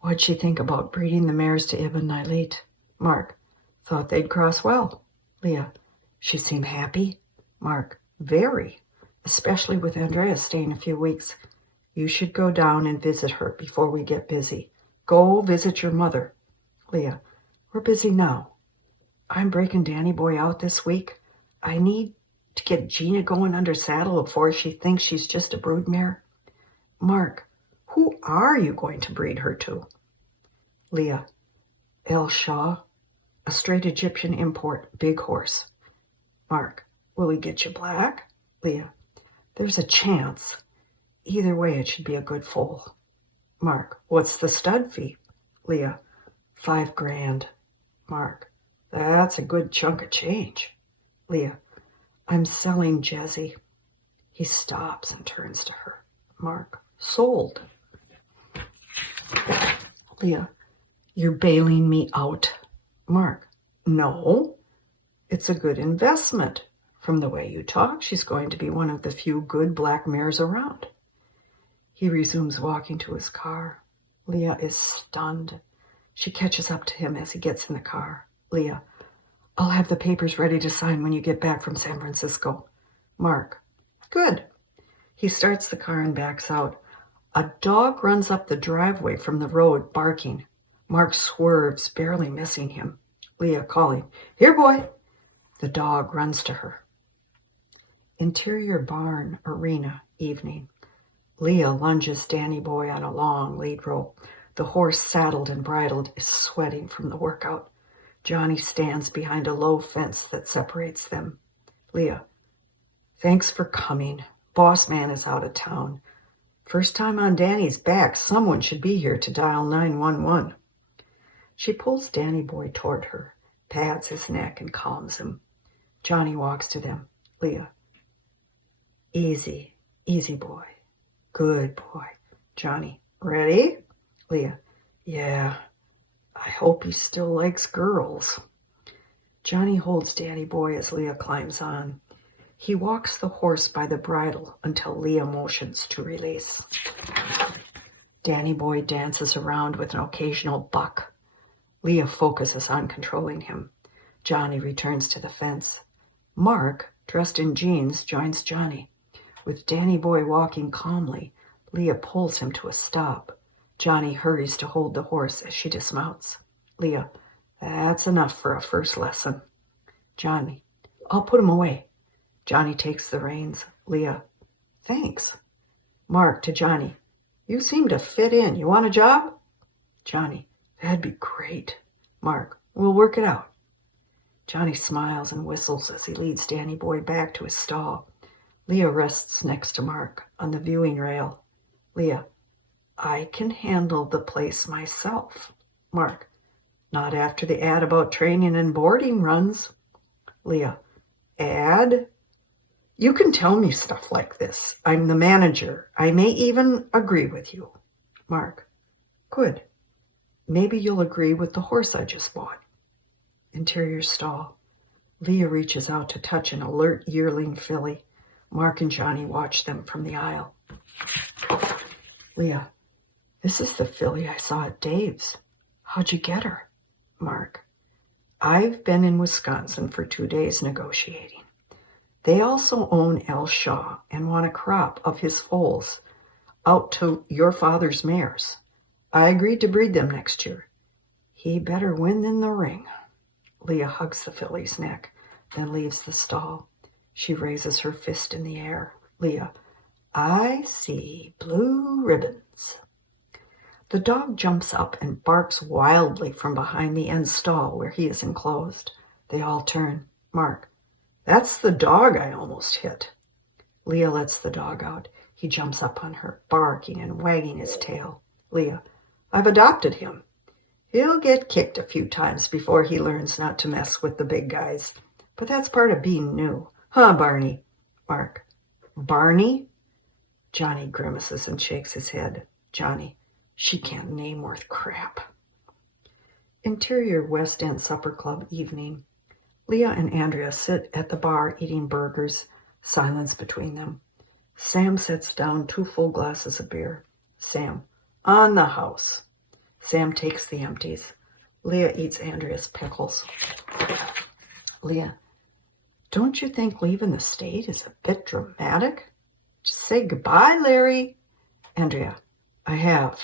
what'd she think about breeding the mares to Ibn Nailit? Mark, thought they'd cross well. Leah, she seemed happy. Mark, very, especially with Andrea staying a few weeks. You should go down and visit her before we get busy. Go visit your mother. Leah, we're busy now. I'm breaking Danny Boy out this week. I need to get Gina going under saddle before she thinks she's just a broodmare. Mark, who are you going to breed her to? Leah, El Shah, a straight Egyptian import, big horse. Mark, will he get you black? Leah, there's a chance. Either way, it should be a good foal. Mark, what's the stud fee? Leah, $5,000. Mark, that's a good chunk of change. Leah, I'm selling Jezzy. He stops and turns to her. Mark, sold. Leah, you're bailing me out. Mark, no, it's a good investment. From the way you talk, she's going to be one of the few good black mares around. He resumes walking to his car. Leah is stunned. She catches up to him as he gets in the car. Leah, I'll have the papers ready to sign when you get back from San Francisco. Mark, good. He starts the car and backs out. A dog runs up the driveway from the road, barking. Mark swerves, barely missing him. Leah calling, here, boy. The dog runs to her. Interior barn, arena, evening. Leah lunges Danny Boy on a long lead rope. The horse, saddled and bridled, is sweating from the workout. Johnny stands behind a low fence that separates them. Leah, thanks for coming. Boss man is out of town. First time on Danny's back, someone should be here to dial 911. She pulls Danny Boy toward her, pats his neck and calms him. Johnny walks to them. Leah, easy, easy boy. Good boy. Johnny, ready? Leah, yeah. I hope he still likes girls. Johnny holds Danny Boy as Leah climbs on. He walks the horse by the bridle until Leah motions to release. Danny Boy dances around with an occasional buck. Leah focuses on controlling him. Johnny returns to the fence. Mark, dressed in jeans, joins Johnny. With Danny Boy walking calmly, Leah pulls him to a stop. Johnny hurries to hold the horse as she dismounts. Leah, that's enough for a first lesson. Johnny, I'll put him away. Johnny takes the reins. Leah, thanks. Mark to Johnny, you seem to fit in. You want a job? Johnny, that'd be great. Mark, we'll work it out. Johnny smiles and whistles as he leads Danny Boy back to his stall. Leah rests next to Mark on the viewing rail. Leah, I can handle the place myself. Mark, not after the ad about training and boarding runs. Leah, ad? You can tell me stuff like this. I'm the manager. I may even agree with you. Mark, good. Maybe you'll agree with the horse I just bought. Interior stall. Leah reaches out to touch an alert yearling filly. Mark and Johnny watch them from the aisle. Leah, this is the filly I saw at Dave's. How'd you get her? Mark, I've been in Wisconsin for 2 days negotiating. They also own El Shah and want a crop of his foals out to your father's mares. I agreed to breed them next year. He better win in the ring. Leah hugs the filly's neck, then leaves the stall. She raises her fist in the air. Leah, I see blue ribbons. The dog jumps up and barks wildly from behind the end stall where he is enclosed. They all turn. Mark, that's the dog I almost hit. Leah lets the dog out. He jumps up on her, barking and wagging his tail. Leah, I've adopted him. He'll get kicked a few times before he learns not to mess with the big guys. But that's part of being new. Huh, Barney? Mark. Barney? Johnny grimaces and shakes his head. Johnny. She can't name worth crap. Interior West End Supper Club evening. Leah and Andrea sit at the bar eating burgers. Silence between them. Sam sets down 2 full glasses of beer. Sam. On the house. Sam takes the empties. Leah eats Andrea's pickles. Leah. Don't you think leaving the state is a bit dramatic? Just say goodbye, Larry. Andrea. I have.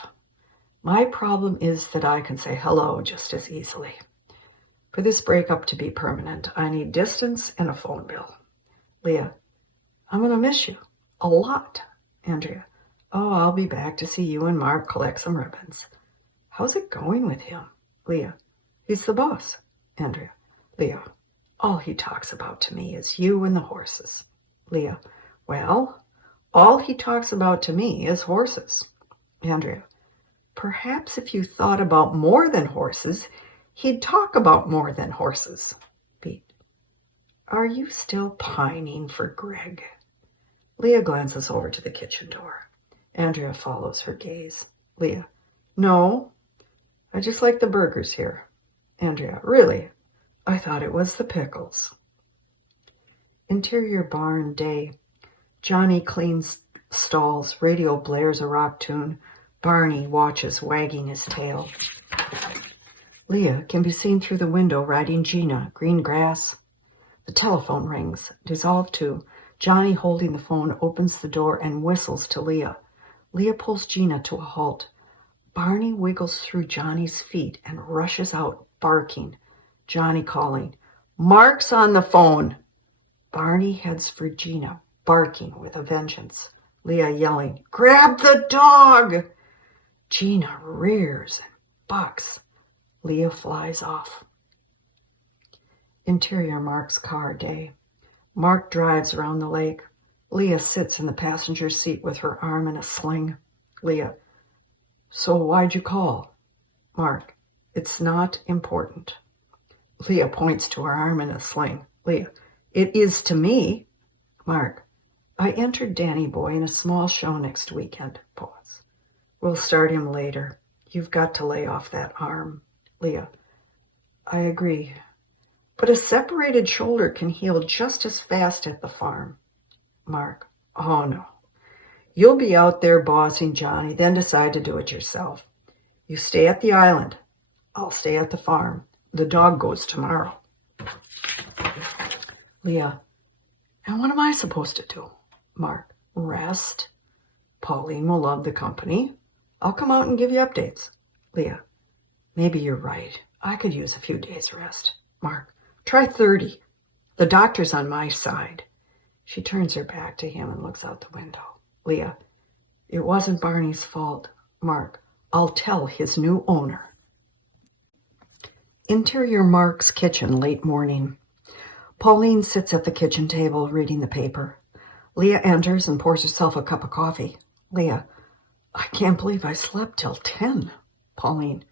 My problem is that I can say hello just as easily. For this breakup to be permanent, I need distance and a phone bill. Leah. I'm going to miss you. A lot. Andrea. Oh, I'll be back to see you and Mark collect some ribbons. How's it going with him? Leah. He's the boss. Andrea. Leah. All he talks about to me is you and the horses. Leah. Well, all he talks about to me is horses. Andrea. Perhaps if you thought about more than horses, he'd talk about more than horses. Pete. Are you still pining for Greg? Leah glances over to the kitchen door. Andrea follows her gaze. Leah. No, I just like the burgers here. Andrea. Really? I thought it was the pickles. Interior barn day. Johnny cleans stalls. Radio blares a rock tune. Barney watches, wagging his tail. Leah can be seen through the window riding Gina. Green grass. The telephone rings. Dissolved to. Johnny, holding the phone, opens the door and whistles to Leah. Leah pulls Gina to a halt. Barney wiggles through Johnny's feet and rushes out, barking. Johnny calling, Mark's on the phone. Barney heads for Gina, barking with a vengeance. Leah yelling, grab the dog! Gina rears and bucks. Leah flies off. Interior Mark's car day. Mark drives around the lake. Leah sits in the passenger seat with her arm in a sling. Leah, so why'd you call? Mark, it's not important. Leah points to her arm in a sling. Leah, it is to me. Mark, I entered Danny Boy in a small show next weekend. Pause. We'll start him later. You've got to lay off that arm. Leah, I agree. But a separated shoulder can heal just as fast at the farm. Mark, oh no. You'll be out there bossing Johnny, then decide to do it yourself. You stay at the island. I'll stay at the farm. The dog goes tomorrow. Leah, and what am I supposed to do? Mark, rest. Pauline will love the company. I'll come out and give you updates. Leah, maybe you're right. I could use a few days rest. Mark, try 30. The doctor's on my side. She turns her back to him and looks out the window. Leah, it wasn't Barney's fault. Mark, I'll tell his new owner. Interior Mark's kitchen, late morning. Pauline sits at the kitchen table reading the paper. Leah enters and pours herself a cup of coffee. Leah, I can't believe I slept till 10. Pauline,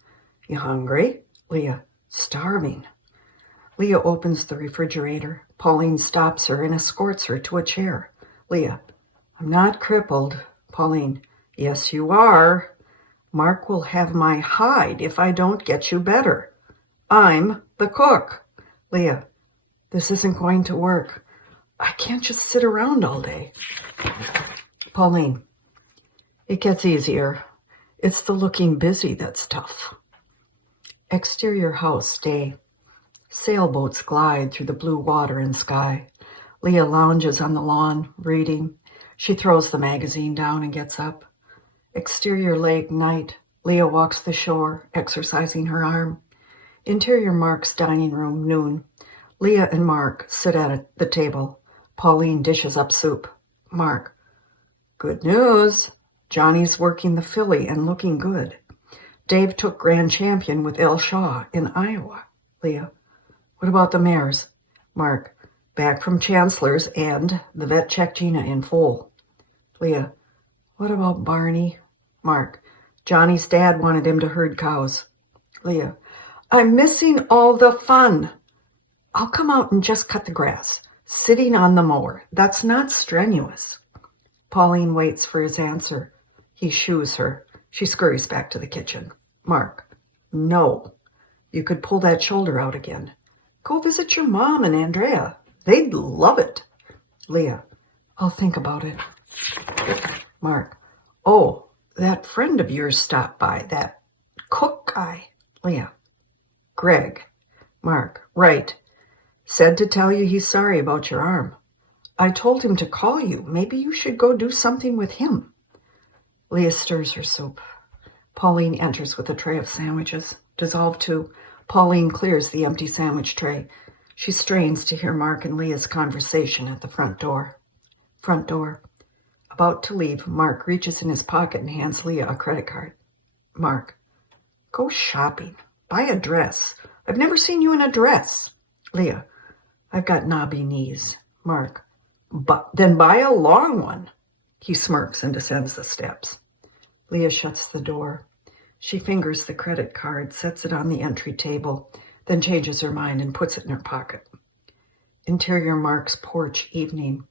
you hungry? Leah, starving. Leah opens the refrigerator. Pauline stops her and escorts her to a chair. Leah, I'm not crippled. Pauline, yes, you are. Mark will have my hide if I don't get you better. I'm the cook. Leah, this isn't going to work. I can't just sit around all day. Pauline, it gets easier. It's the looking busy that's tough. Exterior house day. Sailboats glide through the blue water and sky. Leah lounges on the lawn, reading. She throws the magazine down and gets up. Exterior lake night. Leah walks the shore, exercising her arm. Interior Mark's dining room, noon. Leah and Mark sit at the table. Pauline dishes up soup. Mark, good news. Johnny's working the filly and looking good. Dave took grand champion with El Shaw in Iowa. Leah, what about the mares? Mark, back from Chancellor's and the vet checked Gina in full. Leah, what about Barney? Mark, Johnny's dad wanted him to herd cows. Leah, I'm missing all the fun. I'll come out and just cut the grass, sitting on the mower. That's not strenuous. Pauline waits for his answer. He shoos her. She scurries back to the kitchen. Mark, no. You could pull that shoulder out again. Go visit your mom and Andrea. They'd love it. Leah, I'll think about it. Mark, oh, that friend of yours stopped by, that cook guy. Leah, Greg. Mark, right. Said to tell you he's sorry about your arm. I told him to call you. Maybe you should go do something with him. Leah stirs her soup. Pauline enters with a tray of sandwiches. Dissolved two. Pauline clears the empty sandwich tray. She strains to hear Mark and Leah's conversation at the front door. Front door. About to leave, Mark reaches in his pocket and hands Leah a credit card. Mark, go shopping. Buy a dress. I've never seen you in a dress. Leah, I've got knobby knees. Mark, then buy a long one. He smirks and descends the steps. Leah shuts the door. She fingers the credit card, sets it on the entry table, then changes her mind and puts it in her pocket. Interior Mark's porch evening.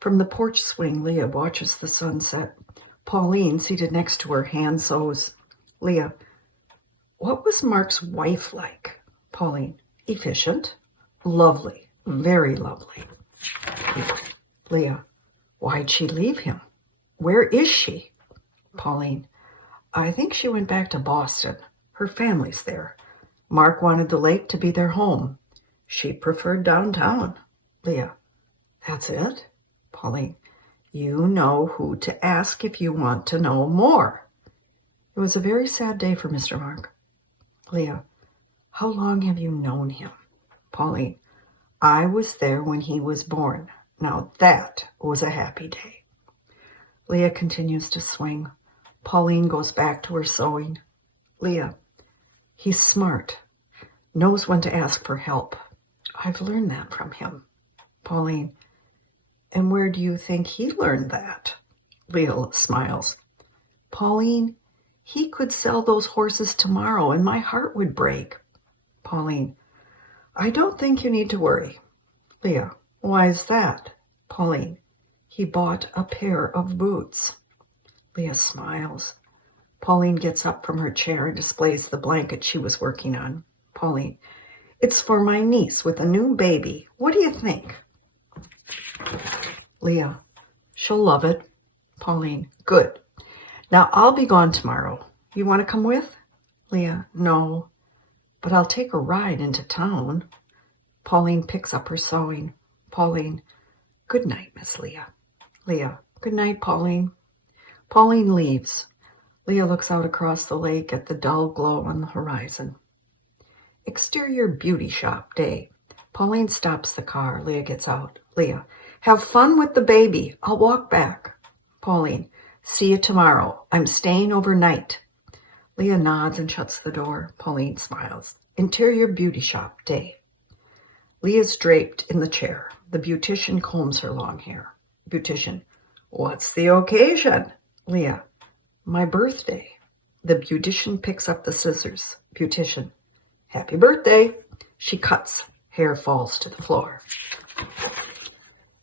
From the porch swing, Leah watches the sunset. Pauline, seated next to her, hand sews. Leah, what was Mark's wife like? Pauline, efficient, lovely, very lovely. Leah, why'd she leave him? Where is she? Pauline, I think she went back to Boston. Her family's there. Mark wanted the lake to be their home. She preferred downtown. Leah, that's it? Pauline, you know who to ask if you want to know more. It was a very sad day for Mr. Mark. Leah, how long have you known him? Pauline, I was there when he was born. Now that was a happy day. Leah continues to swing. Pauline goes back to her sewing. Leah, he's smart. Knows when to ask for help. I've learned that from him. Pauline, and where do you think he learned that? Leah smiles. Pauline, he could sell those horses tomorrow and my heart would break. Pauline, I don't think you need to worry. Leah, why is that? Pauline, he bought a pair of boots. Leah smiles. Pauline gets up from her chair and displays the blanket she was working on. Pauline, it's for my niece with a new baby. What do you think? Leah, she'll love it. Pauline, good. Now I'll be gone tomorrow. You want to come with? Leah, no, but I'll take a ride into town. Pauline picks up her sewing. Pauline, good night, Miss Leah. Leah, good night, Pauline. Pauline leaves. Leah looks out across the lake at the dull glow on the horizon. Exterior beauty shop day. Pauline stops the car. Leah gets out. Leah, have fun with the baby. I'll walk back. Pauline, see you tomorrow. I'm staying overnight. Leah nods and shuts the door. Pauline smiles. Interior beauty shop day. Leah's draped in the chair. The beautician combs her long hair. Beautician, what's the occasion? Leah, my birthday. The beautician picks up the scissors. Beautician, happy birthday. She cuts. Hair falls to the floor.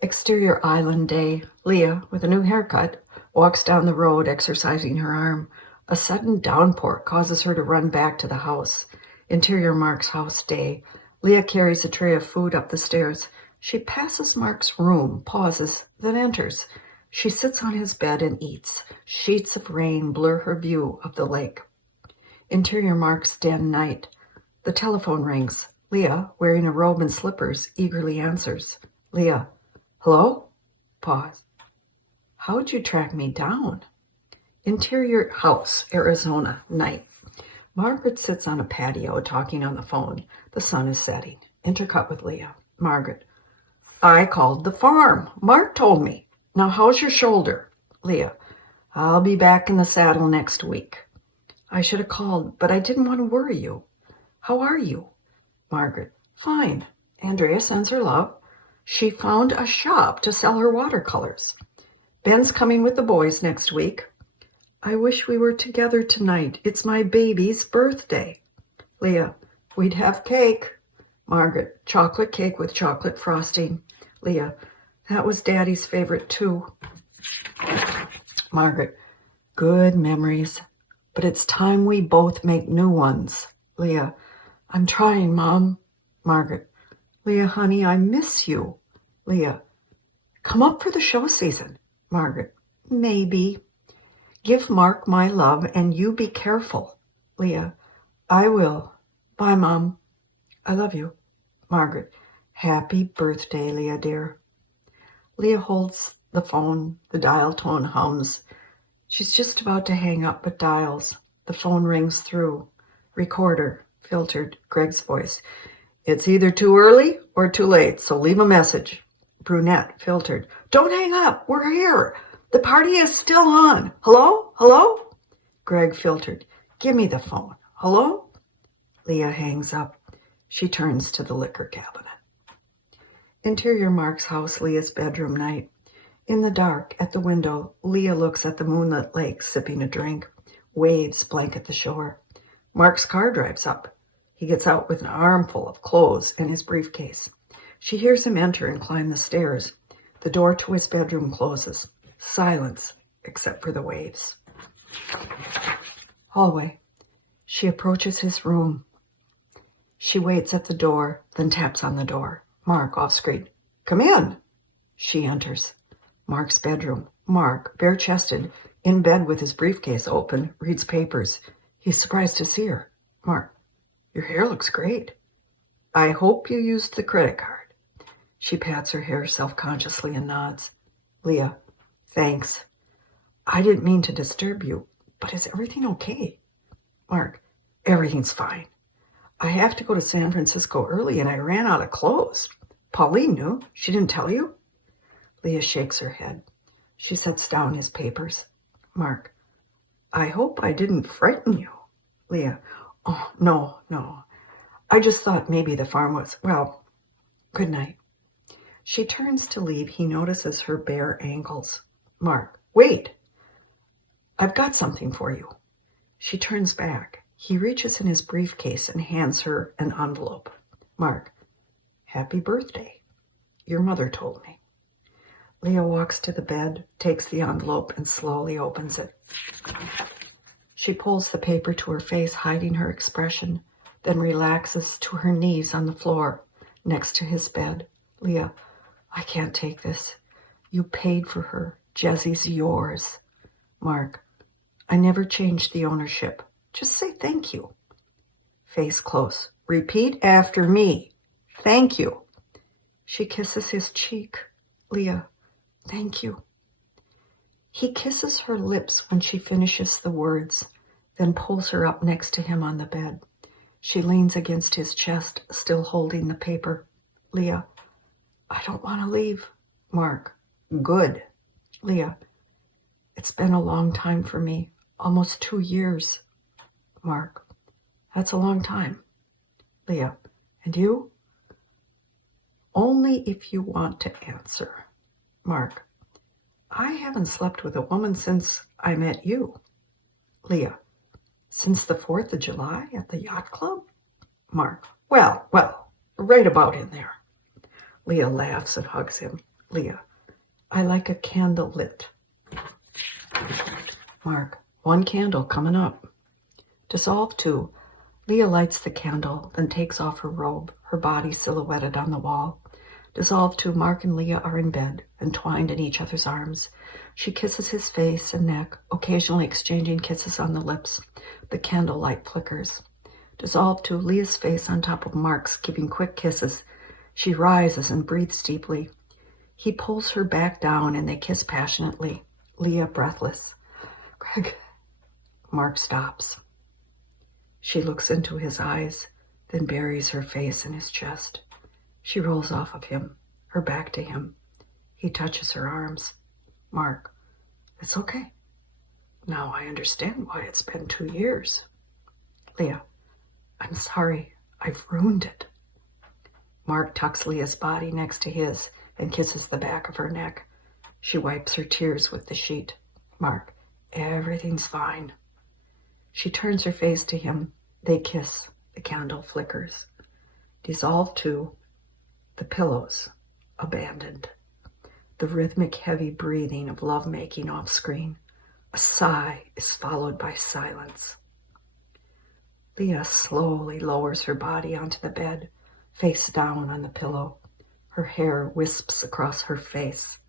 Exterior island day. Leah, with a new haircut, walks down the road exercising her arm. A sudden downpour causes her to run back to the house. Interior Mark's house day. Leah carries a tray of food up the stairs. She passes Mark's room, pauses, then enters. She sits on his bed and eats. Sheets of rain blur her view of the lake. Interior Mark's den night. The telephone rings. Leah, wearing a robe and slippers, eagerly answers. Leah, hello? Pause. How'd you track me down? Interior house, Arizona, night. Margaret sits on a patio talking on the phone. The sun is setting. Intercut with Leah. Margaret, I called the farm. Mark told me. Now how's your shoulder? Leah, I'll be back in the saddle next week. I should have called, but I didn't want to worry you. How are you? Margaret, fine. Andrea sends her love. She found a shop to sell her watercolors. Ben's coming with the boys next week. I wish we were together tonight. It's my baby's birthday. Leah, we'd have cake. Margaret, chocolate cake with chocolate frosting. Leah, that was Daddy's favorite too. Margaret, good memories. But it's time we both make new ones. Leah, I'm trying, Mom. Margaret, Leah, honey, I miss you. Leah, come up for the show season. Margaret, maybe. Give Mark my love and you be careful. Leah, I will. Bye, Mom. I love you. Margaret, happy birthday, Leah dear. Leah holds the phone. The dial tone hums. She's just about to hang up, but dials. The phone rings through. Recorder, filtered, Greg's voice. It's either too early or too late, so leave a message. Brunette, filtered. Don't hang up. We're here. The party is still on. Hello? Hello? Greg, filtered. Give me the phone. Hello? Leah hangs up. She turns to the liquor cabinet. Interior Mark's house, Leah's bedroom night. In the dark, at the window, Leah looks at the moonlit lake, sipping a drink. Waves blanket the shore. Mark's car drives up. He gets out with an armful of clothes and his briefcase. She hears him enter and climb the stairs. The door to his bedroom closes. Silence, except for the waves. Hallway. She approaches his room. She waits at the door, then taps on the door. Mark, off screen. Come in. She enters. Mark's bedroom. Mark, bare-chested, in bed with his briefcase open, reads papers. He's surprised to see her. Mark, your hair looks great. I hope you used the credit card. She pats her hair self-consciously and nods. Leah, thanks. I didn't mean to disturb you, but is everything okay? Mark, everything's fine. I have to go to San Francisco early and I ran out of clothes. Pauline knew. She didn't tell you? Leah shakes her head. She sets down his papers. Mark, I hope I didn't frighten you. Leah, oh, no. I just thought maybe the farm was, well, good night. She turns to leave. He notices her bare ankles. Mark, wait. I've got something for you. She turns back. He reaches in his briefcase and hands her an envelope. Mark, happy birthday. Your mother told me. Leah walks to the bed, takes the envelope, and slowly opens it. She pulls the paper to her face, hiding her expression, then relaxes to her knees on the floor next to his bed. Leah, I can't take this. You paid for her. Jessie's yours. Mark, I never changed the ownership. Just say thank you. Face close. Repeat after me. Thank you. She kisses his cheek. Leah, thank you. He kisses her lips when she finishes the words, then pulls her up next to him on the bed. She leans against his chest, still holding the paper. Leah, I don't want to leave. Mark, good. Leah, it's been a long time for me, almost 2 years. Mark, that's a long time. Leah, and you? Only if you want to answer. Mark, I haven't slept with a woman since I met you. Leah, since the 4th of July at the yacht club? Mark, well, right about in there. Leah laughs and hugs him. Leah, I like a candle lit. Mark, 1 candle coming up. Dissolve 2. Leah lights the candle, then takes off her robe, her body silhouetted on the wall. Dissolve 2. Mark and Leah are in bed, entwined in each other's arms. She kisses his face and neck, occasionally exchanging kisses on the lips. The candlelight flickers. Dissolve 2. Leah's face on top of Mark's, giving quick kisses. She rises and breathes deeply. He pulls her back down and they kiss passionately. Leah breathless. Greg. Mark stops. She looks into his eyes, then buries her face in his chest. She rolls off of him, her back to him. He touches her arms. Mark, it's okay. Now I understand why it's been 2 years. Leah, I'm sorry. I've ruined it. Mark tucks Leah's body next to his and kisses the back of her neck. She wipes her tears with the sheet. Mark, Everything's fine. She turns her face to him. They kiss. The candle flickers. Dissolve to the pillows, abandoned. The rhythmic, heavy breathing of lovemaking off screen. A sigh is followed by silence. Leah slowly lowers her body onto the bed, face down on the pillow. Her hair wisps across her face.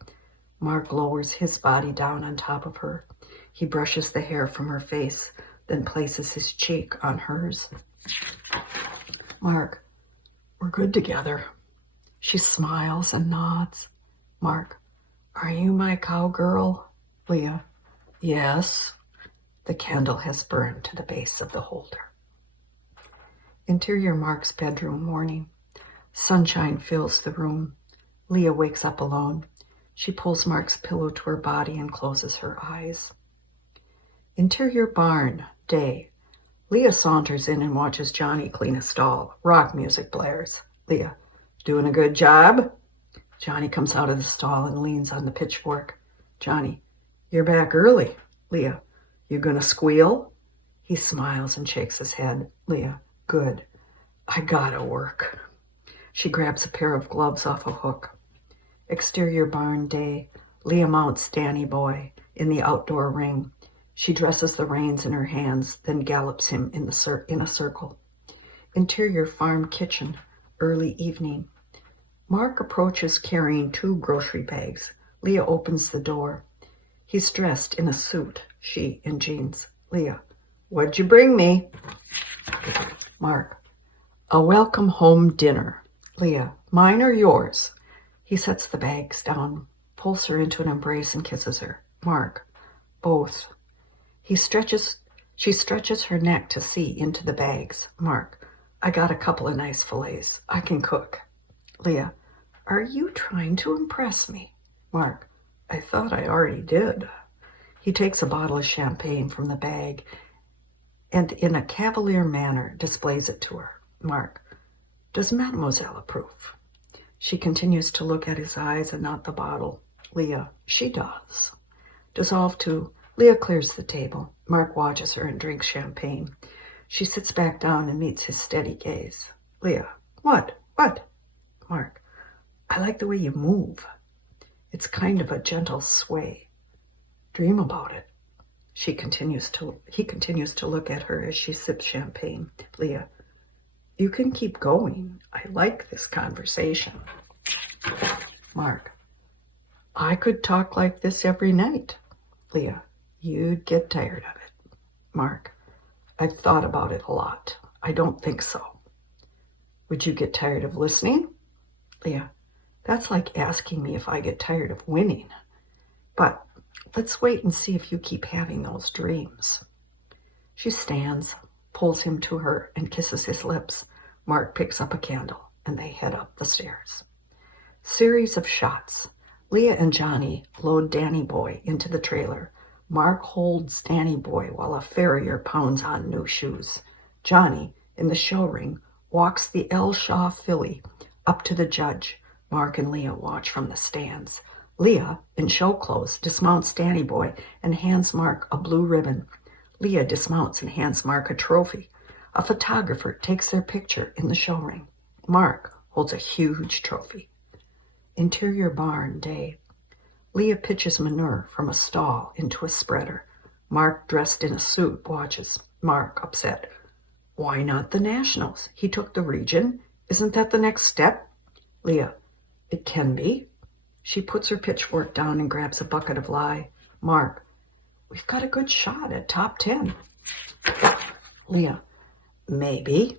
Mark lowers his body down on top of her. He brushes the hair from her face, then places his cheek on hers. Mark, we're good together. She smiles and nods. Mark, are you my cowgirl? Leah, yes. The candle has burned to the base of the holder. Interior Mark's bedroom, morning. Sunshine fills the room. Leah wakes up alone. She pulls Mark's pillow to her body and closes her eyes. Interior barn, day. Leah saunters in and watches Johnny clean a stall. Rock music blares. Leah, doing a good job? Johnny comes out of the stall and leans on the pitchfork. Johnny, you're back early. Leah, you gonna squeal? He smiles and shakes his head. Leah, good. I gotta work. She grabs a pair of gloves off a hook. Exterior barn, day. Leah mounts Danny Boy in the outdoor ring. She dresses the reins in her hands, then gallops him in a circle. Interior farm kitchen, early evening. Mark approaches carrying 2 grocery bags. Leah opens the door. He's dressed in a suit, she in jeans. Leah, what'd you bring me? Mark, a welcome home dinner. Leah, mine or yours? He sets the bags down, pulls her into an embrace and kisses her. Mark, both. She stretches her neck to see into the bags. Mark, I got a couple of nice fillets. I can cook. Leah, are you trying to impress me? Mark, I thought I already did. He takes a bottle of champagne from the bag and in a cavalier manner displays it to her. Mark, does Mademoiselle approve? She continues to look at his eyes and not the bottle. Leah, she does. Dissolve to, Leah clears the table. Mark watches her and drinks champagne. She sits back down and meets his steady gaze. Leah, what? Mark, I like the way you move. It's kind of a gentle sway. Dream about it. He continues to look at her as she sips champagne. Leah, you can keep going. I like this conversation. Mark, I could talk like this every night. Leah, you'd get tired of it. Mark, I've thought about it a lot. I don't think so. Would you get tired of listening? Leah, that's like asking me if I get tired of winning. But let's wait and see if you keep having those dreams. She stands, pulls him to her, and kisses his lips. Mark picks up a candle, and they head up the stairs. Series of shots. Leah and Johnny load Danny Boy into the trailer. Mark holds Danny Boy while a farrier pounds on new shoes. Johnny, in the show ring, walks the L. Shaw filly up to the judge. Mark and Leah watch from the stands. Leah, in show clothes, dismounts Danny Boy and hands Mark a blue ribbon. Leah dismounts and hands Mark a trophy. A photographer takes their picture in the show ring. Mark holds a huge trophy. Interior barn, day. Leah pitches manure from a stall into a spreader. Mark, dressed in a suit, watches. Mark, upset. Why not the Nationals? He took the region. Isn't that the next step? Leah, it can be. She puts her pitchfork down and grabs a bucket of lye. Mark, we've got a good shot at top 10. Leah, maybe.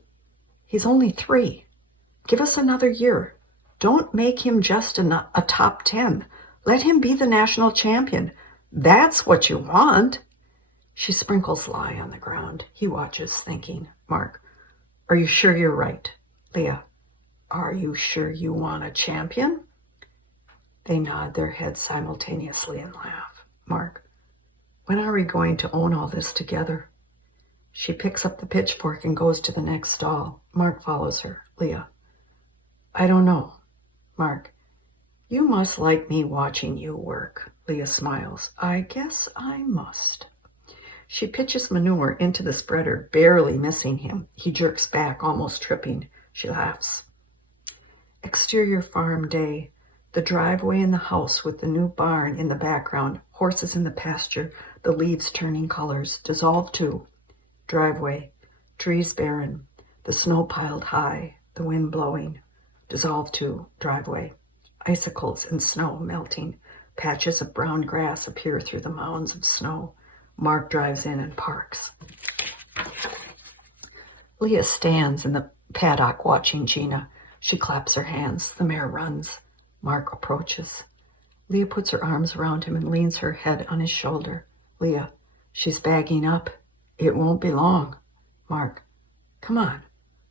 He's only 3. Give us another year. Don't make him just a top 10. Let him be the national champion. That's what you want. She sprinkles lye on the ground. He watches, thinking. Mark, are you sure you're right? Leah, are you sure you want a champion? They nod their heads simultaneously and laugh. Mark, when are we going to own all this together? She picks up the pitchfork and goes to the next stall. Mark follows her. Leah, I don't know. Mark, you must like me watching you work. Leah smiles. I guess I must. She pitches manure into the spreader, barely missing him. He jerks back, almost tripping. She laughs. Exterior farm day. The driveway in the house with the new barn in the background, horses in the pasture, the leaves turning colors, dissolve too. Driveway, trees barren, the snow piled high, the wind blowing, dissolve too. Driveway, icicles and snow melting, patches of brown grass appear through the mounds of snow. Mark drives in and parks. Leah stands in the paddock watching Gina. She claps her hands. The mare runs. Mark approaches. Leah puts her arms around him and leans her head on his shoulder. Leah, she's bagging up. It won't be long. Mark, come on.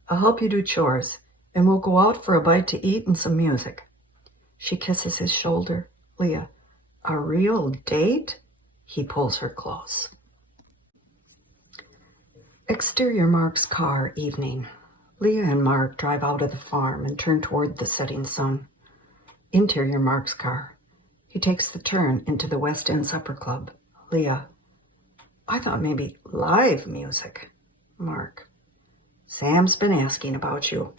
I'll help you do chores, and we'll go out for a bite to eat and some music. She kisses his shoulder. Leah, a real date? He pulls her close. Exterior Mark's car, evening. Leah and Mark drive out of the farm and turn toward the setting sun. Interior Mark's car. He takes the turn into the West End Supper Club. Leah, I thought maybe live music. Mark, Sam's been asking about you.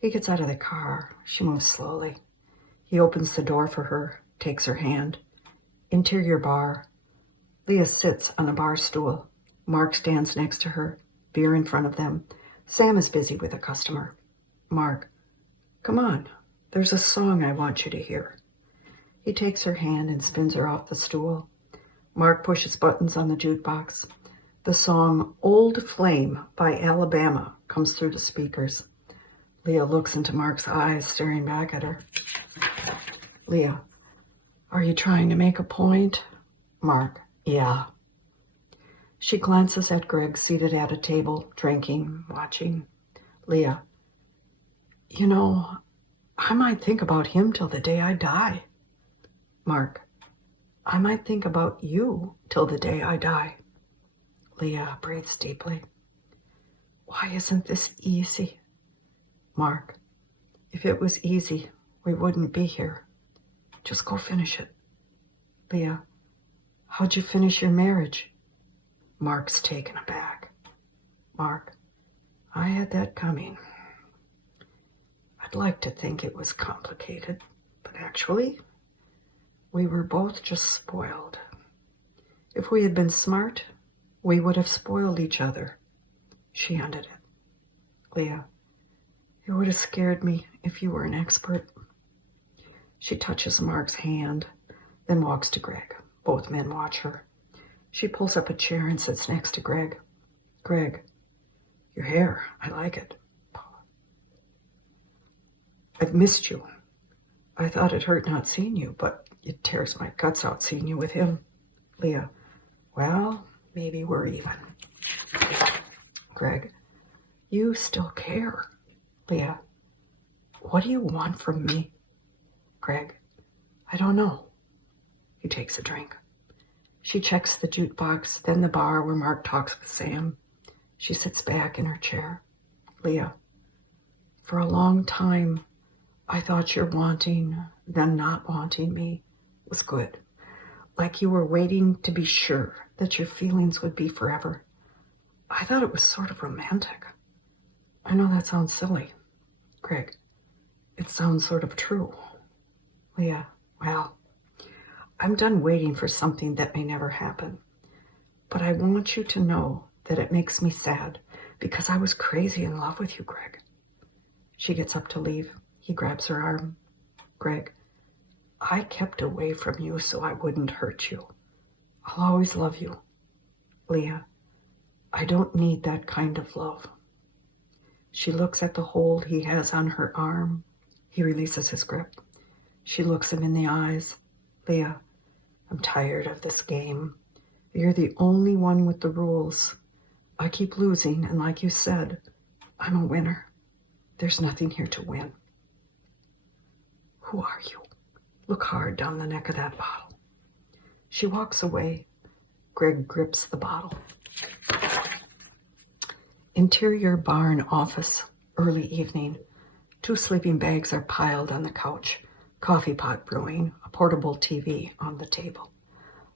He gets out of the car. She moves slowly. He opens the door for her, takes her hand. Interior bar. Leah sits on a bar stool. Mark stands next to her, beer in front of them. Sam is busy with a customer. Mark, come on. There's a song I want you to hear. He takes her hand and spins her off the stool. Mark pushes buttons on the jukebox. The song Old Flame by Alabama comes through the speakers. Leah looks into Mark's eyes, staring back at her. Leah, are you trying to make a point? Mark, yeah. She glances at Greg seated at a table, drinking, watching. Leah, you know, I might think about him till the day I die. Mark, I might think about you till the day I die. Leah breathes deeply. Why isn't this easy? Mark, if it was easy, we wouldn't be here. Just go finish it. Leah, how'd you finish your marriage? Mark's taken aback. Mark, I had that coming. I'd like to think it was complicated, but actually, we were both just spoiled. If we had been smart, we would have spoiled each other. She ended it. Leah, it would have scared me if you were an expert. She touches Mark's hand, then walks to Greg. Both men watch her. She pulls up a chair and sits next to Greg. Greg, your hair, I like it. I've missed you. I thought it hurt not seeing you, but it tears my guts out seeing you with him. Leah, well, maybe we're even. Greg, you still care. Leah, what do you want from me? Greg, I don't know. He takes a drink. She checks the jukebox, then the bar where Mark talks with Sam. She sits back in her chair. Leah, for a long time, I thought your wanting, then not wanting me was good. Like you were waiting to be sure that your feelings would be forever. I thought it was sort of romantic. I know that sounds silly. Greg, it sounds sort of true. Leah, well, I'm done waiting for something that may never happen. But I want you to know that it makes me sad because I was crazy in love with you, Greg. She gets up to leave. He grabs her arm. Greg, I kept away from you so I wouldn't hurt you. I'll always love you. Leah, I don't need that kind of love. She looks at the hold he has on her arm. He releases his grip. She looks him in the eyes. Leah, I'm tired of this game. You're the only one with the rules. I keep losing, and like you said, I'm a winner. There's nothing here to win. Who are you? Look hard down the neck of that bottle. She walks away. Greg grips the bottle. Interior barn office, early evening. 2 sleeping bags are piled on the couch. Coffee pot brewing, a portable TV on the table.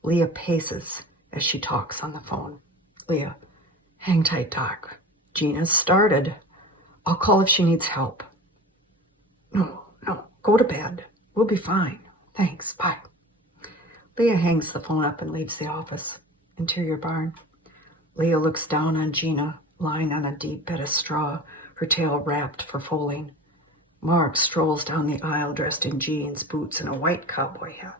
Leah paces as she talks on the phone. Leah, hang tight, Doc. Gina's started. I'll call if she needs help. No, go to bed. We'll be fine. Thanks, bye. Leah hangs the phone up and leaves the office. Interior barn. Leah looks down on Gina, lying on a deep bed of straw, her tail wrapped for foaling. Mark strolls down the aisle dressed in jeans, boots, and a white cowboy hat.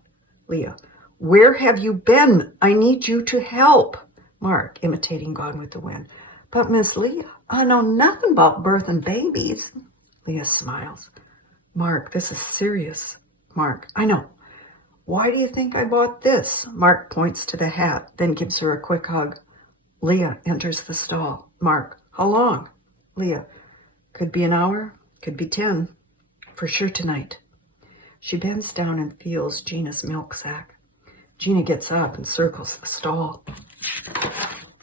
Leah, where have you been? I need you to help. Mark, imitating Gone with the Wind. But Miss Leah, I know nothing about birthing babies. Leah smiles. Mark, this is serious. Mark, I know. Why do you think I bought this? Mark points to the hat, then gives her a quick hug. Leah enters the stall. Mark, how long? Leah, could be an hour, could be 10. For sure tonight. She bends down and feels Gina's milk sack. Gina gets up and circles the stall.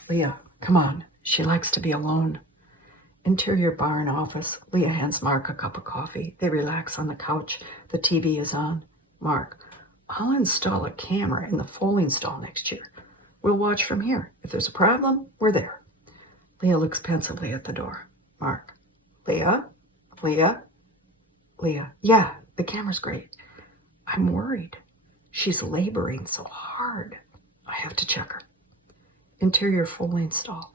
Leah, come on. She likes to be alone. Interior barn office. Leah hands Mark a cup of coffee. They relax on the couch. The TV is on. Mark, I'll install a camera in the foaling stall next year. We'll watch from here. If there's a problem, we're there. Leah looks pensively at the door. Mark, Leah? Leah, yeah, the camera's great. I'm worried. She's laboring so hard. I have to check her. Interior foaling stall.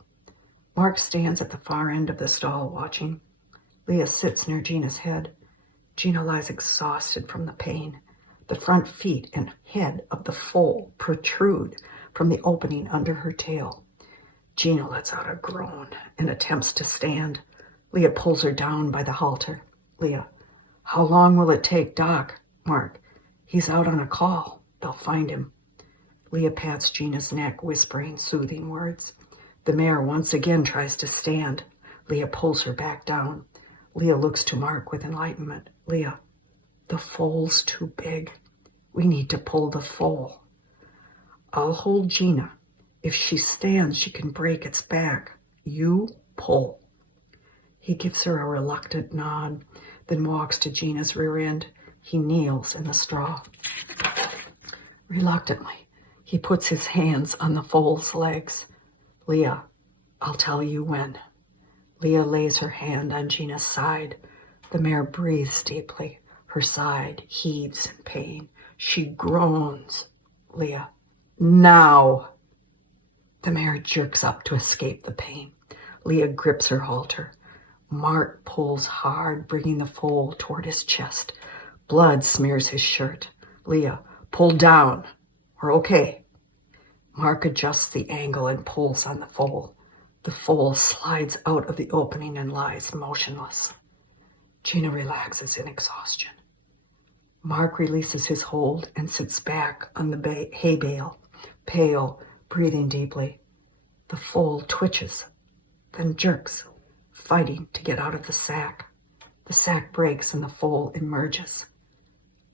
Mark stands at the far end of the stall watching. Leah sits near Gina's head. Gina lies exhausted from the pain. The front feet and head of the foal protrude from the opening under her tail. Gina lets out a groan and attempts to stand. Leah pulls her down by the halter. Leah, how long will it take, Doc? Mark, he's out on a call. They'll find him. Leah pats Gina's neck, whispering soothing words. The mare once again tries to stand. Leah pulls her back down. Leah looks to Mark with enlightenment. Leah, the foal's too big. We need to pull the foal. I'll hold Gina. If she stands, she can break its back. You pull. He gives her a reluctant nod, then walks to Gina's rear end. He kneels in the straw. Reluctantly, he puts his hands on the foal's legs. Leah, I'll tell you when. Leah lays her hand on Gina's side. The mare breathes deeply. Her side heaves in pain. She groans. Leah, now. The mare jerks up to escape the pain. Leah grips her halter. Mark pulls hard, bringing the foal toward his chest. Blood smears his shirt. Leah, pull down. We're okay. Mark adjusts the angle and pulls on the foal. The foal slides out of the opening and lies motionless. Gina relaxes in exhaustion. Mark releases his hold and sits back on the hay bale, pale, breathing deeply. The foal twitches, then jerks, fighting to get out of the sack. The sack breaks and the foal emerges.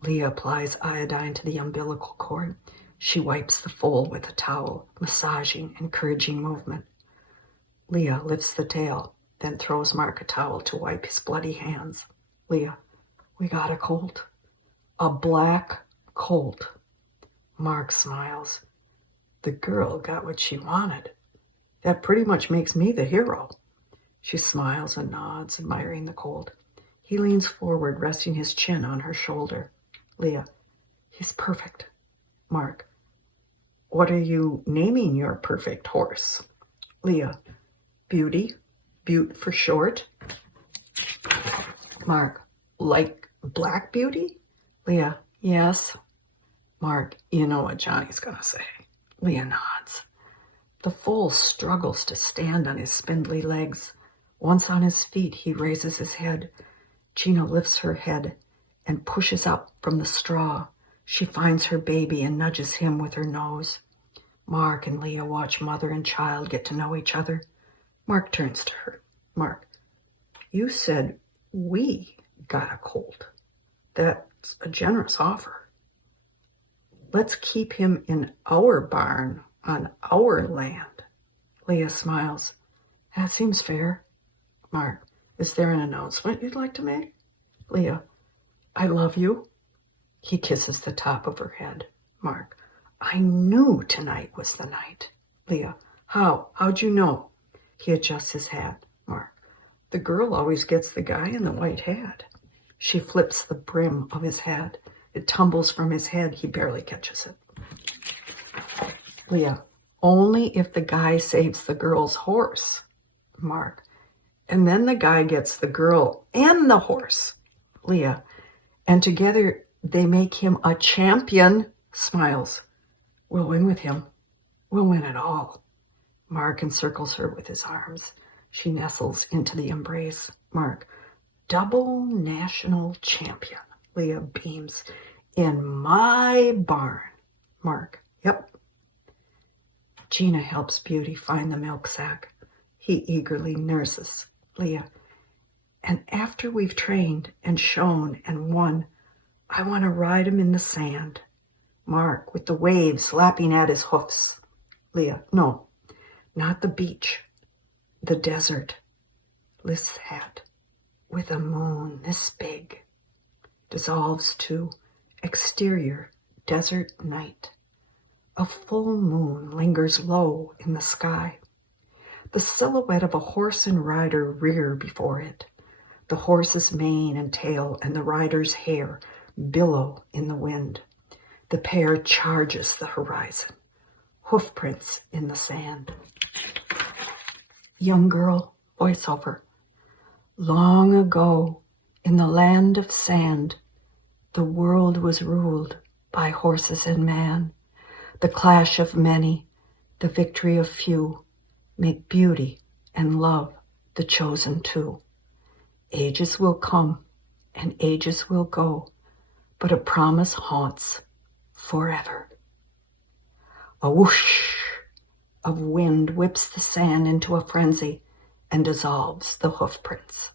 Leah applies iodine to the umbilical cord. She wipes the foal with a towel, massaging, encouraging movement. Leah lifts the tail, then throws Mark a towel to wipe his bloody hands. Leah, we got a colt. A black colt. Mark smiles. The girl got what she wanted. That pretty much makes me the hero. She smiles and nods, admiring the colt. He leans forward, resting his chin on her shoulder. Leah, he's perfect. Mark, what are you naming your perfect horse? Leah, Beauty. Butte for short. Mark, like Black Beauty? Leah, yes. Mark, you know what Johnny's gonna say. Leah nods. The foal struggles to stand on his spindly legs. Once on his feet, he raises his head. Gina lifts her head and pushes up from the straw. She finds her baby and nudges him with her nose. Mark and Leah watch mother and child get to know each other. Mark turns to her. Mark, you said we got a colt. That's a generous offer. Let's keep him in our barn on our land. Leah smiles. That seems fair. Mark, is there an announcement you'd like to make? Leah, I love you. He kisses the top of her head. Mark, I knew tonight was the night. Leah, how'd you know? He adjusts his hat. Mark, the girl always gets the guy in the white hat. She flips the brim of his hat. It tumbles from his head. He barely catches it. Leah, only if the guy saves the girl's horse. Mark, and then the guy gets the girl and the horse. Leah, and together they make him a champion. Smiles. We'll win with him. We'll win it all. Mark encircles her with his arms. She nestles into the embrace. Mark, double national champion. Leah beams. In my barn. Mark, yep. Gina helps Beauty find the milk sack. He eagerly nurses. Leah, and after we've trained and shown and won, I want to ride him in the sand. Mark, with the waves lapping at his hoofs. Leah, no, not the beach, the desert. Lifts hat, with a moon this big, dissolves to exterior desert night. A full moon lingers low in the sky. The silhouette of a horse and rider rear before it. The horse's mane and tail and the rider's hair billow in the wind. The pair charges the horizon. Hoofprints in the sand. Young girl, voiceover. Long ago, in the land of sand, the world was ruled by horses and man. The clash of many, the victory of few, make beauty and love the chosen two. Ages will come and ages will go, but a promise haunts forever. A whoosh of wind whips the sand into a frenzy and dissolves the hoofprints.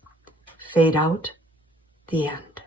Fade out, the end.